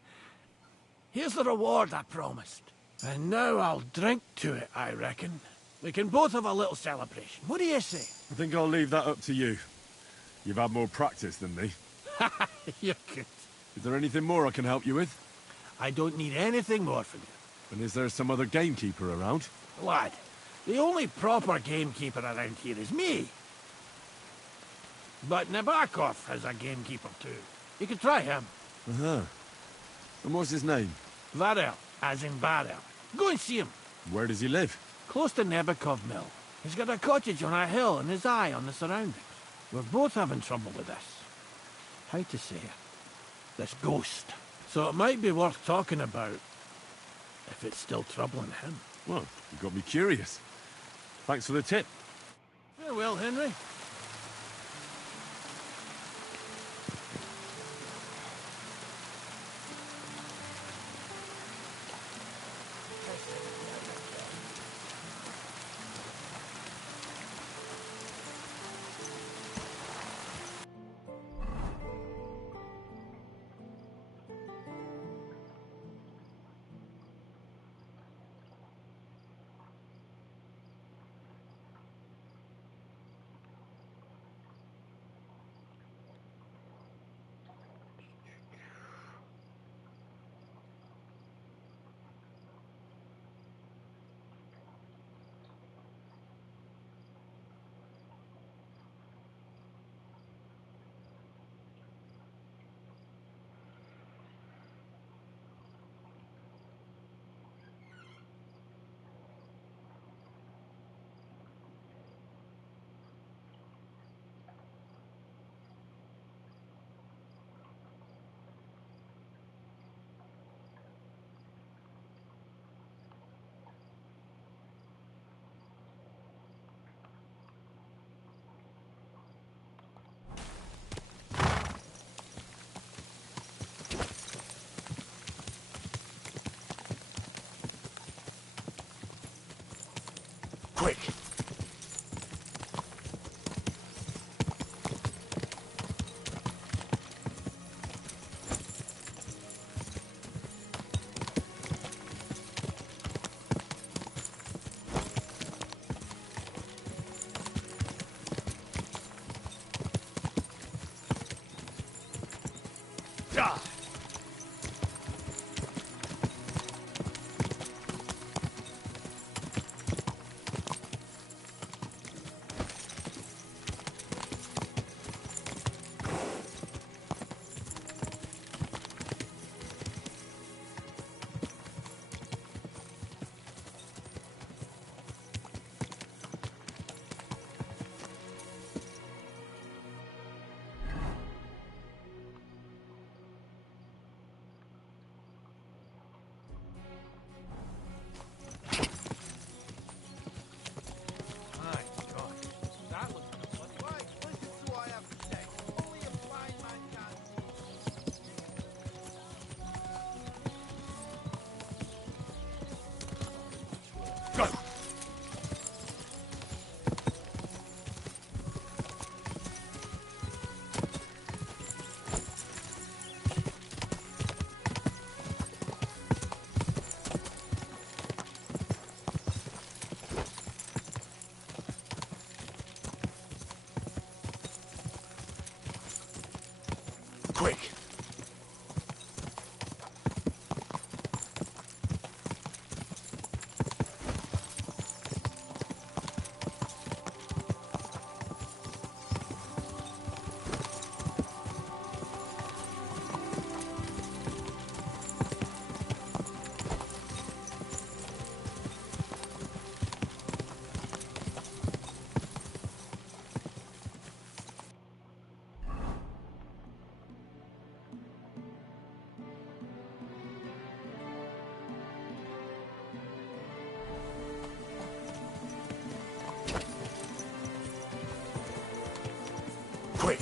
Here's the reward I promised. And now I'll drink to it, I reckon. We can both have a little celebration. What do you say? I think I'll leave that up to you. You've had more practice than me. You're good. Is there anything more I can help you with? I don't need anything more from you. And is there some other gamekeeper around? Lad, the only proper gamekeeper around here is me. But Nabokov has a gamekeeper too. You could try him. Uh-huh. And what's his name? Varel, as in barrel. Go and see him. Where does he live? Close to Nabokov Mill. He's got a cottage on a hill and his eye on the surroundings. We're both having trouble with this. How to say it? This ghost. So it might be worth talking about if it's still troubling him. Well, you got me curious. Thanks for the tip. Farewell, Henry. Quick! Quick!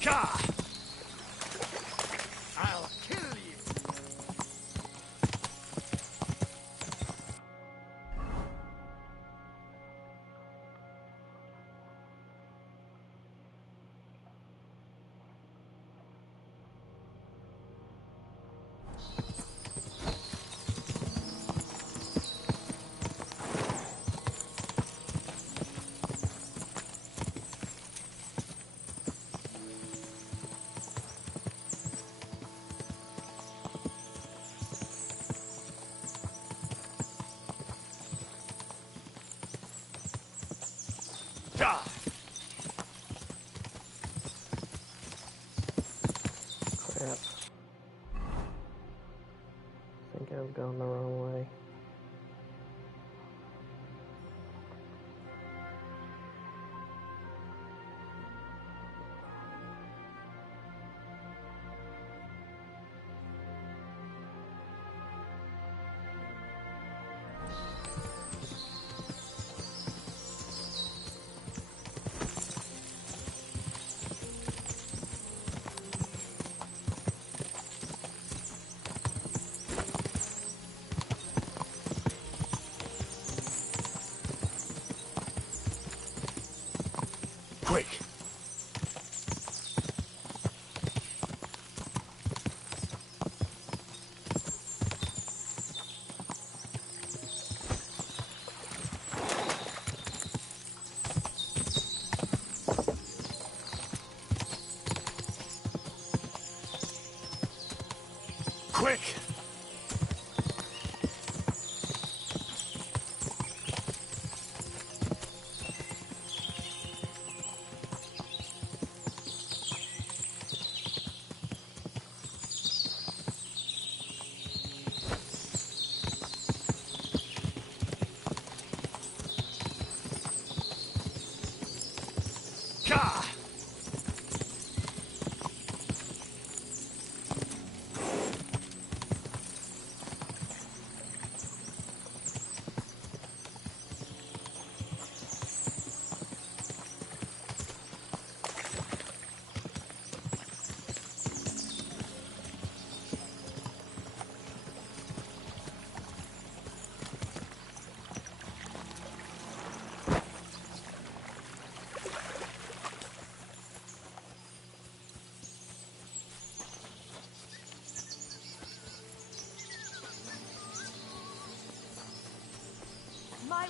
Ka! I'll kill you! Crap. I think I was going the wrong way. Quick! Quick! Ka!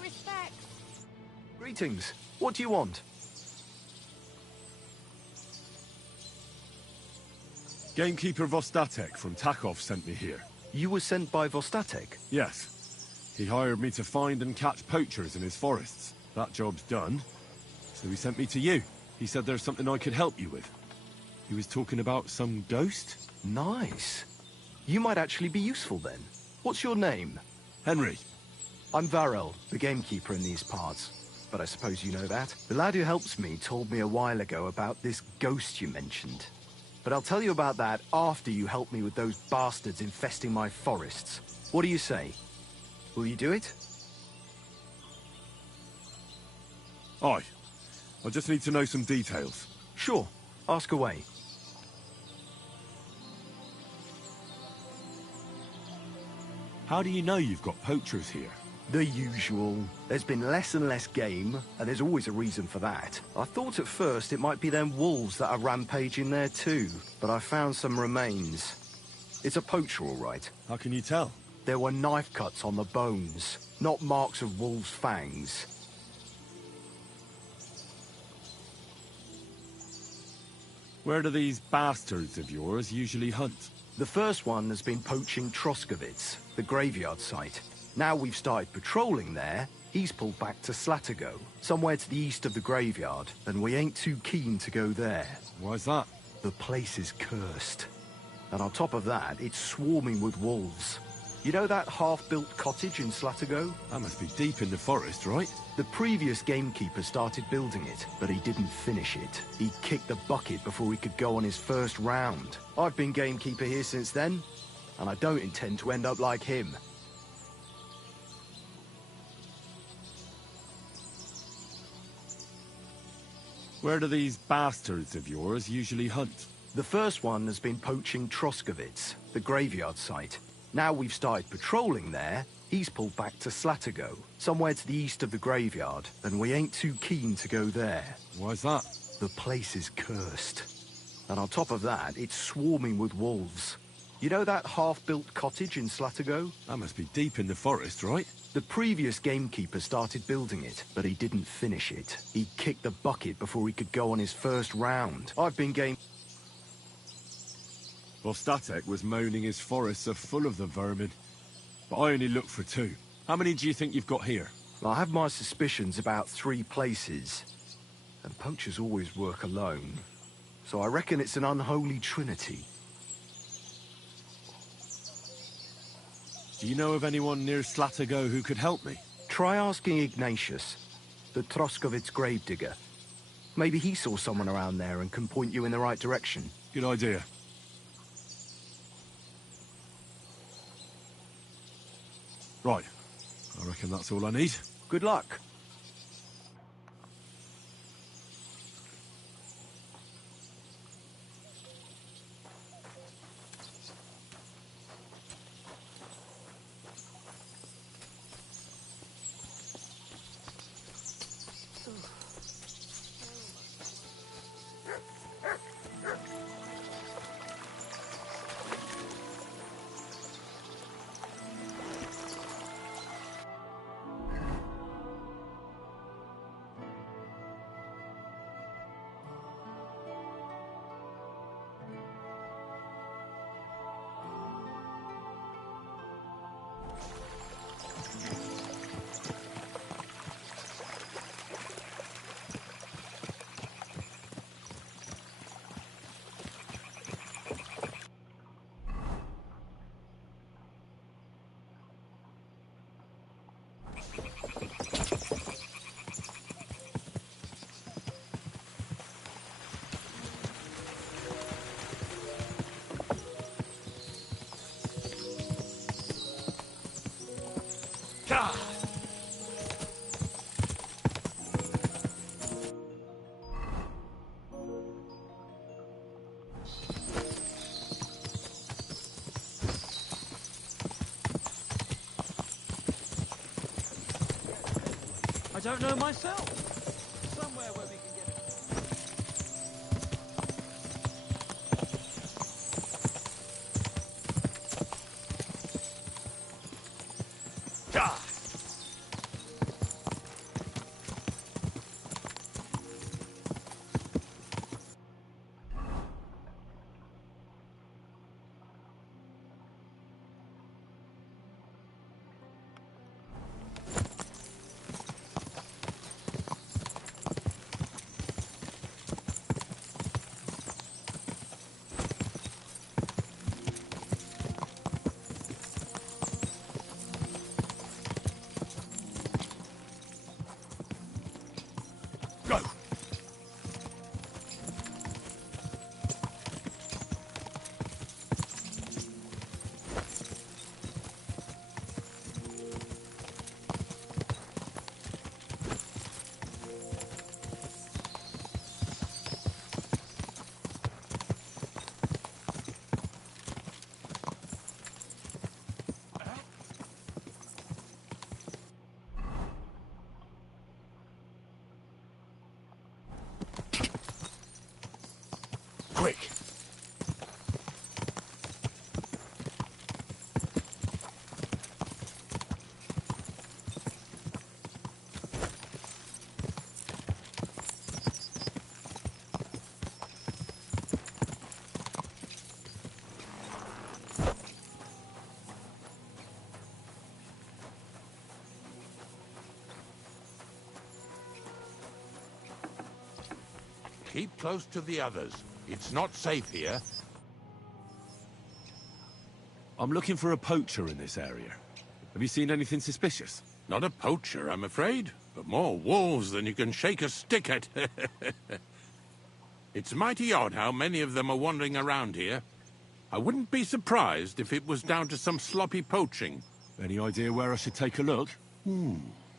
respects. Greetings. What do you want? Gamekeeper Vostatek from Takov sent me here. You were sent by Vostatek? Yes. He hired me to find and catch poachers in his forests. That job's done, so he sent me to you. He said there's something I could help you with. He was talking about some ghost? Nice. You might actually be useful then. What's your name? Henry. I'm Varel, the gamekeeper in these parts. But I suppose you know that. The lad who helps me told me a while ago about this ghost you mentioned. But I'll tell you about that after you help me with those bastards infesting my forests. What do you say? Will you do it? Aye. I just need to know some details. Sure. Ask away. How do you know you've got poachers here? The usual. There's been less and less game, and there's always a reason for that. I thought at first it might be them wolves that are rampaging there too, but I found some remains. It's a poacher, all right. How can you tell? There were knife cuts on the bones, not marks of wolves' fangs. Where do these bastards of yours usually hunt? The first one has been poaching Troskowitz, the graveyard site. Now we've started patrolling there, he's pulled back to Slatigo, somewhere to the east of the graveyard, and we ain't too keen to go there. Why's that? The place is cursed. And on top of that, it's swarming with wolves. You know that half-built cottage in Slatigo? That must be deep in the forest, right? The previous gamekeeper started building it, but he didn't finish it. He kicked the bucket before he could go on his first round. I've been gamekeeper here since then, and I don't intend to end up like him. Where do these bastards of yours usually hunt? The first one has been poaching Troskowitz, the graveyard site. Now we've started patrolling there, he's pulled back to Slatigo, somewhere to the east of the graveyard, and we ain't too keen to go there. Why's that? The place is cursed. And on top of that, it's swarming with wolves. You know that half-built cottage in Slatigo? That must be deep in the forest, right? The previous gamekeeper started building it, but he didn't finish it. He kicked the bucket before he could go on his first round. I've been Vostatek was moaning his forests are full of the vermin, but I only looked for 2. How many do you think you've got here? I have my suspicions about 3 places, and poachers always work alone, so I reckon it's an unholy trinity. Do you know of anyone near Slatigo who could help me? Try asking Ignatius, the Troskowitz gravedigger. Maybe he saw someone around there and can point you in the right direction. Good idea. Right. I reckon that's all I need. Good luck. I don't know myself. Somewhere where we can get Keep close to the others. It's not safe here. I'm looking for a poacher in this area. Have you seen anything suspicious? Not a poacher, I'm afraid, but more wolves than you can shake a stick at. It's mighty odd how many of them are wandering around here. I wouldn't be surprised if it was down to some sloppy poaching. Any idea where I should take a look?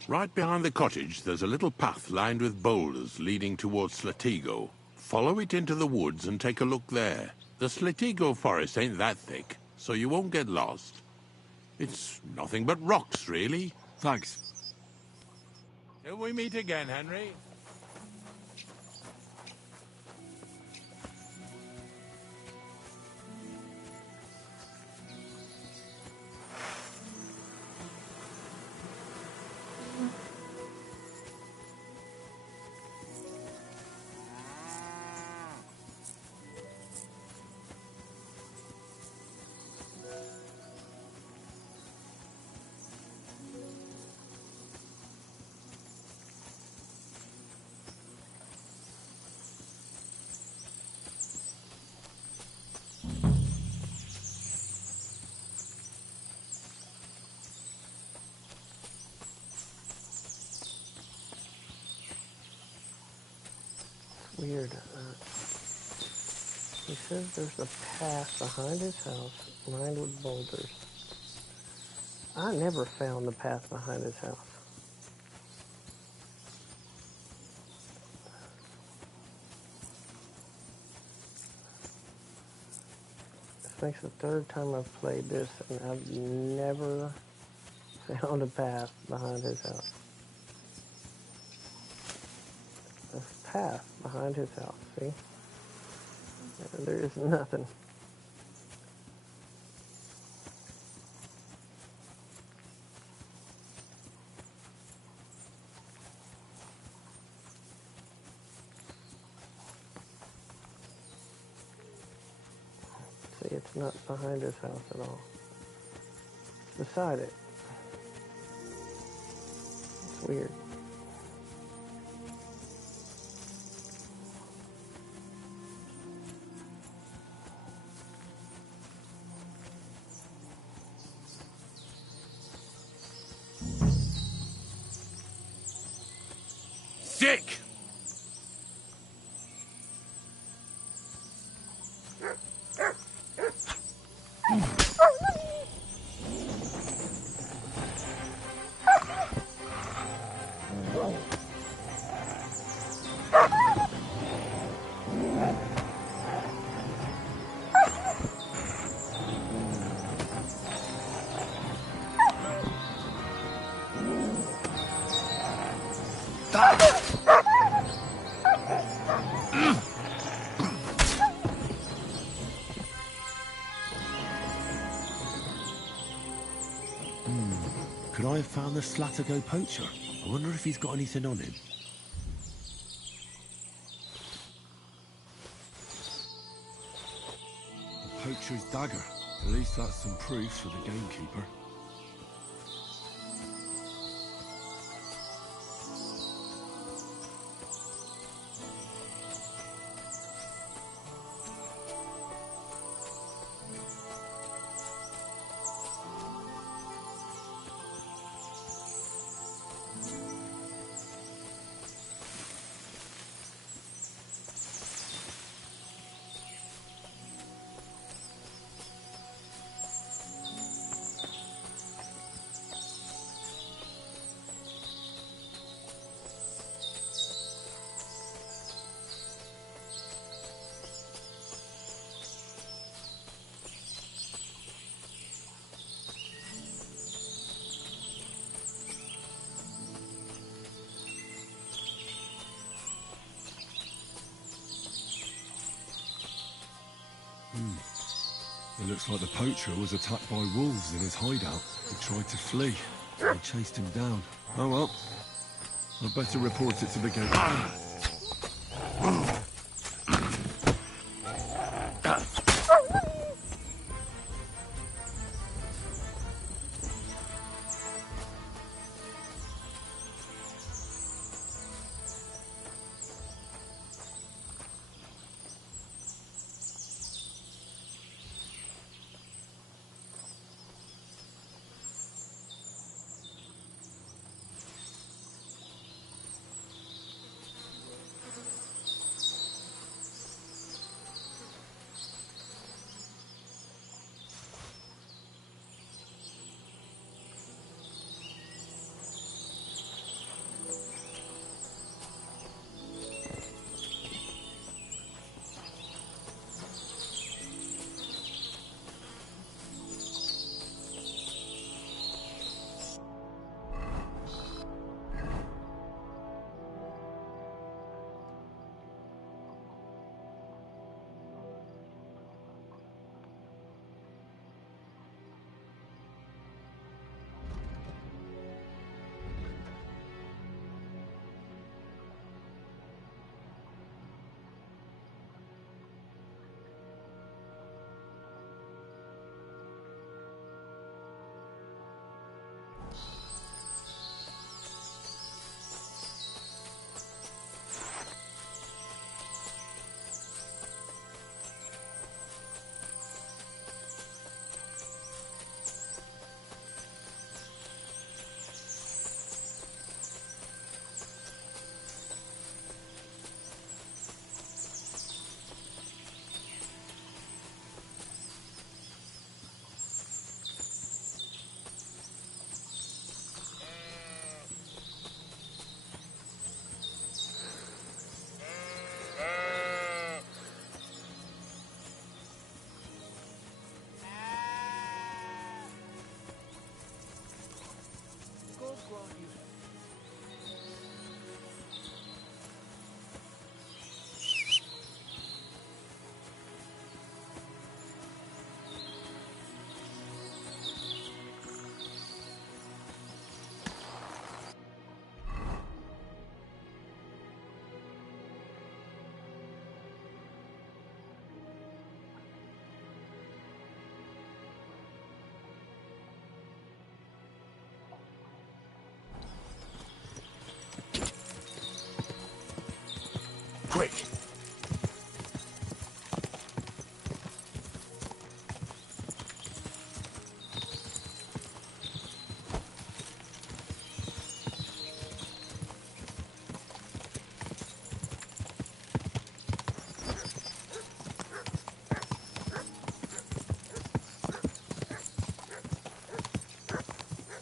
Right behind the cottage, there's a little path lined with boulders leading towards Slatigo. Follow it into the woods and take a look there. The Slatigo forest ain't that thick, so you won't get lost. It's nothing but rocks, really. Thanks. Till we meet again, Henry. Weird. He says there's a path behind his house lined with boulders. I never found the path behind his house. This makes the third time I've played this and I've never found a path behind his house. Path behind his house, see? There is nothing. See, it's not behind his house at all. It's beside it. It's weird. Sick! Could I have found the Slatigo poacher? I wonder if he's got anything on him. The poacher's dagger. At least that's some proof for the gamekeeper. It looks like the poacher was attacked by wolves in his hideout. He tried to flee. They chased him down. Oh well. I'd better report it to the game.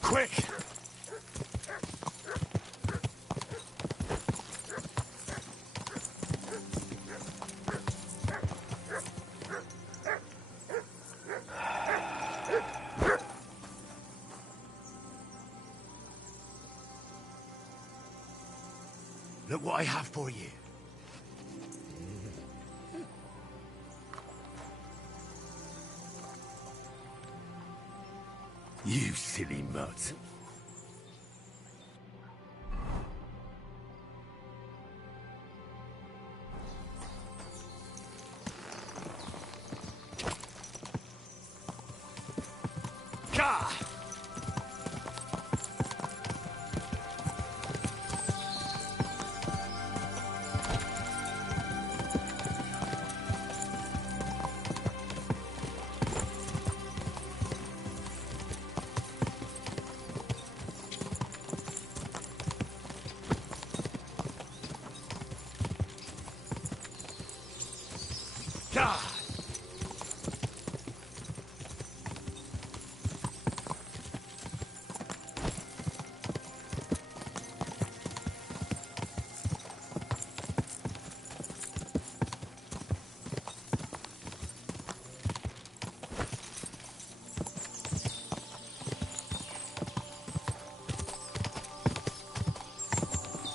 Quick! Look what I have for you. You silly mutt. Gah! God!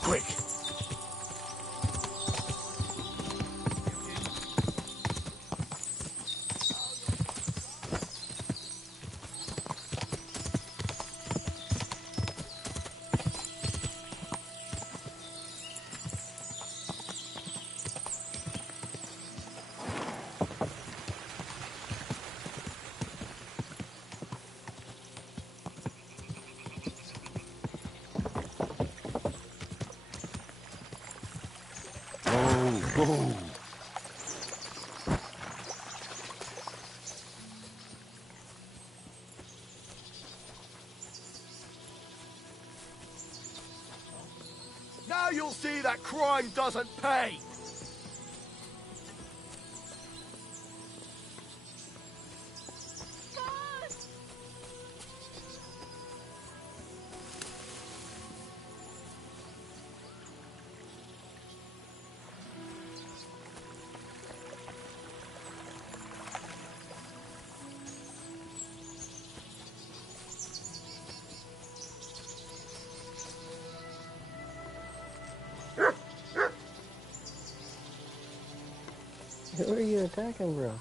Quick! Whoa! Now you'll see that crime doesn't pay! Who are you attacking, bro?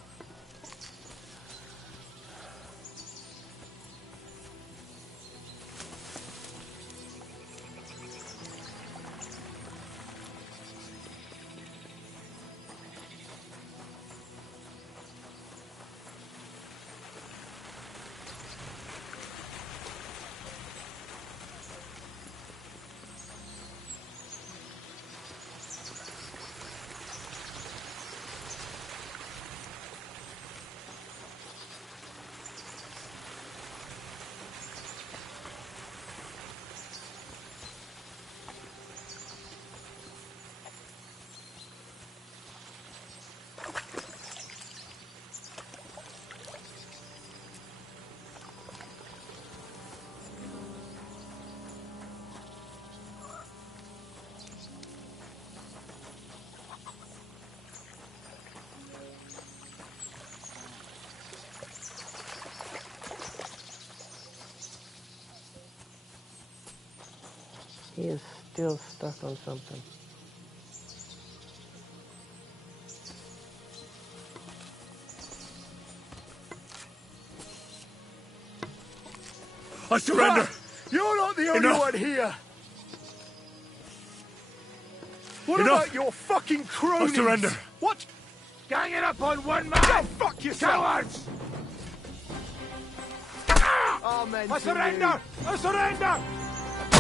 He is still stuck on something. I surrender! You're not the only one here! What Enough. about your fucking cronies? I surrender! What? Ganging up on one man! Go fuck yourself! Cowards! Amen I to surrender! I surrender!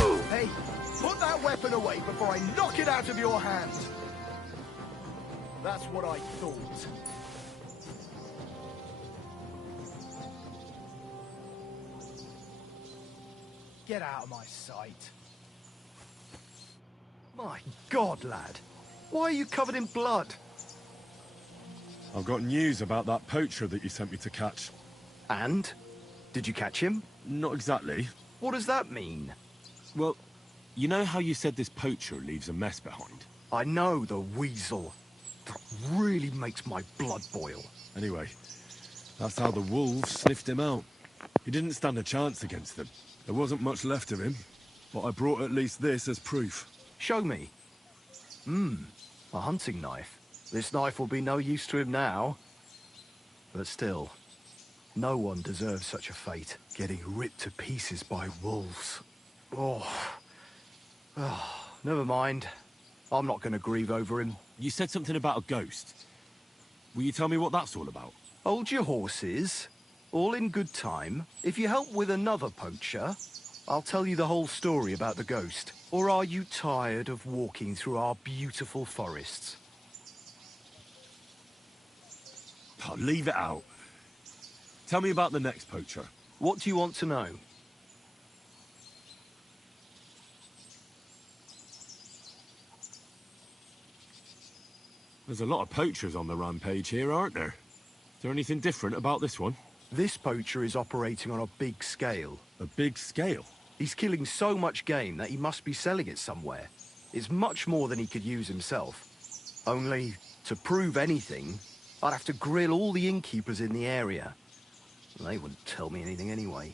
you. Hey, put that weapon away before I knock it out of your hand. That's what I thought. Get out of my sight. My God, lad. Why are you covered in blood? I've got news about that poacher that you sent me to catch. And? Did you catch him? Not exactly. What does that mean? Well, you know how you said this poacher leaves a mess behind? I know, the weasel. That really makes my blood boil. Anyway, that's how the wolves sniffed him out. He didn't stand a chance against them. There wasn't much left of him, but I brought at least this as proof. Show me. A hunting knife. This knife will be no use to him now. But still, no one deserves such a fate, getting ripped to pieces by wolves. Oh, never mind. I'm not going to grieve over him. You said something about a ghost. Will you tell me what that's all about? Hold your horses. All in good time. If you help with another poacher, I'll tell you the whole story about the ghost. Or are you tired of walking through our beautiful forests? Oh, leave it out. Tell me about the next poacher. What do you want to know? There's a lot of poachers on the rampage here, aren't there? Is there anything different about this one? This poacher is operating on a big scale. A big scale? He's killing so much game that he must be selling it somewhere. It's much more than he could use himself. Only, to prove anything, I'd have to grill all the innkeepers in the area. They wouldn't tell me anything anyway.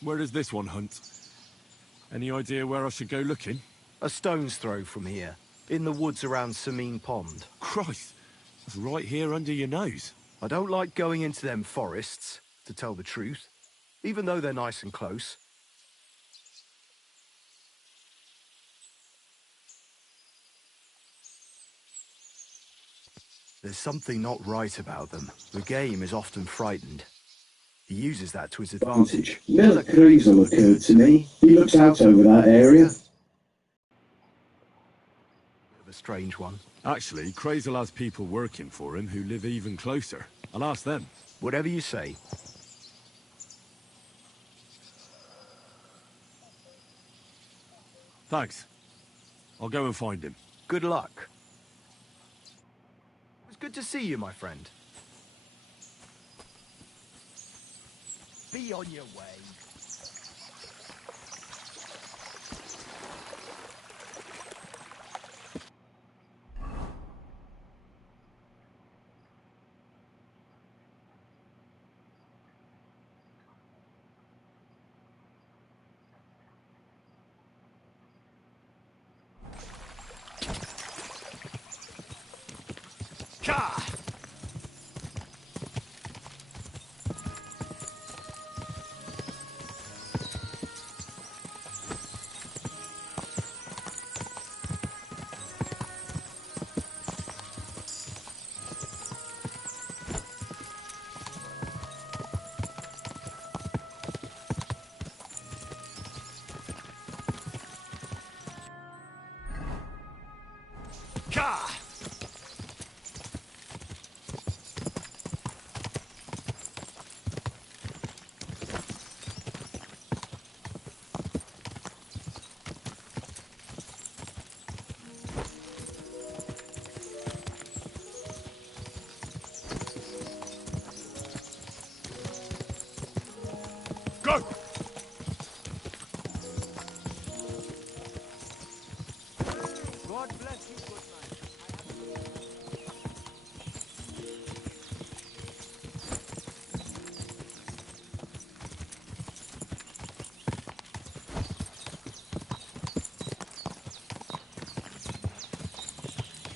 Where does this one hunt? Any idea where I should go looking? A stone's throw from here, in the woods around Samine Pond. Christ, that's right here under your nose. I don't like going into them forests, to tell the truth, even though they're nice and close. There's something not right about them. The game is often frightened. He uses that to his advantage. Miller Kreisel occurred to me. He looks out over that area. A strange one. Actually, Kreisel has people working for him who live even closer. I'll ask them. Whatever you say. Thanks. I'll go and find him. Good luck. It was good to see you, my friend. Be on your way. Go! God bless you, good man.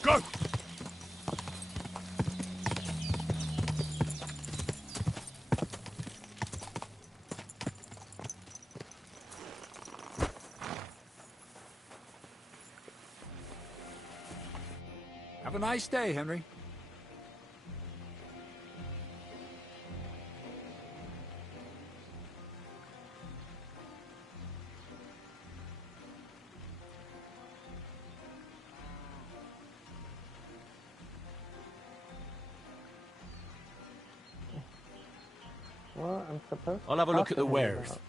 Go! Have a nice day, Henry. Well, I'm supposed to I'll have a look talk at the to him wares. about-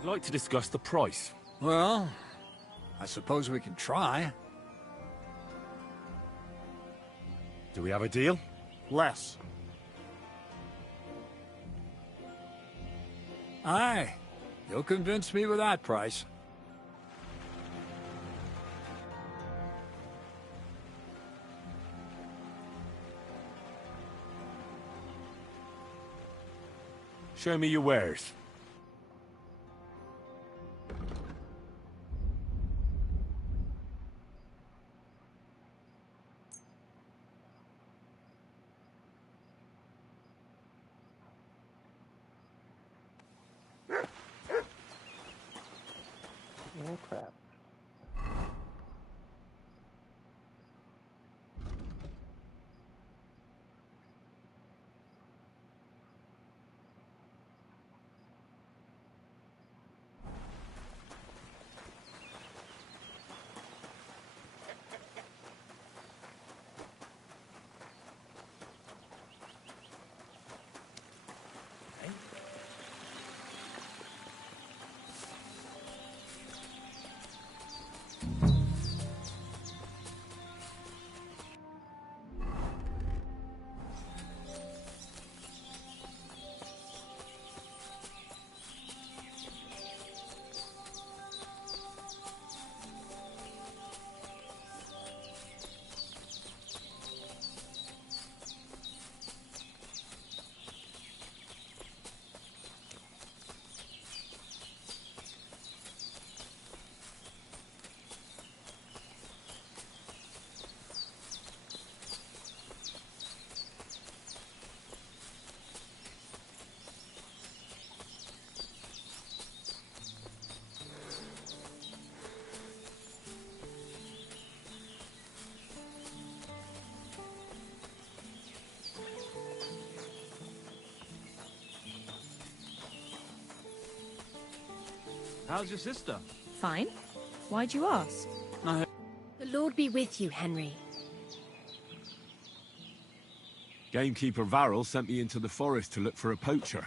I'd like to discuss the price. Well, I suppose we can try. Do we have a deal? Less. Aye. You'll convince me with that price. Show me your wares. Oh, crap. How's your sister? Fine. Why'd you ask? The Lord be with you, Henry. Gamekeeper Varrel sent me into the forest to look for a poacher.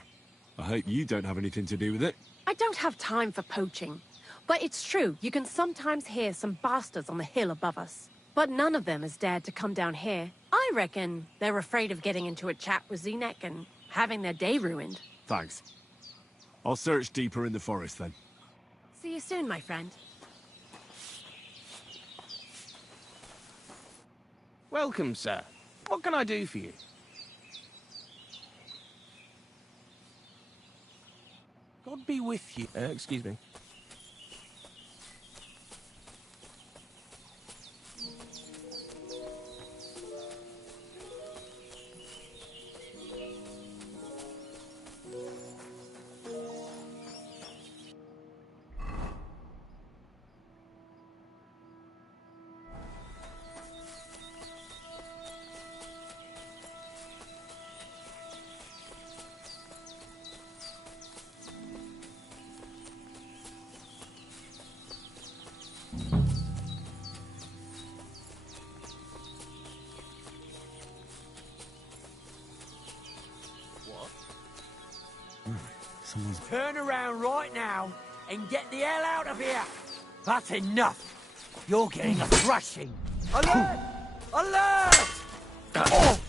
I hope you don't have anything to do with it. I don't have time for poaching. But it's true, you can sometimes hear some bastards on the hill above us. But none of them has dared to come down here. I reckon they're afraid of getting into a chat with Zenek and having their day ruined. Thanks. I'll search deeper in the forest then. See you soon, my friend. Welcome, sir. What can I do for you? God be with you. Excuse me. Someone's... Turn around right now and get the hell out of here! That's enough! You're getting a thrashing! Alert! Alert! Oh.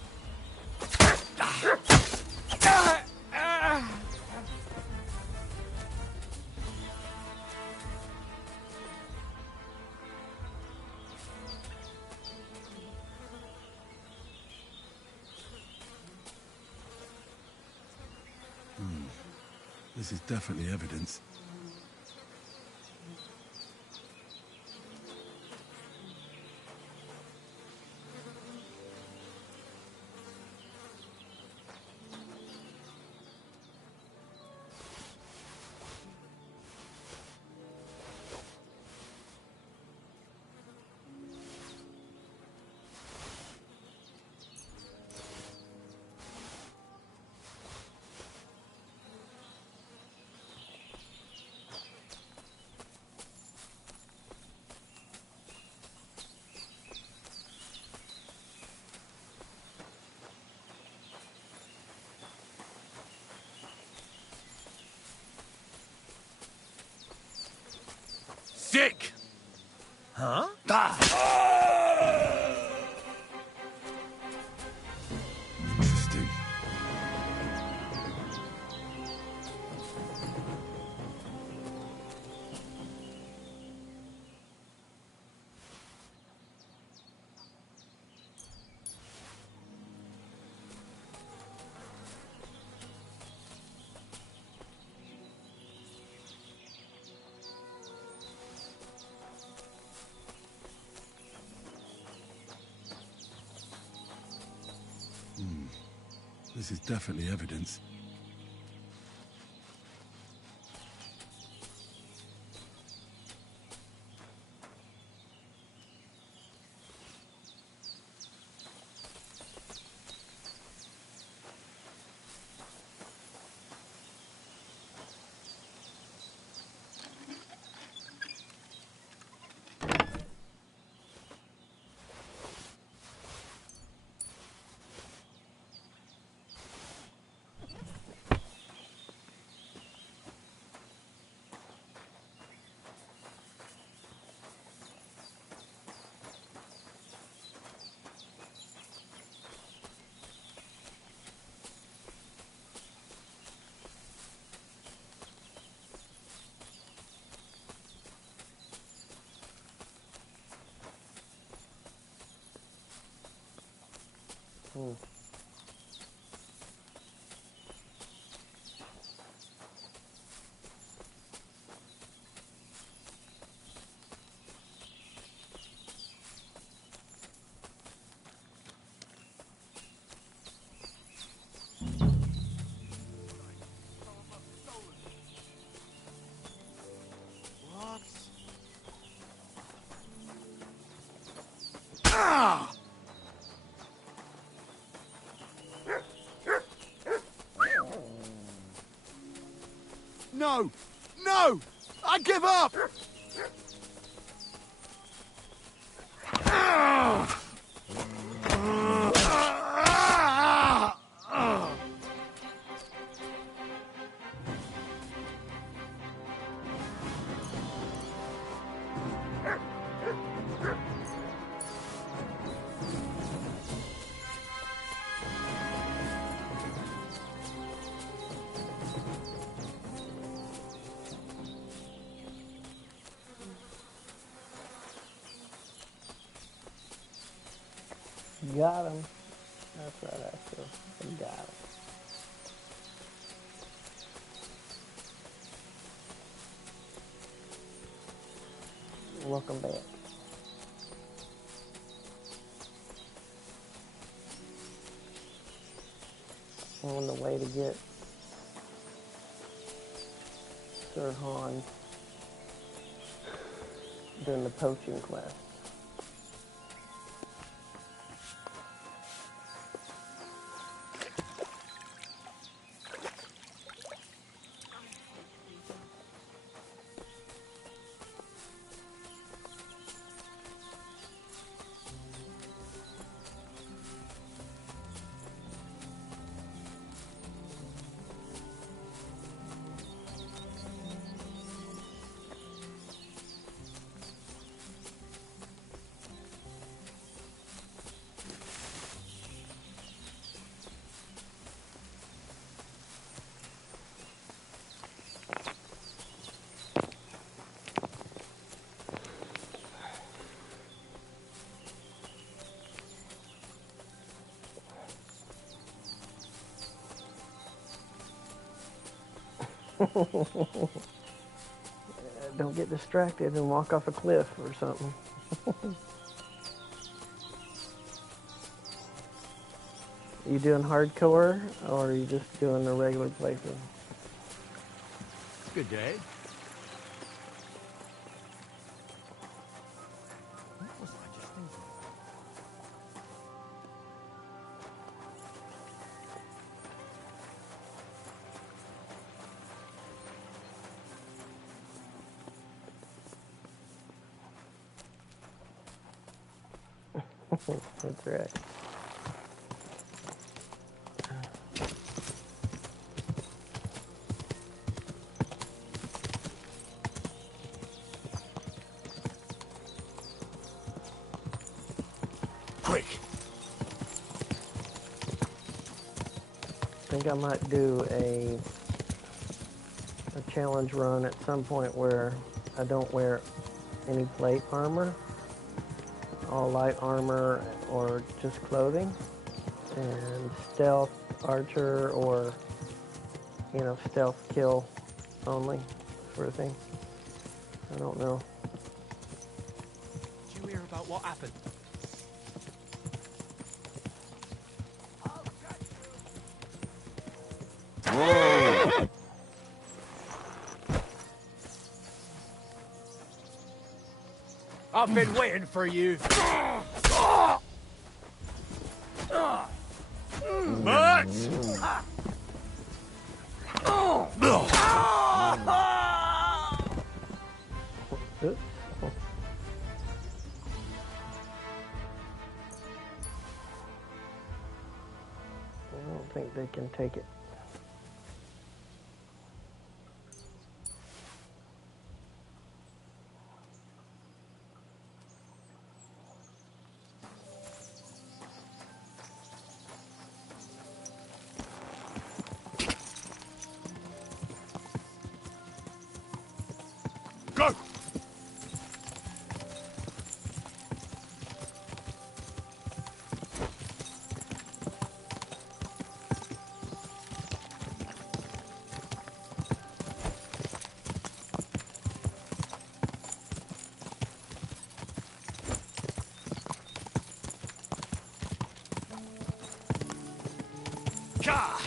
This is definitely evidence. stick! Huh? Interesting. This is definitely evidence. No! No! I give up! Got him. That's right, actually. I got him. Welcome back. On the way to get Sir Han doing the poaching quest. Don't get distracted and walk off a cliff or something. You doing hardcore or are you just doing the regular playthrough? Good day. What was I just thinking? That's right. think I might do a challenge run at some point where I don't wear any plate armor, all light armor or just clothing, and stealth archer or, you know, stealth kill only sort of thing. I don't know. Did you hear about what happened? Whoa! I've been waiting for you. Max! Oops. I don't think they can take it. Go! Ka!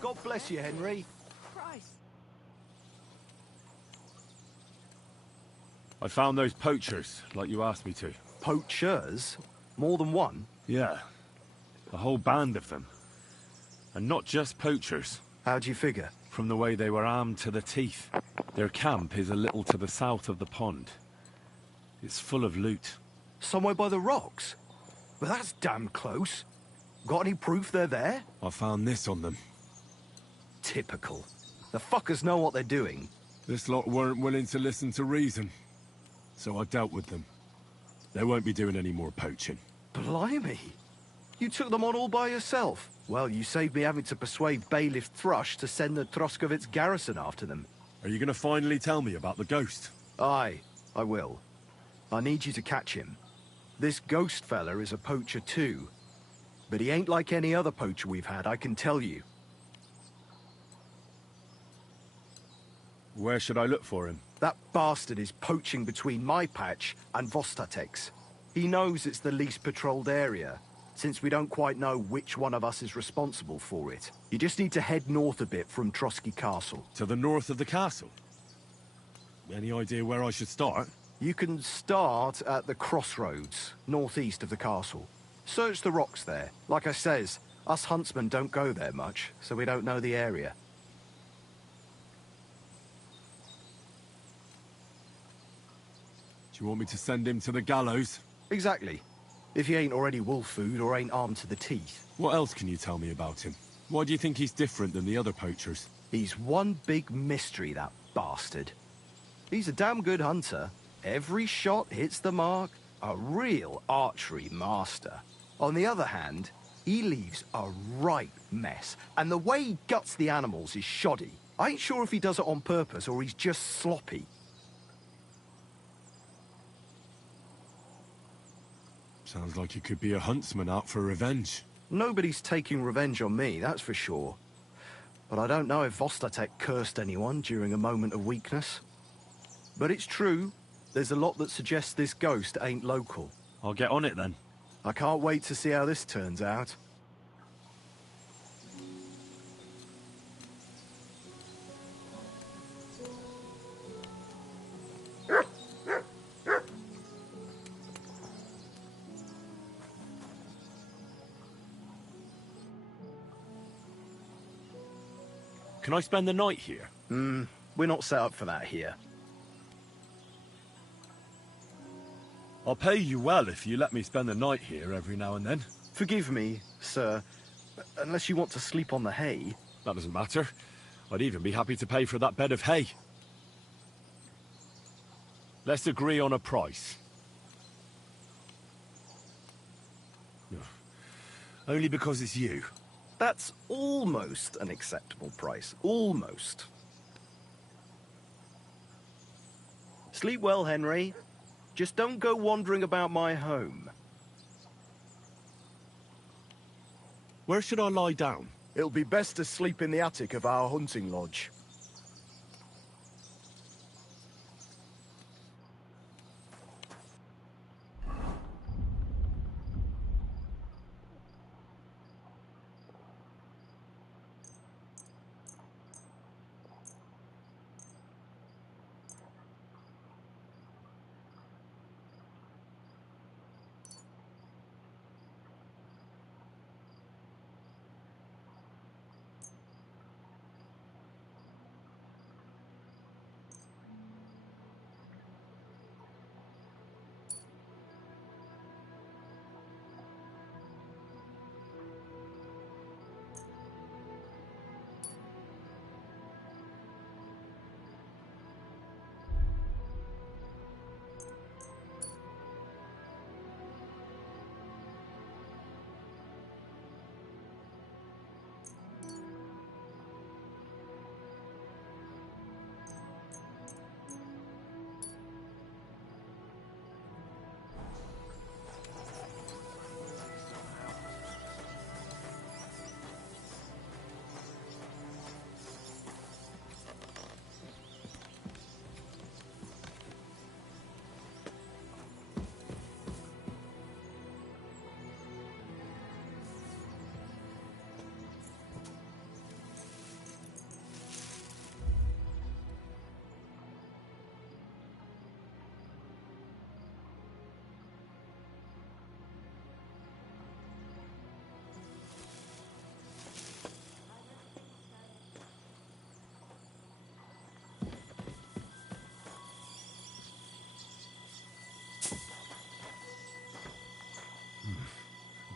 God bless you, Henry. I found those poachers, like you asked me to. Poachers? More than one? Yeah. A whole band of them. And not just poachers. How'd you figure? From the way they were armed to the teeth. Their camp is a little to the south of the pond. It's full of loot. Somewhere by the rocks? Well, that's damn close. Got any proof they're there? I found this on them. Typical. The fuckers know what they're doing. This lot weren't willing to listen to reason. So I dealt with them. They won't be doing any more poaching. Blimey. You took them on all by yourself. Well, you saved me having to persuade Bailiff Thrush to send the Troskovitz garrison after them. Are you gonna finally tell me about the ghost? Aye, I will. I need you to catch him. This ghost fella is a poacher too. But he ain't like any other poacher we've had, I can tell you. Where should I look for him? That bastard is poaching between my patch and Vostatek's. He knows it's the least patrolled area, since we don't quite know which one of us is responsible for it. You just need to head north a bit from Trotsky Castle. To the north of the castle? Any idea where I should start? You can start at the crossroads, northeast of the castle. Search the rocks there. Like I says, us huntsmen don't go there much, so we don't know the area. Do you want me to send him to the gallows? Exactly. If he ain't already wolf food or ain't armed to the teeth. What else can you tell me about him? Why do you think he's different than the other poachers? He's one big mystery, that bastard. He's a damn good hunter. Every shot hits the mark. A real archery master. On the other hand, he leaves a right mess. And the way he guts the animals is shoddy. I ain't sure if he does it on purpose or he's just sloppy. Sounds like he could be a huntsman out for revenge. Nobody's taking revenge on me, that's for sure. But I don't know if Vostatek cursed anyone during a moment of weakness. But it's true, there's a lot that suggests this ghost ain't local. I'll get on it then. I can't wait to see how this turns out. Can I spend the night here? We're not set up for that here. I'll pay you well if you let me spend the night here every now and then. Forgive me, sir, unless you want to sleep on the hay. That doesn't matter. I'd even be happy to pay for that bed of hay. Let's agree on a price. Only because it's you. That's almost an acceptable price. Almost. Sleep well, Henry. Just don't go wandering about my home. Where should I lie down? It'll be best to sleep in the attic of our hunting lodge.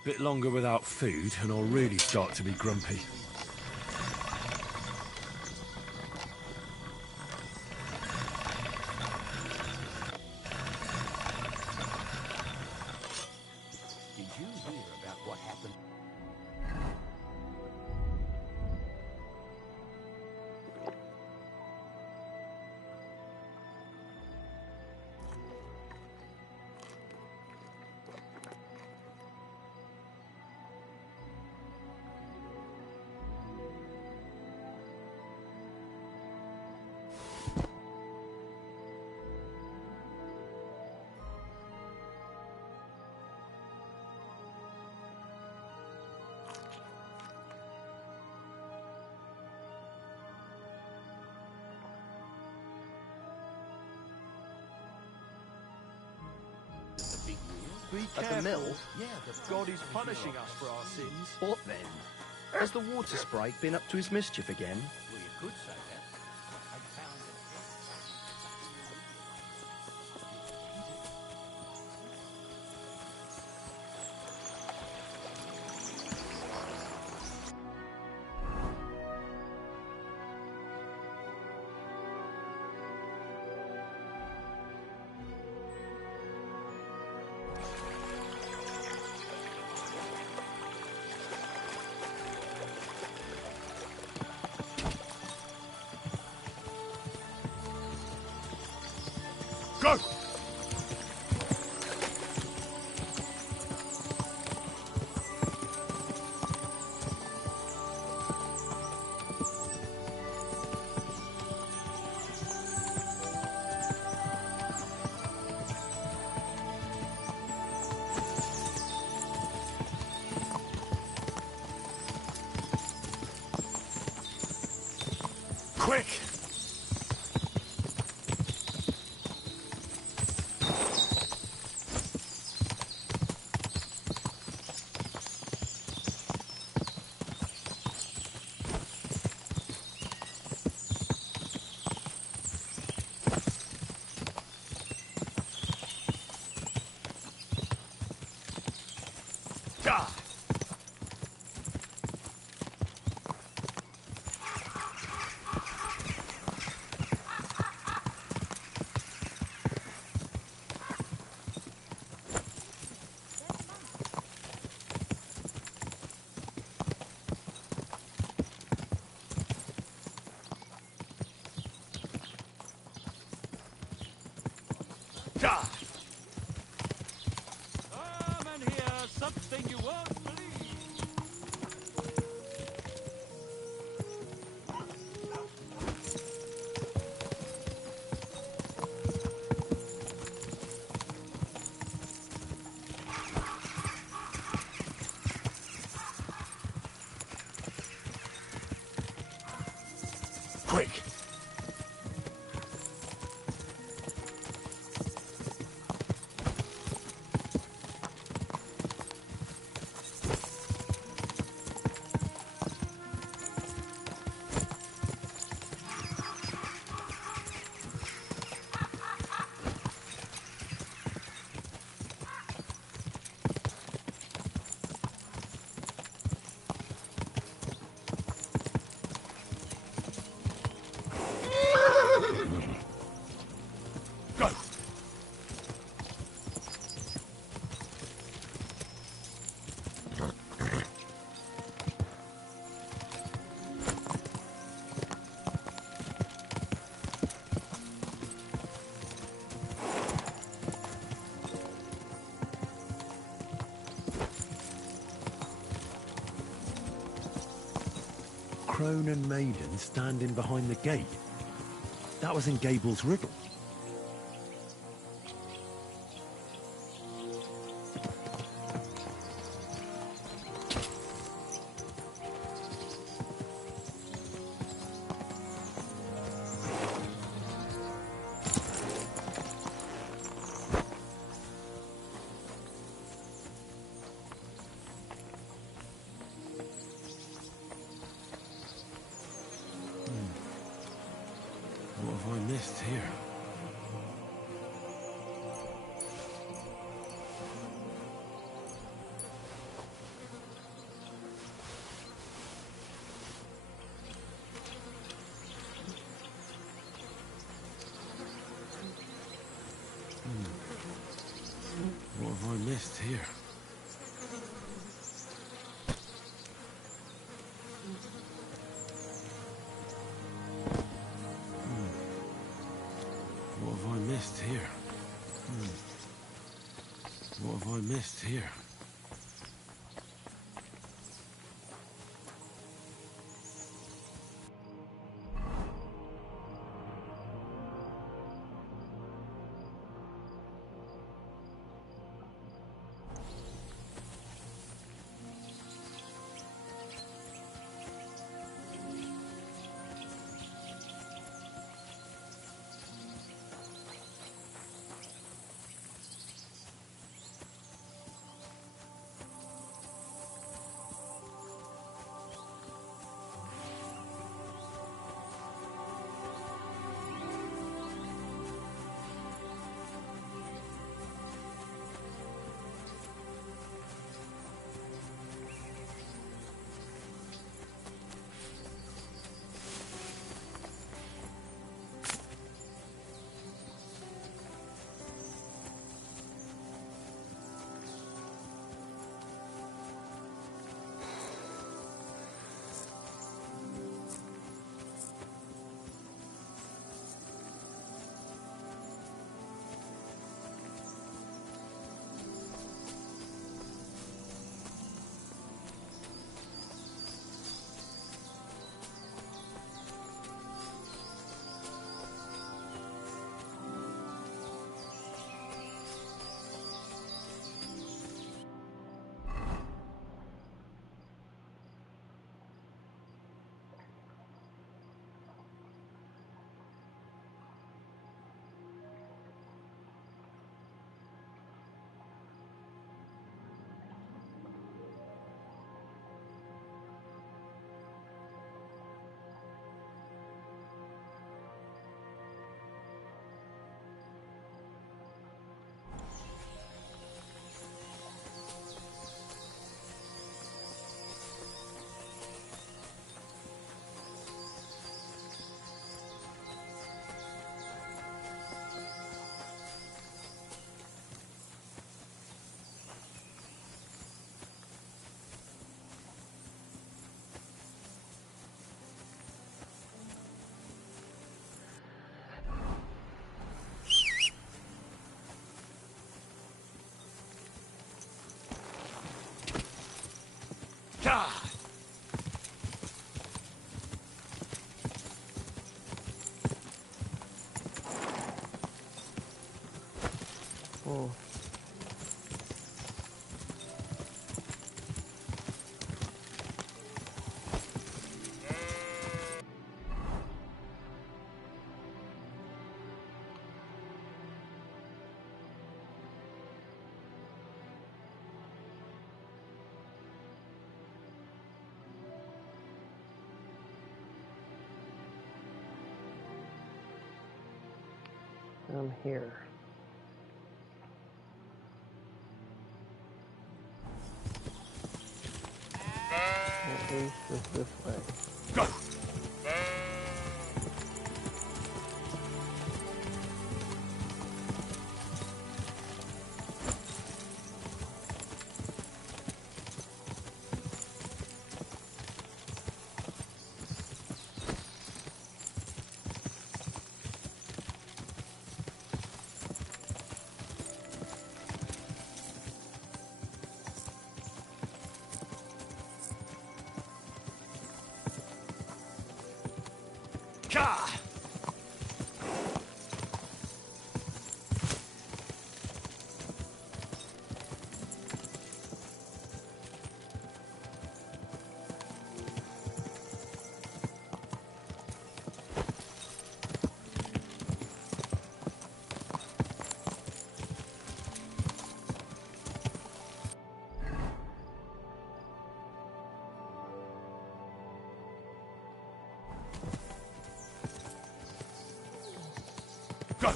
Bit longer without food, and I'll really start to be grumpy. Did you hear about what happened? At the mill? Yeah, God is punishing us for our sins. What then? Has the water sprite been up to his mischief again? Well, you could say that. I found Go! Quick! Come and hear something you won't believe. Quick! Crone and Maiden standing behind the gate. That was in Gable's riddle. What have I missed here? What have I missed here? What have I missed here? What have I missed here? Oh. I'm here. At least it's this way. Go! Go!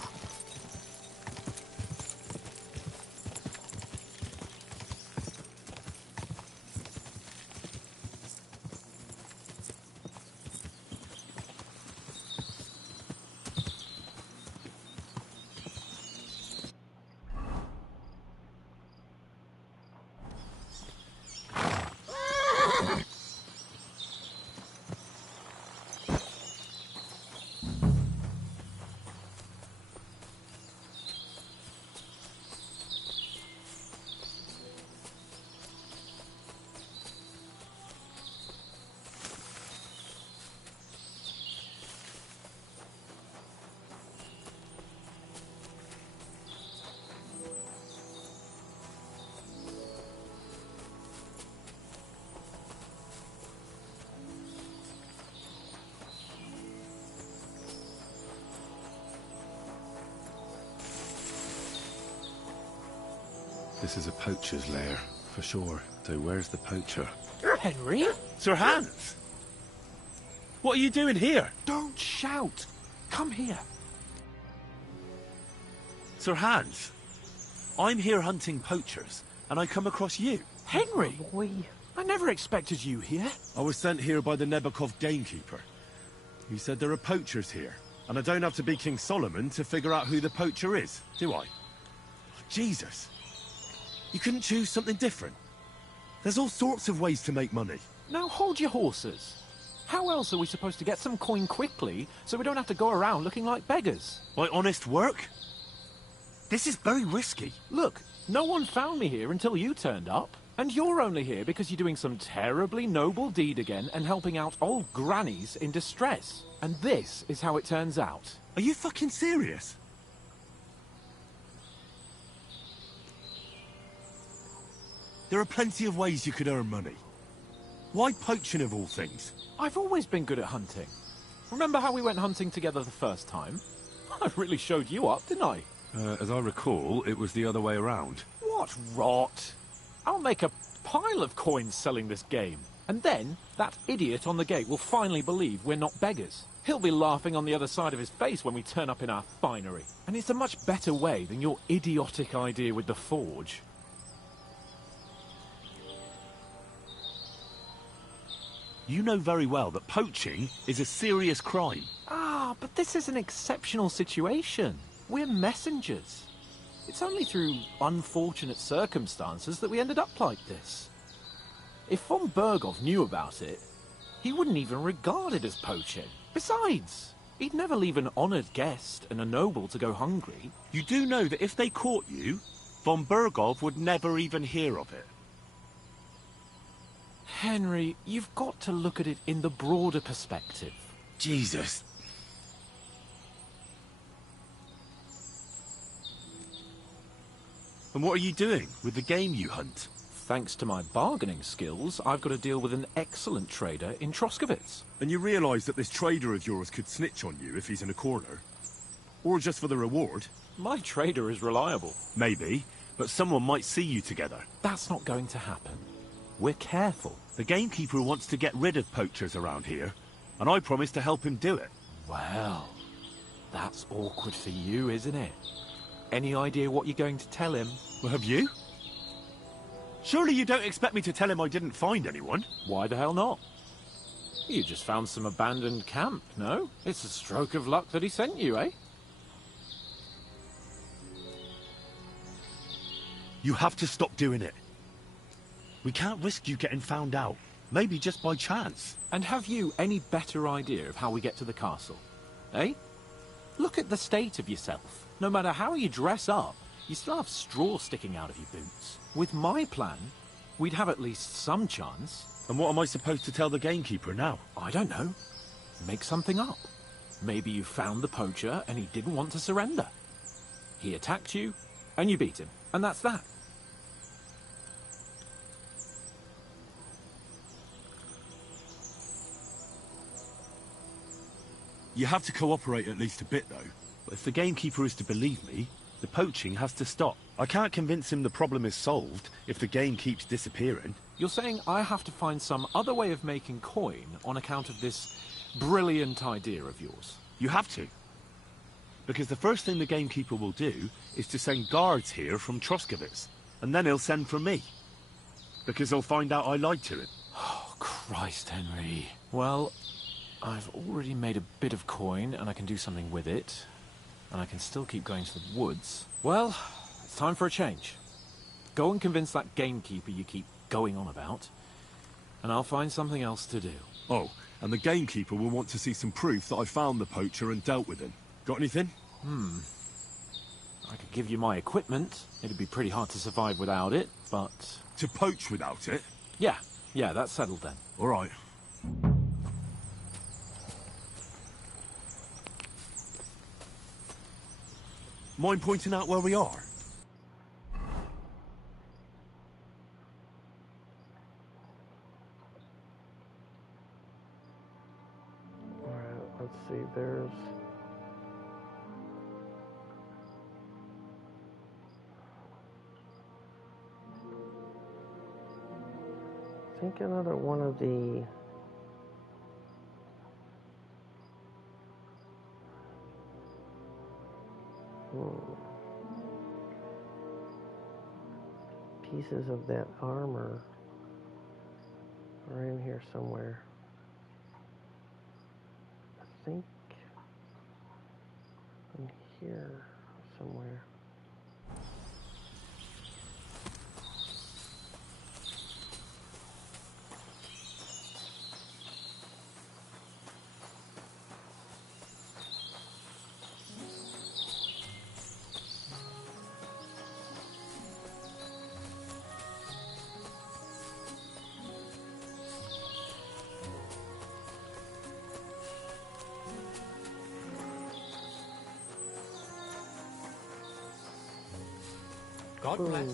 This is a poacher's lair, for sure. So where's the poacher? Henry? Sir Hans! What are you doing here? Don't shout. Come here. Sir Hans, I'm here hunting poachers, and I come across you. Henry? Boy. I never expected you here. I was sent here by the Nebakov gamekeeper. He said there are poachers here, and I don't have to be King Solomon to figure out who the poacher is, do I? Jesus! You couldn't choose something different? There's all sorts of ways to make money. Now hold your horses. How else are we supposed to get some coin quickly so we don't have to go around looking like beggars? By honest work? This is very risky. Look, no one found me here until you turned up. And you're only here because you're doing some terribly noble deed again and helping out old grannies in distress. And this is how it turns out. Are you fucking serious? There are plenty of ways you could earn money. Why poaching of all things? I've always been good at hunting. Remember how we went hunting together the first time? I really showed you up, didn't I? As I recall, it was the other way around. What rot! I'll make a pile of coins selling this game. And then, that idiot on the gate will finally believe we're not beggars. He'll be laughing on the other side of his face when we turn up in our finery. And it's a much better way than your idiotic idea with the forge. You know very well that poaching is a serious crime. Ah, but this is an exceptional situation. We're messengers. It's only through unfortunate circumstances that we ended up like this. If von Berghoff knew about it, he wouldn't even regard it as poaching. Besides, he'd never leave an honoured guest and a noble to go hungry. You do know that if they caught you, von Berghoff would never even hear of it. Henry, you've got to look at it in the broader perspective. Jesus. And what are you doing with the game you hunt? Thanks to my bargaining skills, I've got to deal with an excellent trader in Sckalitz. And you realise that this trader of yours could snitch on you if he's in a corner? Or just for the reward? My trader is reliable. Maybe, but someone might see you together. That's not going to happen. We're careful. The gamekeeper wants to get rid of poachers around here, and I promise to help him do it. Well, that's awkward for you, isn't it? Any idea what you're going to tell him? Well, have you? Surely you don't expect me to tell him I didn't find anyone? Why the hell not? You just found some abandoned camp, no? It's a stroke of luck that he sent you, eh? You have to stop doing it. We can't risk you getting found out. Maybe just by chance. And have you any better idea of how we get to the castle? Eh? Look at the state of yourself. No matter how you dress up, you still have straw sticking out of your boots. With my plan, we'd have at least some chance. And what am I supposed to tell the gamekeeper now? I don't know. Make something up. Maybe you found the poacher and he didn't want to surrender. He attacked you, and you beat him. And that's that. You have to cooperate at least a bit, though. But if the gamekeeper is to believe me, the poaching has to stop. I can't convince him the problem is solved if the game keeps disappearing. You're saying I have to find some other way of making coin on account of this brilliant idea of yours? You have to. Because the first thing the gamekeeper will do is to send guards here from Sckalitz, and then he'll send for me. Because he'll find out I lied to him. Oh, Christ, Henry. Well, I've already made a bit of coin, and I can do something with it. And I can still keep going to the woods. Well, it's time for a change. Go and convince that gamekeeper you keep going on about, and I'll find something else to do. Oh, and the gamekeeper will want to see some proof that I found the poacher and dealt with him. Got anything? I could give you my equipment. It'd be pretty hard to survive without it, but... To poach without it? Yeah, that's settled then. All right. Mind pointing out where we are? Alright, let's see, there's... I think another one of the... pieces of that armor are in here somewhere. I think in here somewhere. God bless.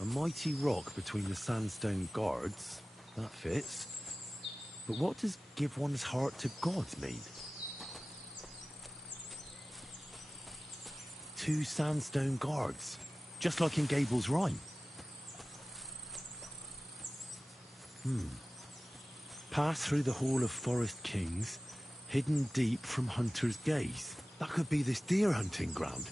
A mighty rock between the sandstone guards. That fits. But what does give one's heart to God mean? 2 sandstone guards. Just like in Gable's rhyme. Pass through the Hall of Forest Kings, hidden deep from hunter's gaze. That could be this deer hunting ground.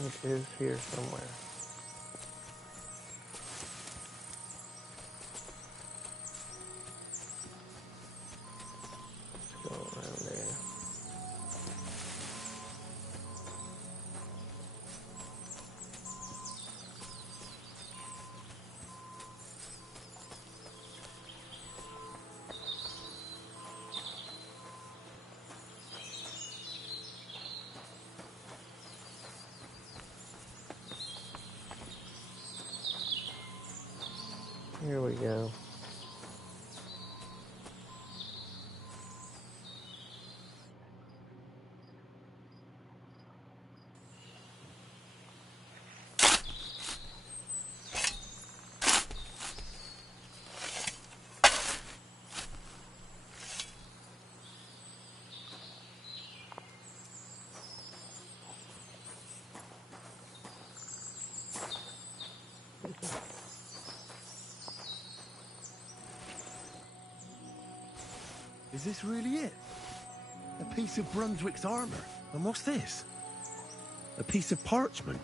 It is here somewhere. Let's go around there. Here we go. Is this really it? A piece of Brunswick's armor. And what's this? A piece of parchment.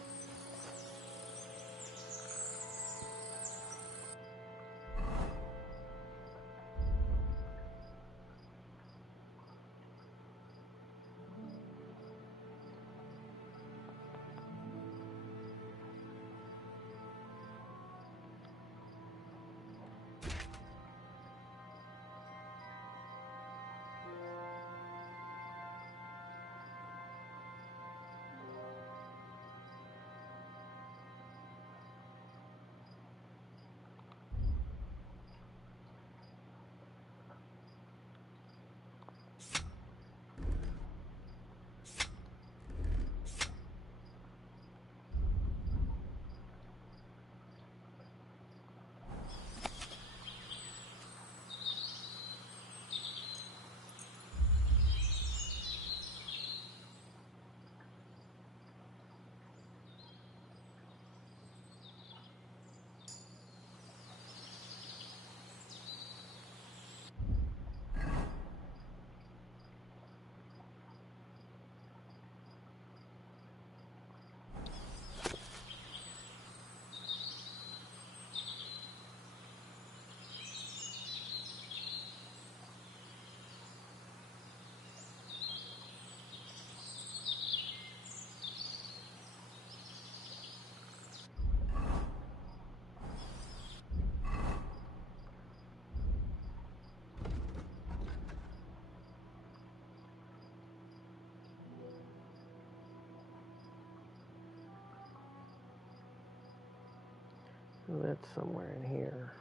That's somewhere in here.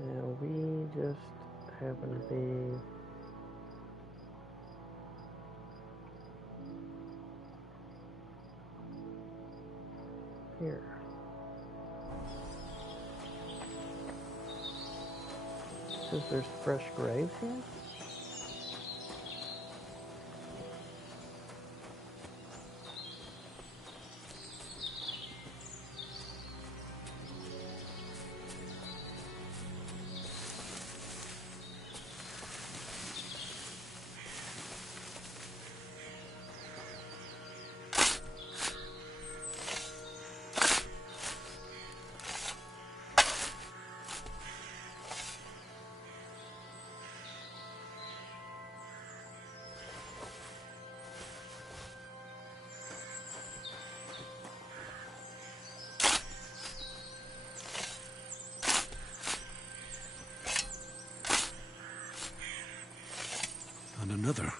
And we just happen to be here. Says there's fresh graves here. And another.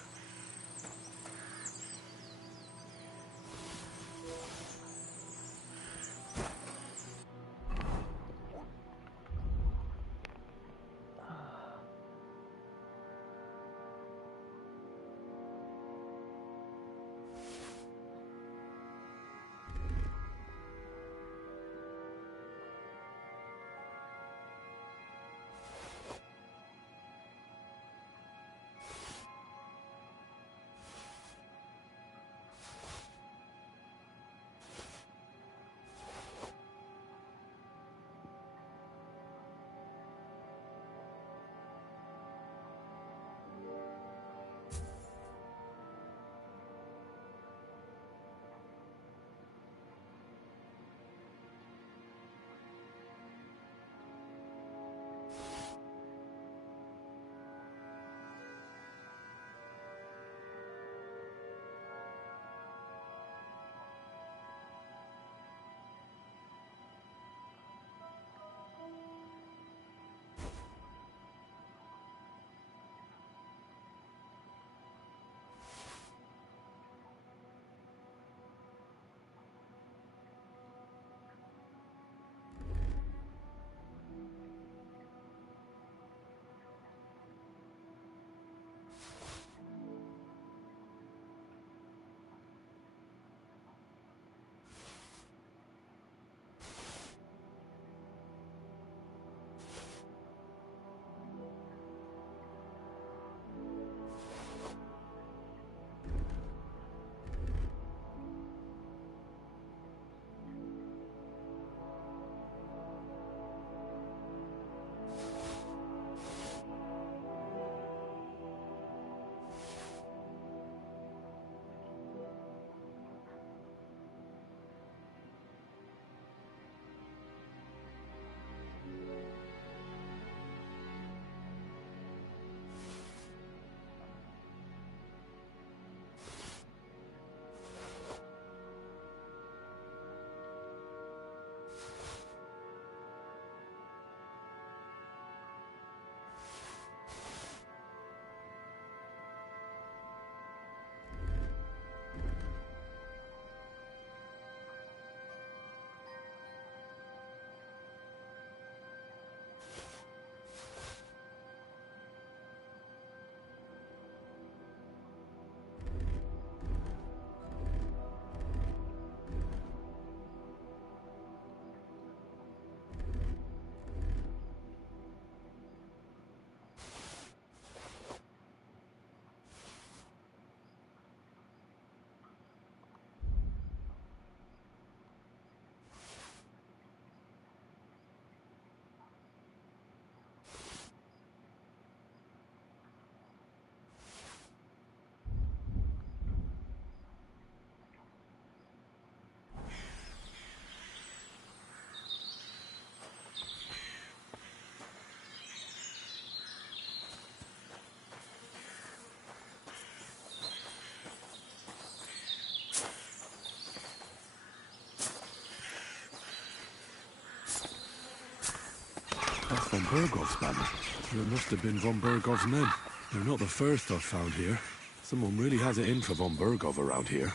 That's von Bergov's banner. It must have been von Bergov's men. They're not the first I've found here. Someone really has it in for von Bergov around here.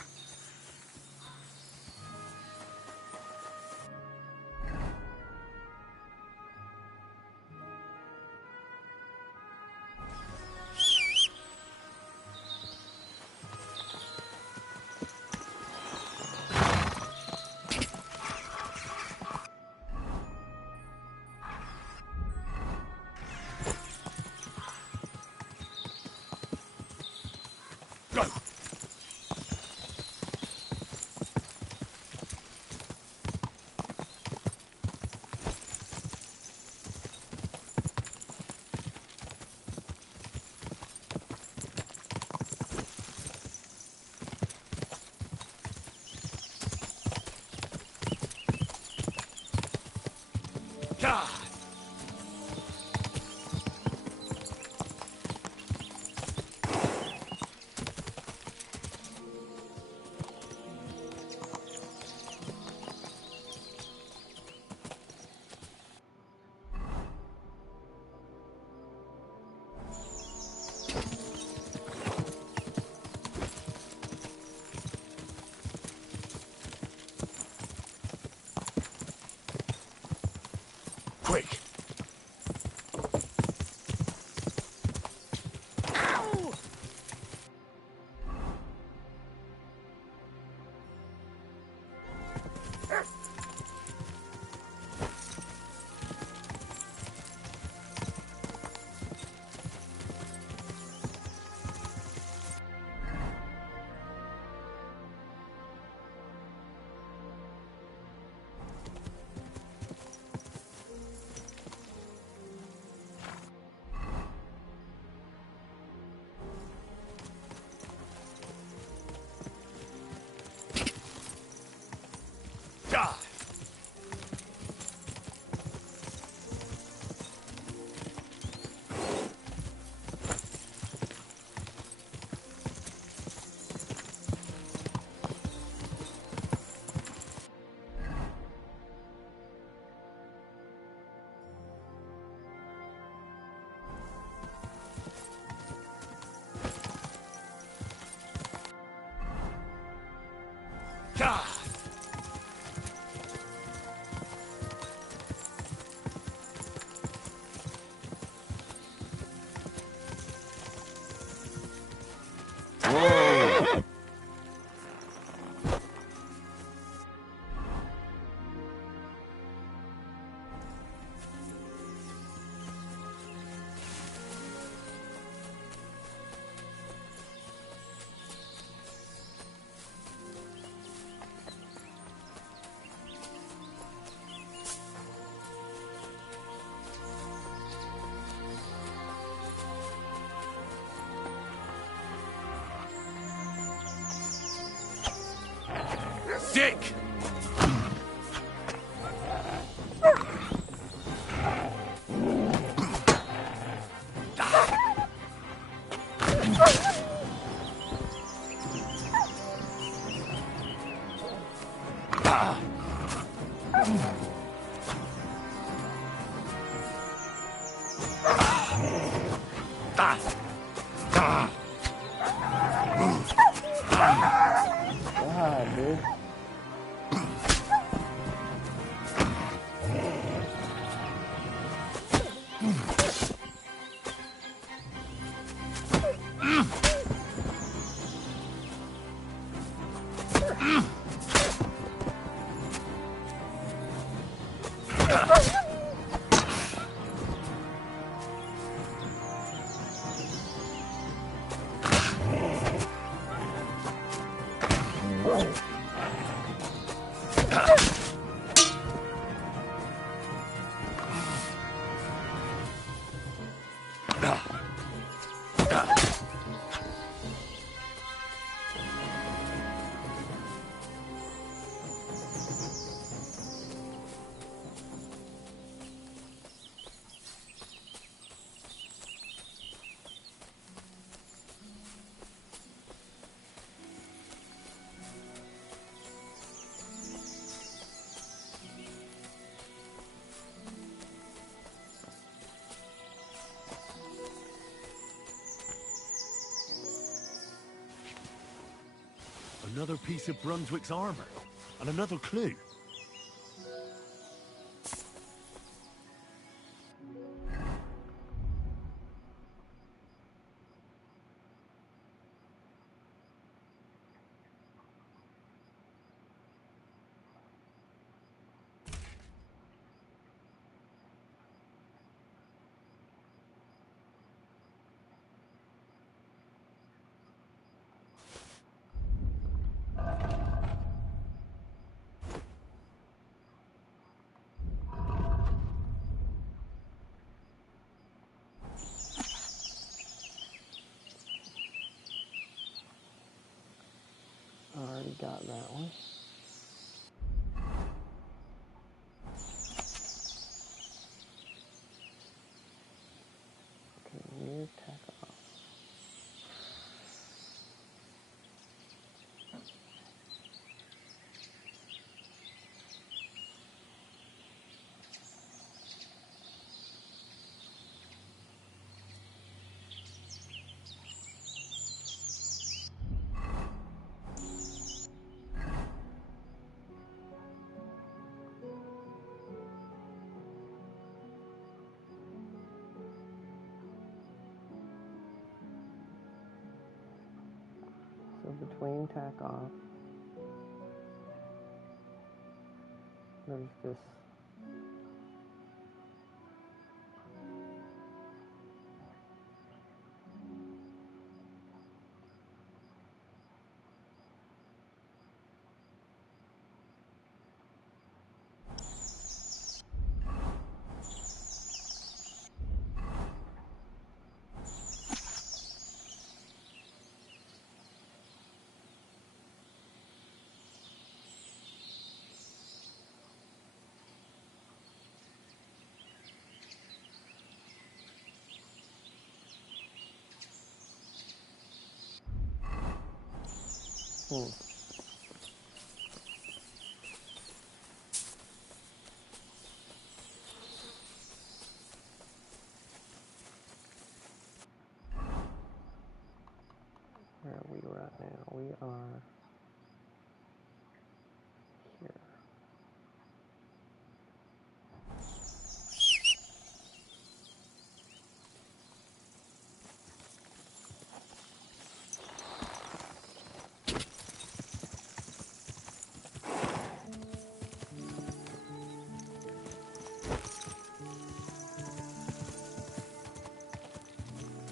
Quick! Dick! God, dude. Another piece of Brunswick's armor. And another clue. between tack off. There's this where are we right now? We are here.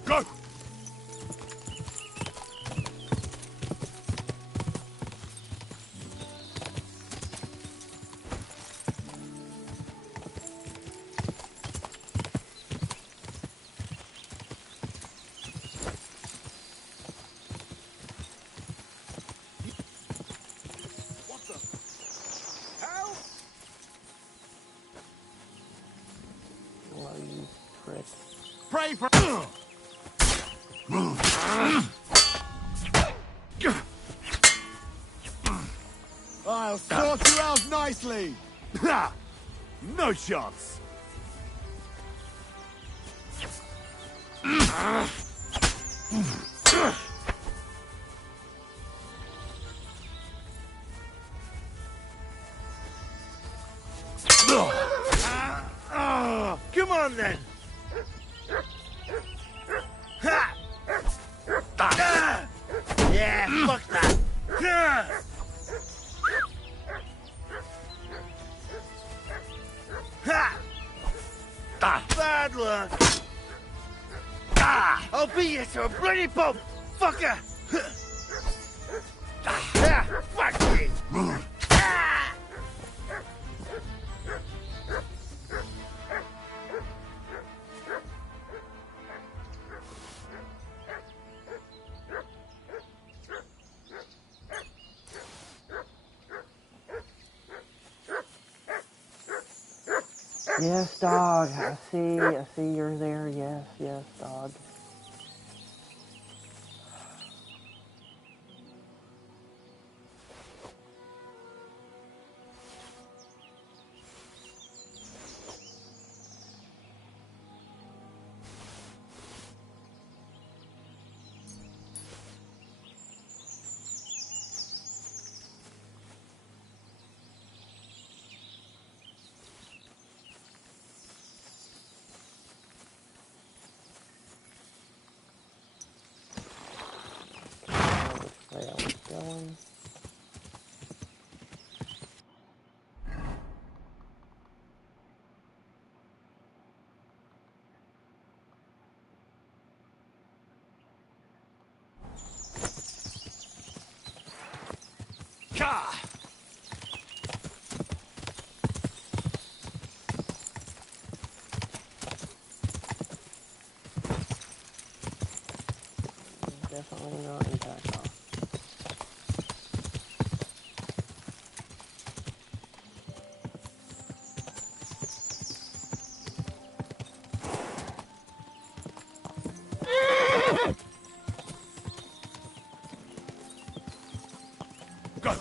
Go! What the hell? Well, you prick. Pray for. I'll sort you out nicely. No chance. Come on then. Yeah, fuck that. Bad luck. I'll beat you to a bloody pulp, fucker. Fuck you. Yes, dog. I see you're there. Yes, yes, dog. Where I was going. Definitely not in tack off. Go!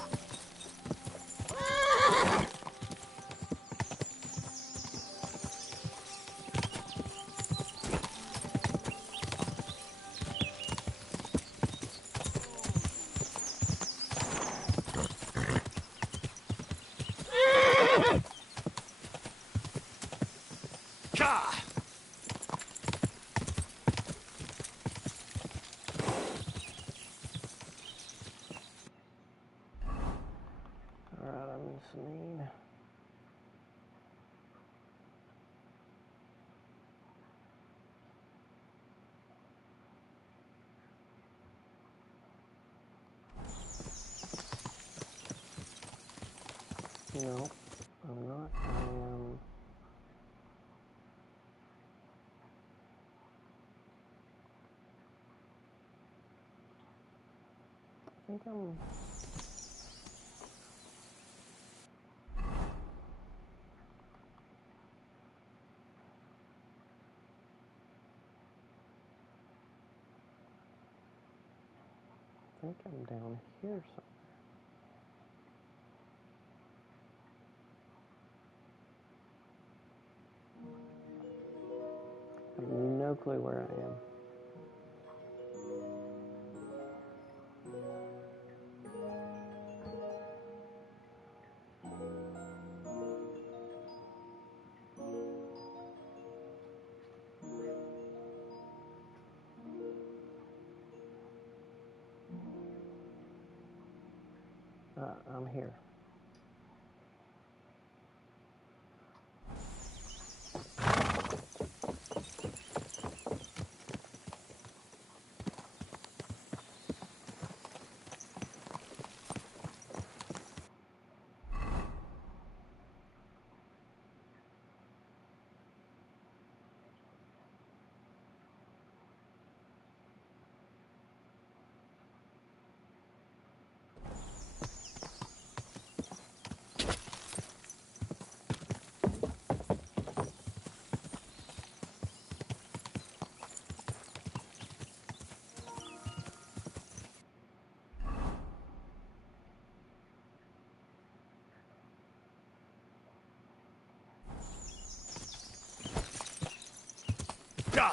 this mean? No, I'm not. I am... I think I'm... I think I'm down here somewhere. I have no clue where I am. I'm here. Go!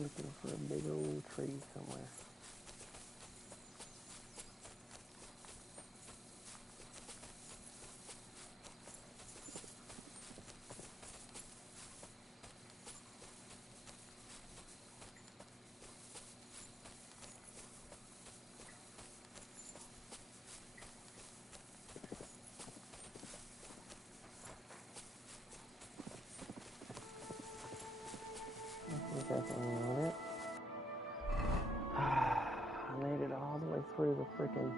Looking for a big old tree somewhere. Definitely on it. I made it all the way through the frickin'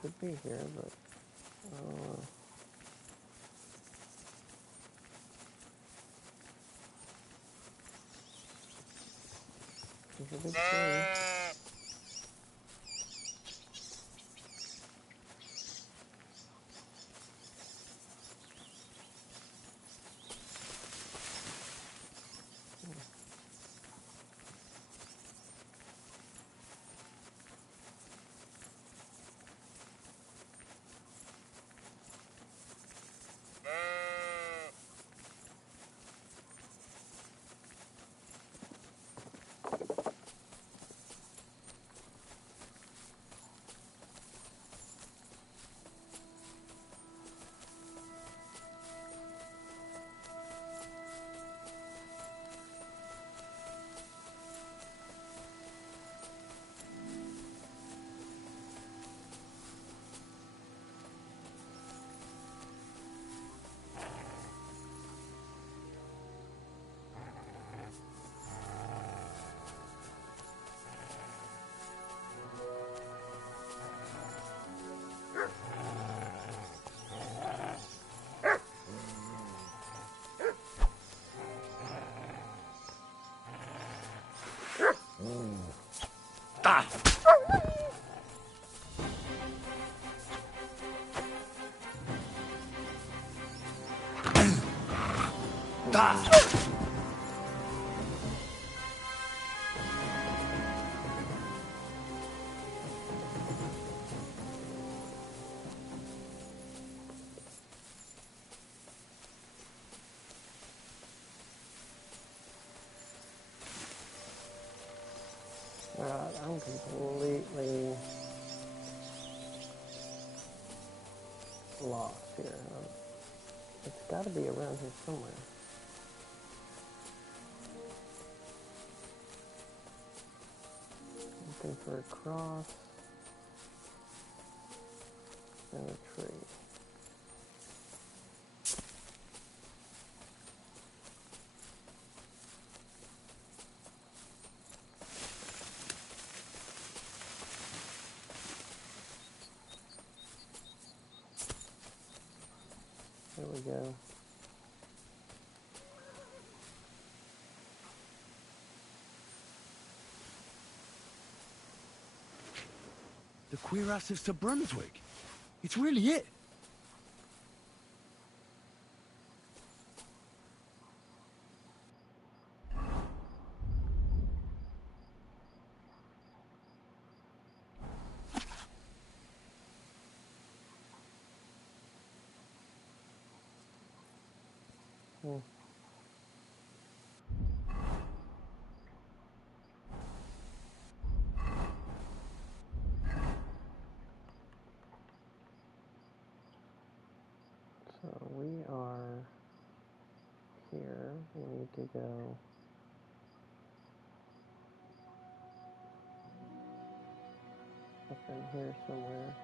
could be here, but there's a big tree. Alright, I'm completely lost here. It's got to be around here somewhere. Looking for a cross and a tree. There we go. The cuirassiers to Brunswick. It's really it. So we are here. We need to go up in here somewhere.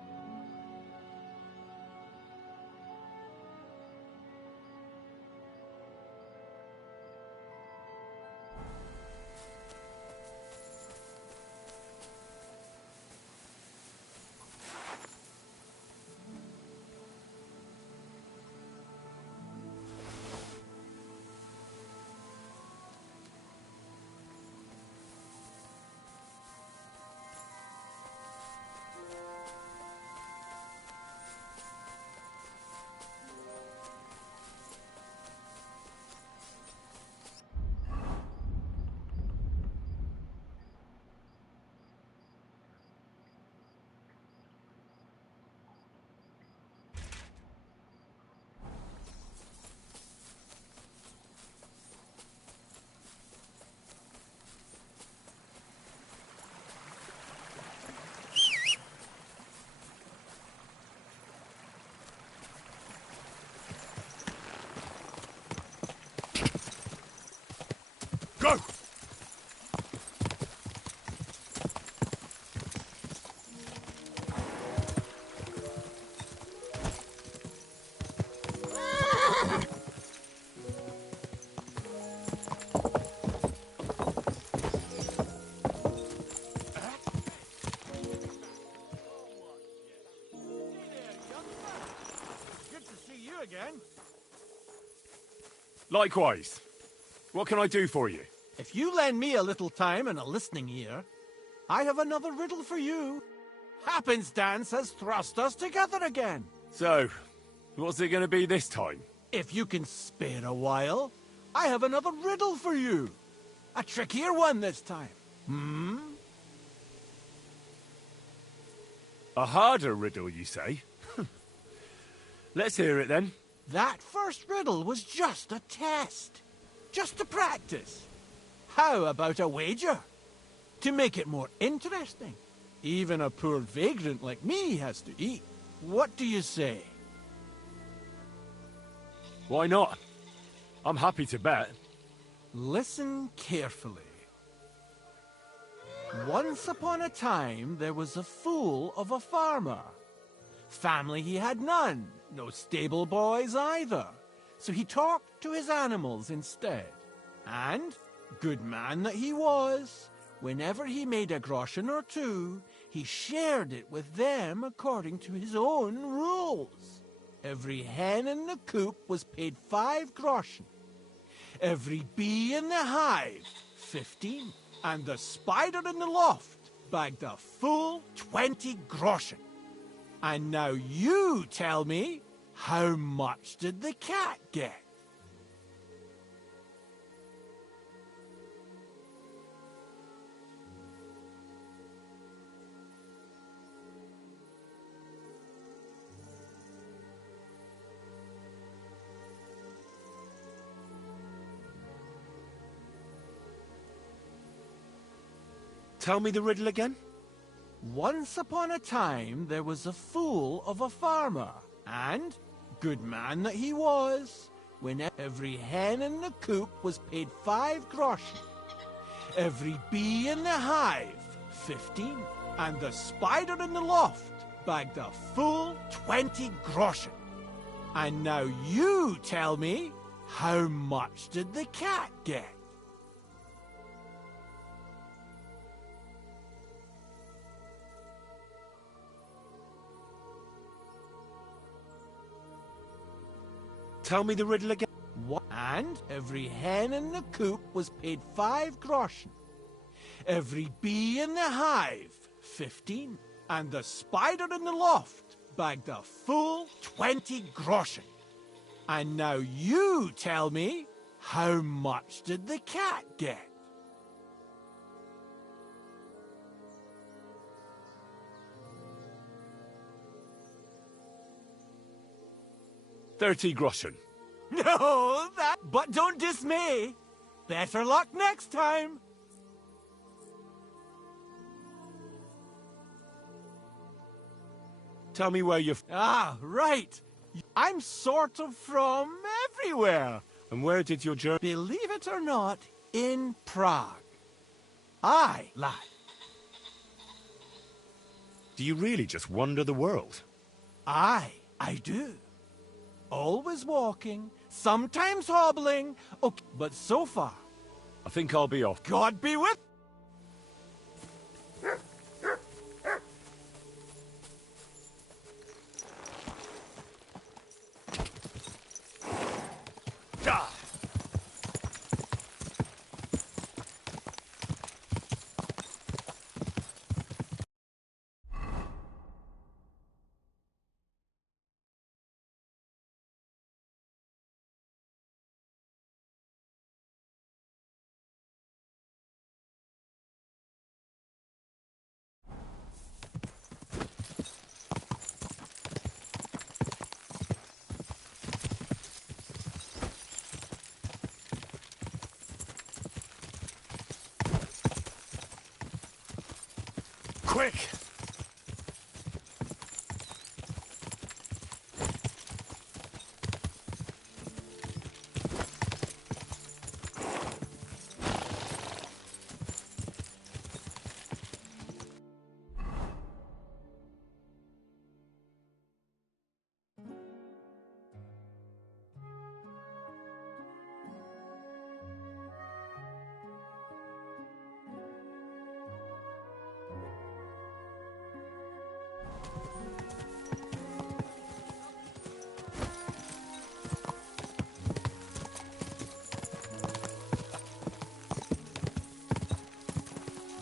Go! Good to see you again. Likewise. What can I do for you? If you lend me a little time and a listening ear, I have another riddle for you. Happenstance has thrust us together again. So, what's it going to be this time? If you can spare a while, I have another riddle for you. A trickier one this time. Hmm? A harder riddle, you say? Let's hear it then. That first riddle was just a test. Just to practice. How about a wager? To make it more interesting. Even a poor vagrant like me has to eat. What do you say? Why not? I'm happy to bet. Listen carefully. Once upon a time, there was a fool of a farmer. Family he had none, no stable boys either. So he talked to his animals instead. And, good man that he was, whenever he made a groschen or two, he shared it with them according to his own rules. Every hen in the coop was paid 5 groschen. Every bee in the hive, 15. And the spider in the loft bagged a full 20 groschen. And now you tell me, how much did the cat get? Tell me the riddle again. Once upon a time, there was a fool of a farmer, and, good man that he was, when every hen in the coop was paid 5 groschen, every bee in the hive, 15, and the spider in the loft bagged a full 20 groschen. And now you tell me, how much did the cat get? Tell me the riddle again. And every hen in the coop was paid 5 groschen. Every bee in the hive, 15. And the spider in the loft bagged a full 20 groschen. And now you tell me, how much did the cat get? $30 groschen. No, but don't dismay. Better luck next time. Tell me where you're... Ah, right. I'm sort of from everywhere. And where did your journey... Believe it or not, in Prague. Aye, lad. Do you really just wander the world? Aye, I do. Always walking, sometimes hobbling, okay, but so far... I think I'll be off. God be with... Quick!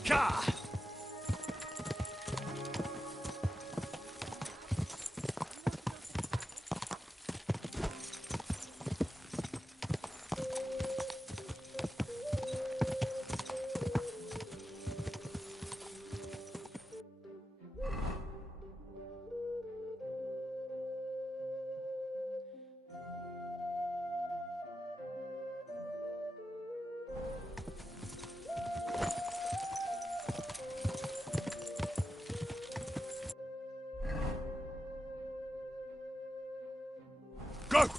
Ka! Go!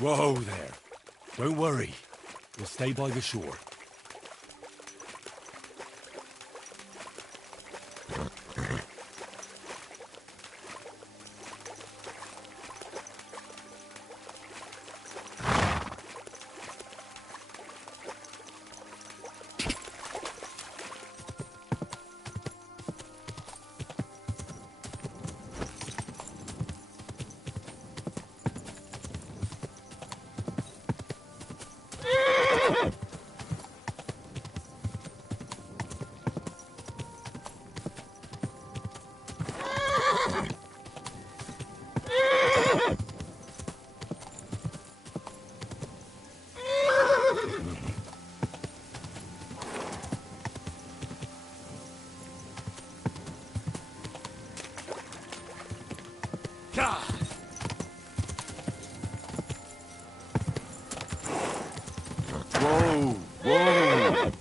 Whoa there. Don't worry. We'll stay by the shore. Whoa! Whoa!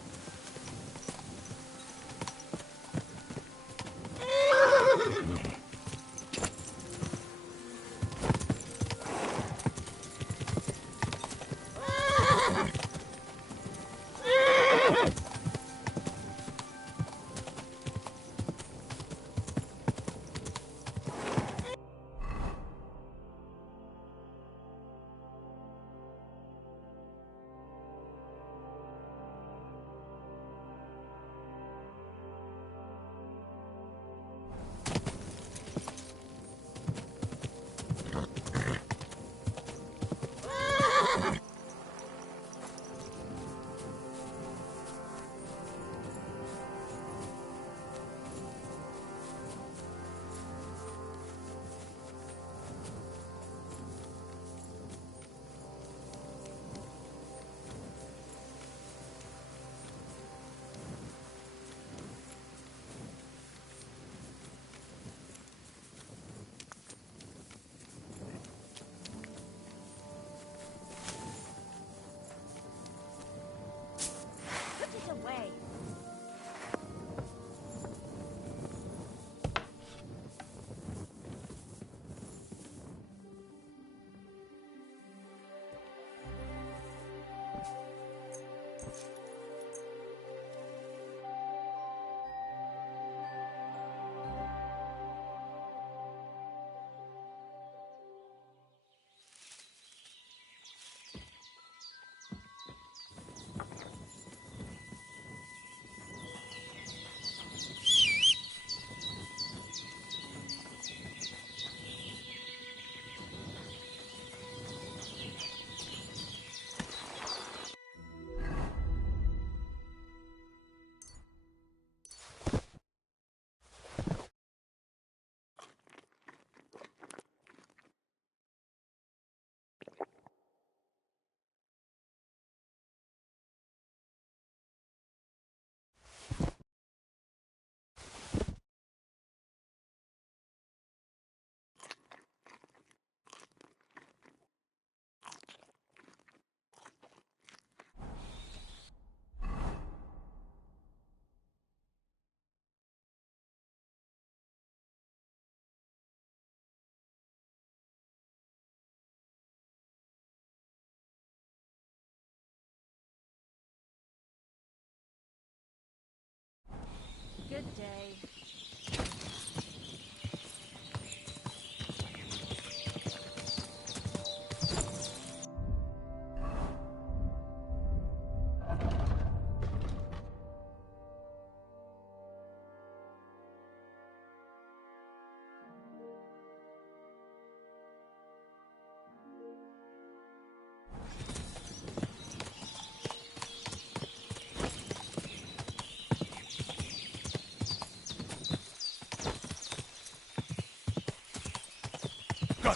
Go!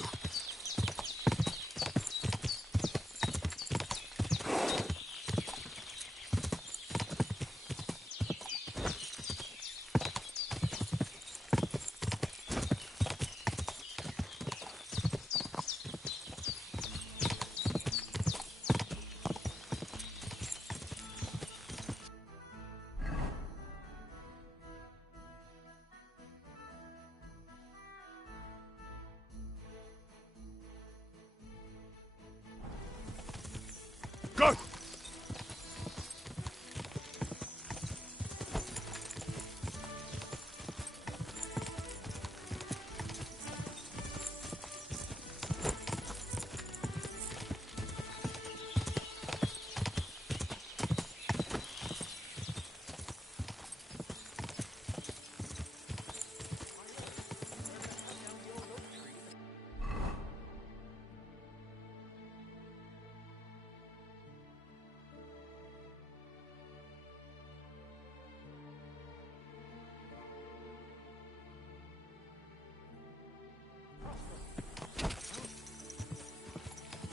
Go!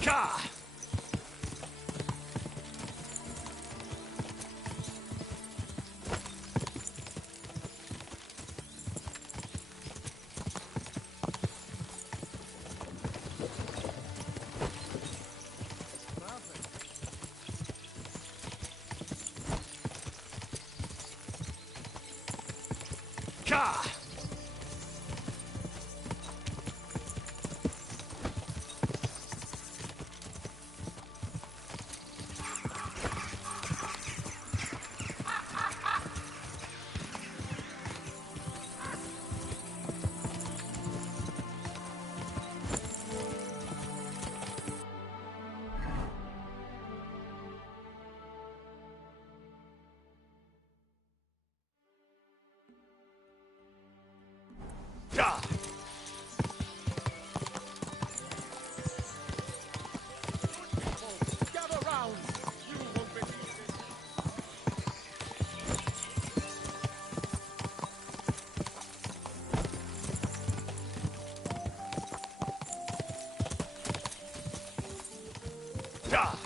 Ka! Ka! Ka! Gather round! You won't believe this. Ka!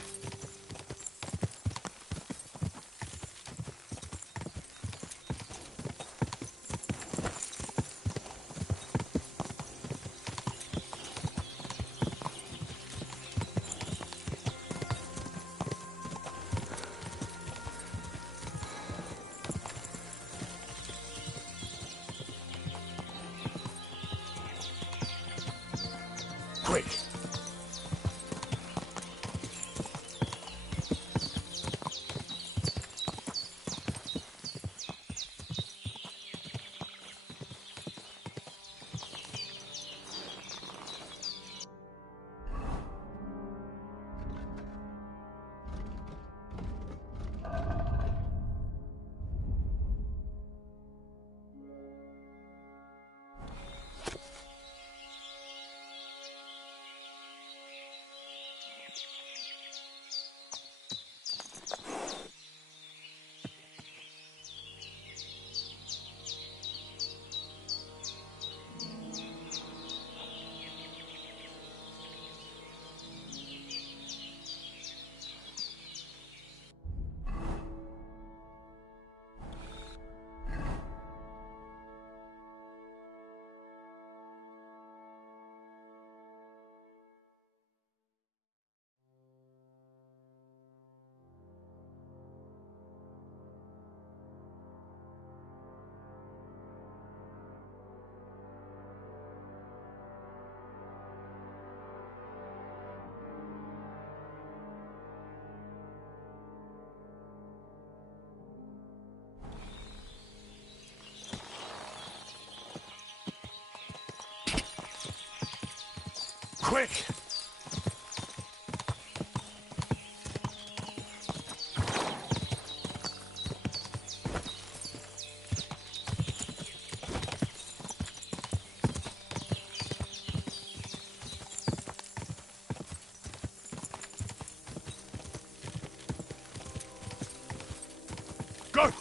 Quick! Quick! Go!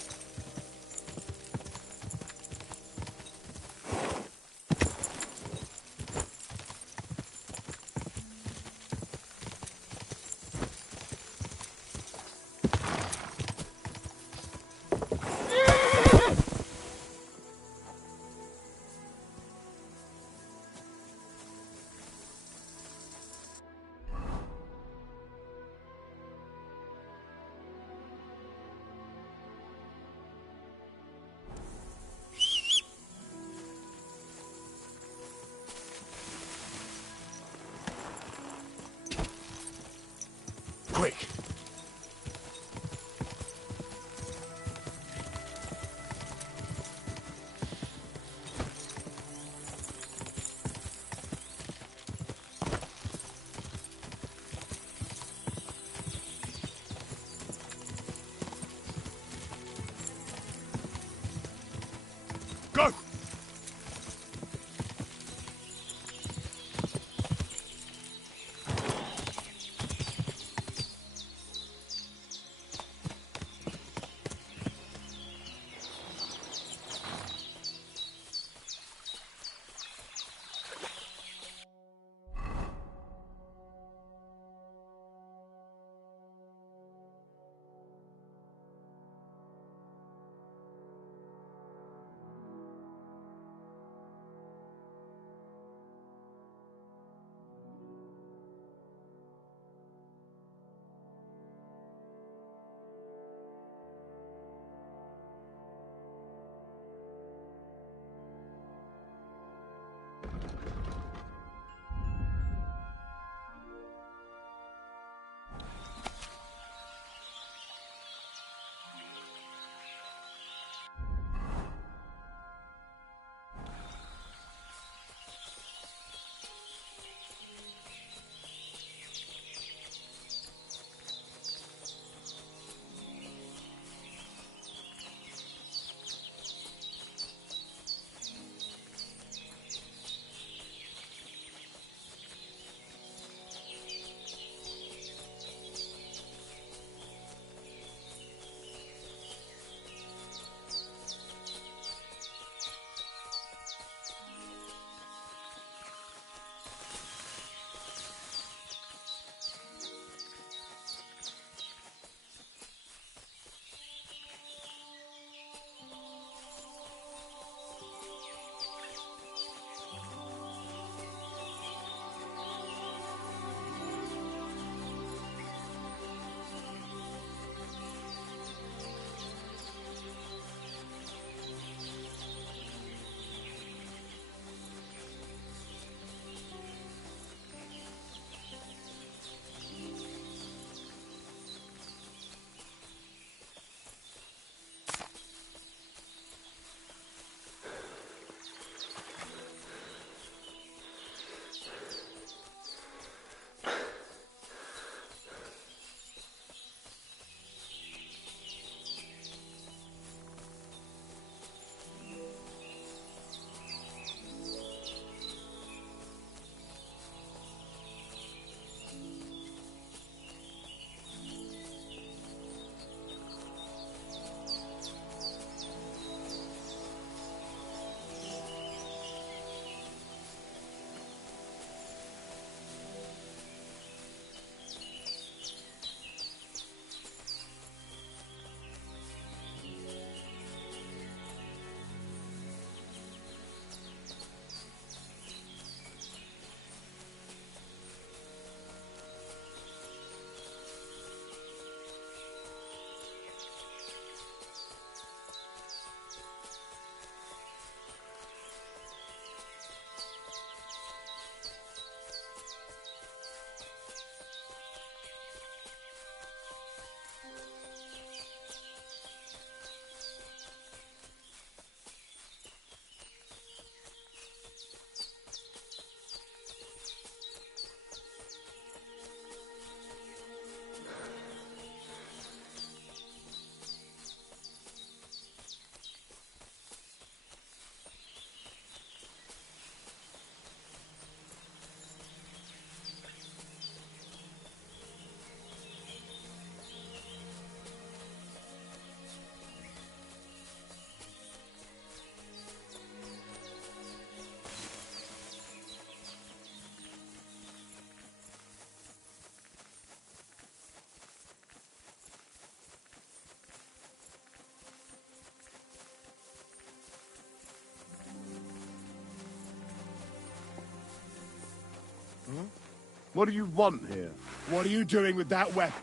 What do you want here? What are you doing with that weapon?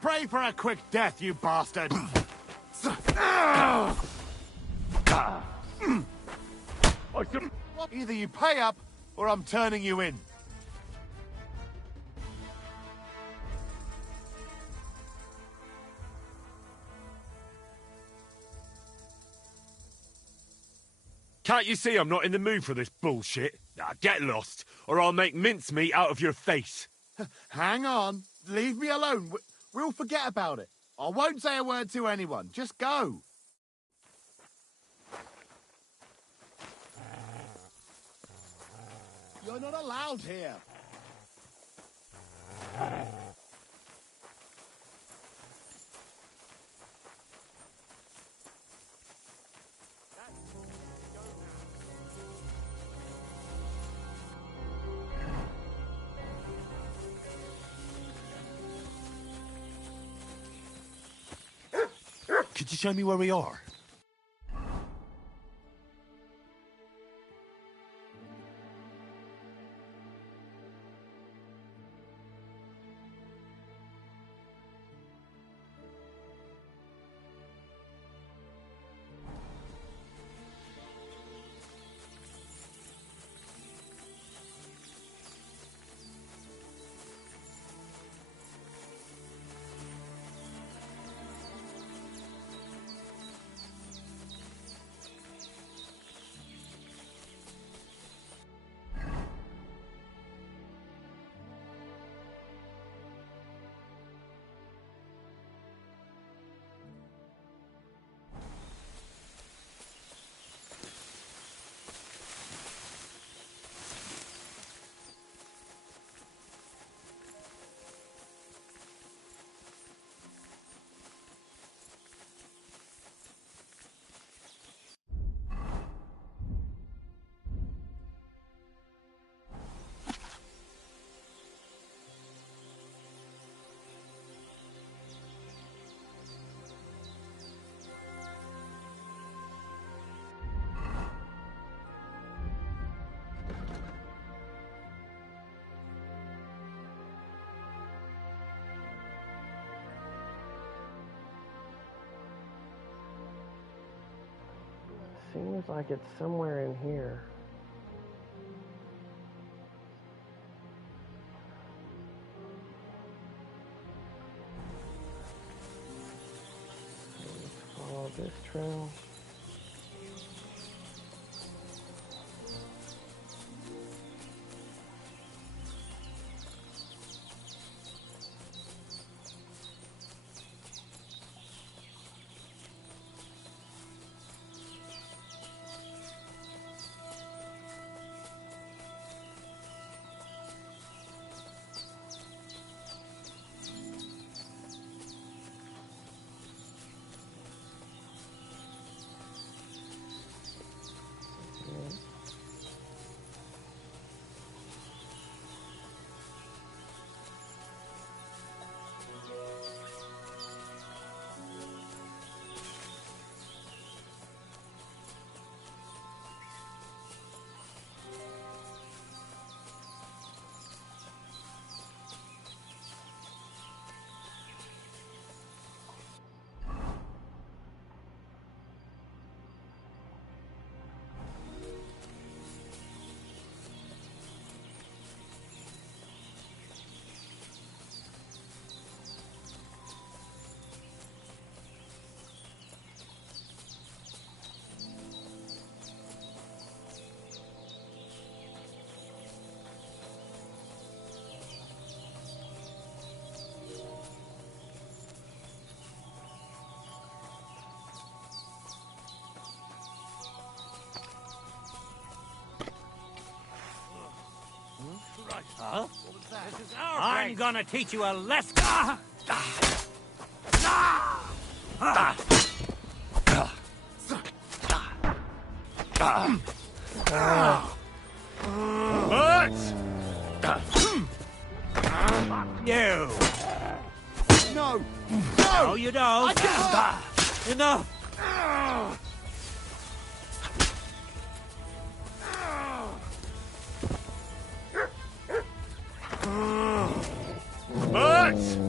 Pray for a quick death, you bastard! Either you pay up, or I'm turning you in. Can't you see I'm not in the mood for this bullshit? Now get lost, or I'll make mincemeat out of your face. Hang on. Leave me alone. We'll forget about it. I won't say a word to anyone. Just go. You're not allowed here. Could you show me where we are? Seems like it's somewhere in here. Let's follow this trail. Huh? This is I'm gonna teach you a lesson. You. No. No, you don't. Enough. nuts!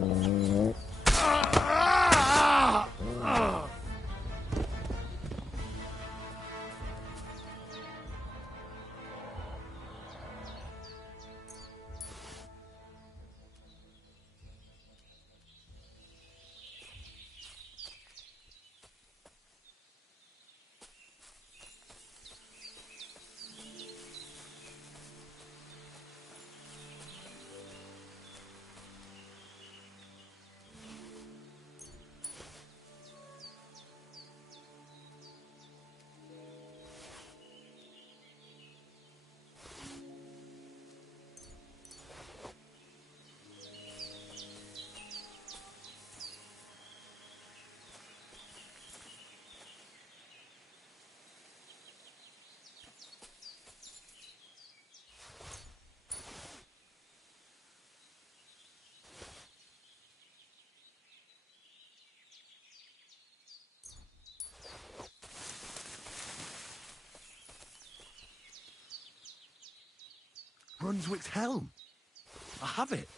Brunswick's helm. I have it.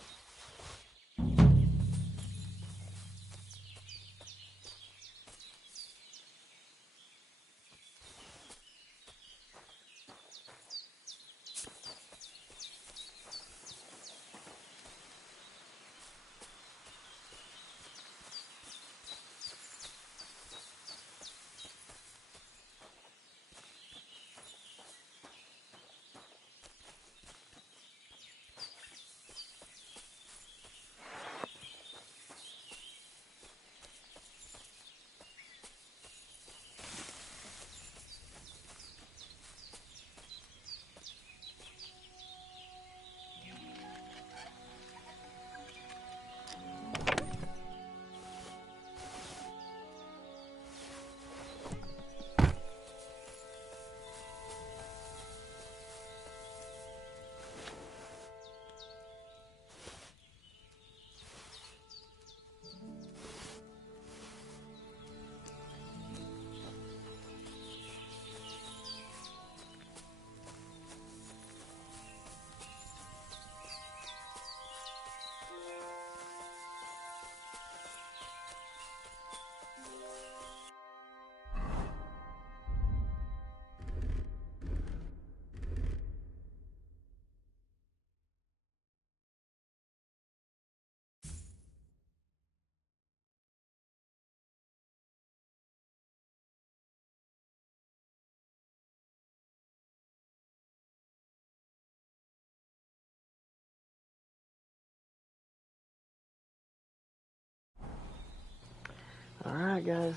Alright guys,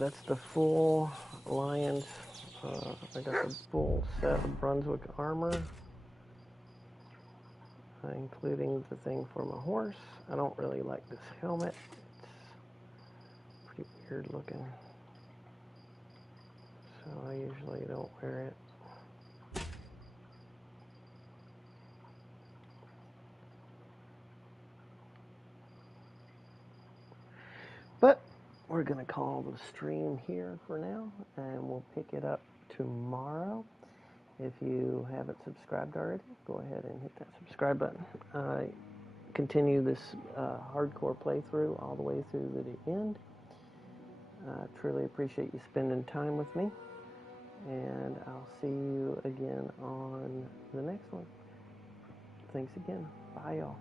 that's the full Alliance. I got the full set of Brunswick armor, including the thing for my horse. I don't really like this helmet. It's pretty weird looking, so I usually don't wear it. But we're going to call the stream here for now, and we'll pick it up tomorrow. If you haven't subscribed already, go ahead and hit that subscribe button. Continue this hardcore playthrough all the way through to the end. Truly appreciate you spending time with me, and I'll see you again on the next one. Thanks again. Bye, y'all.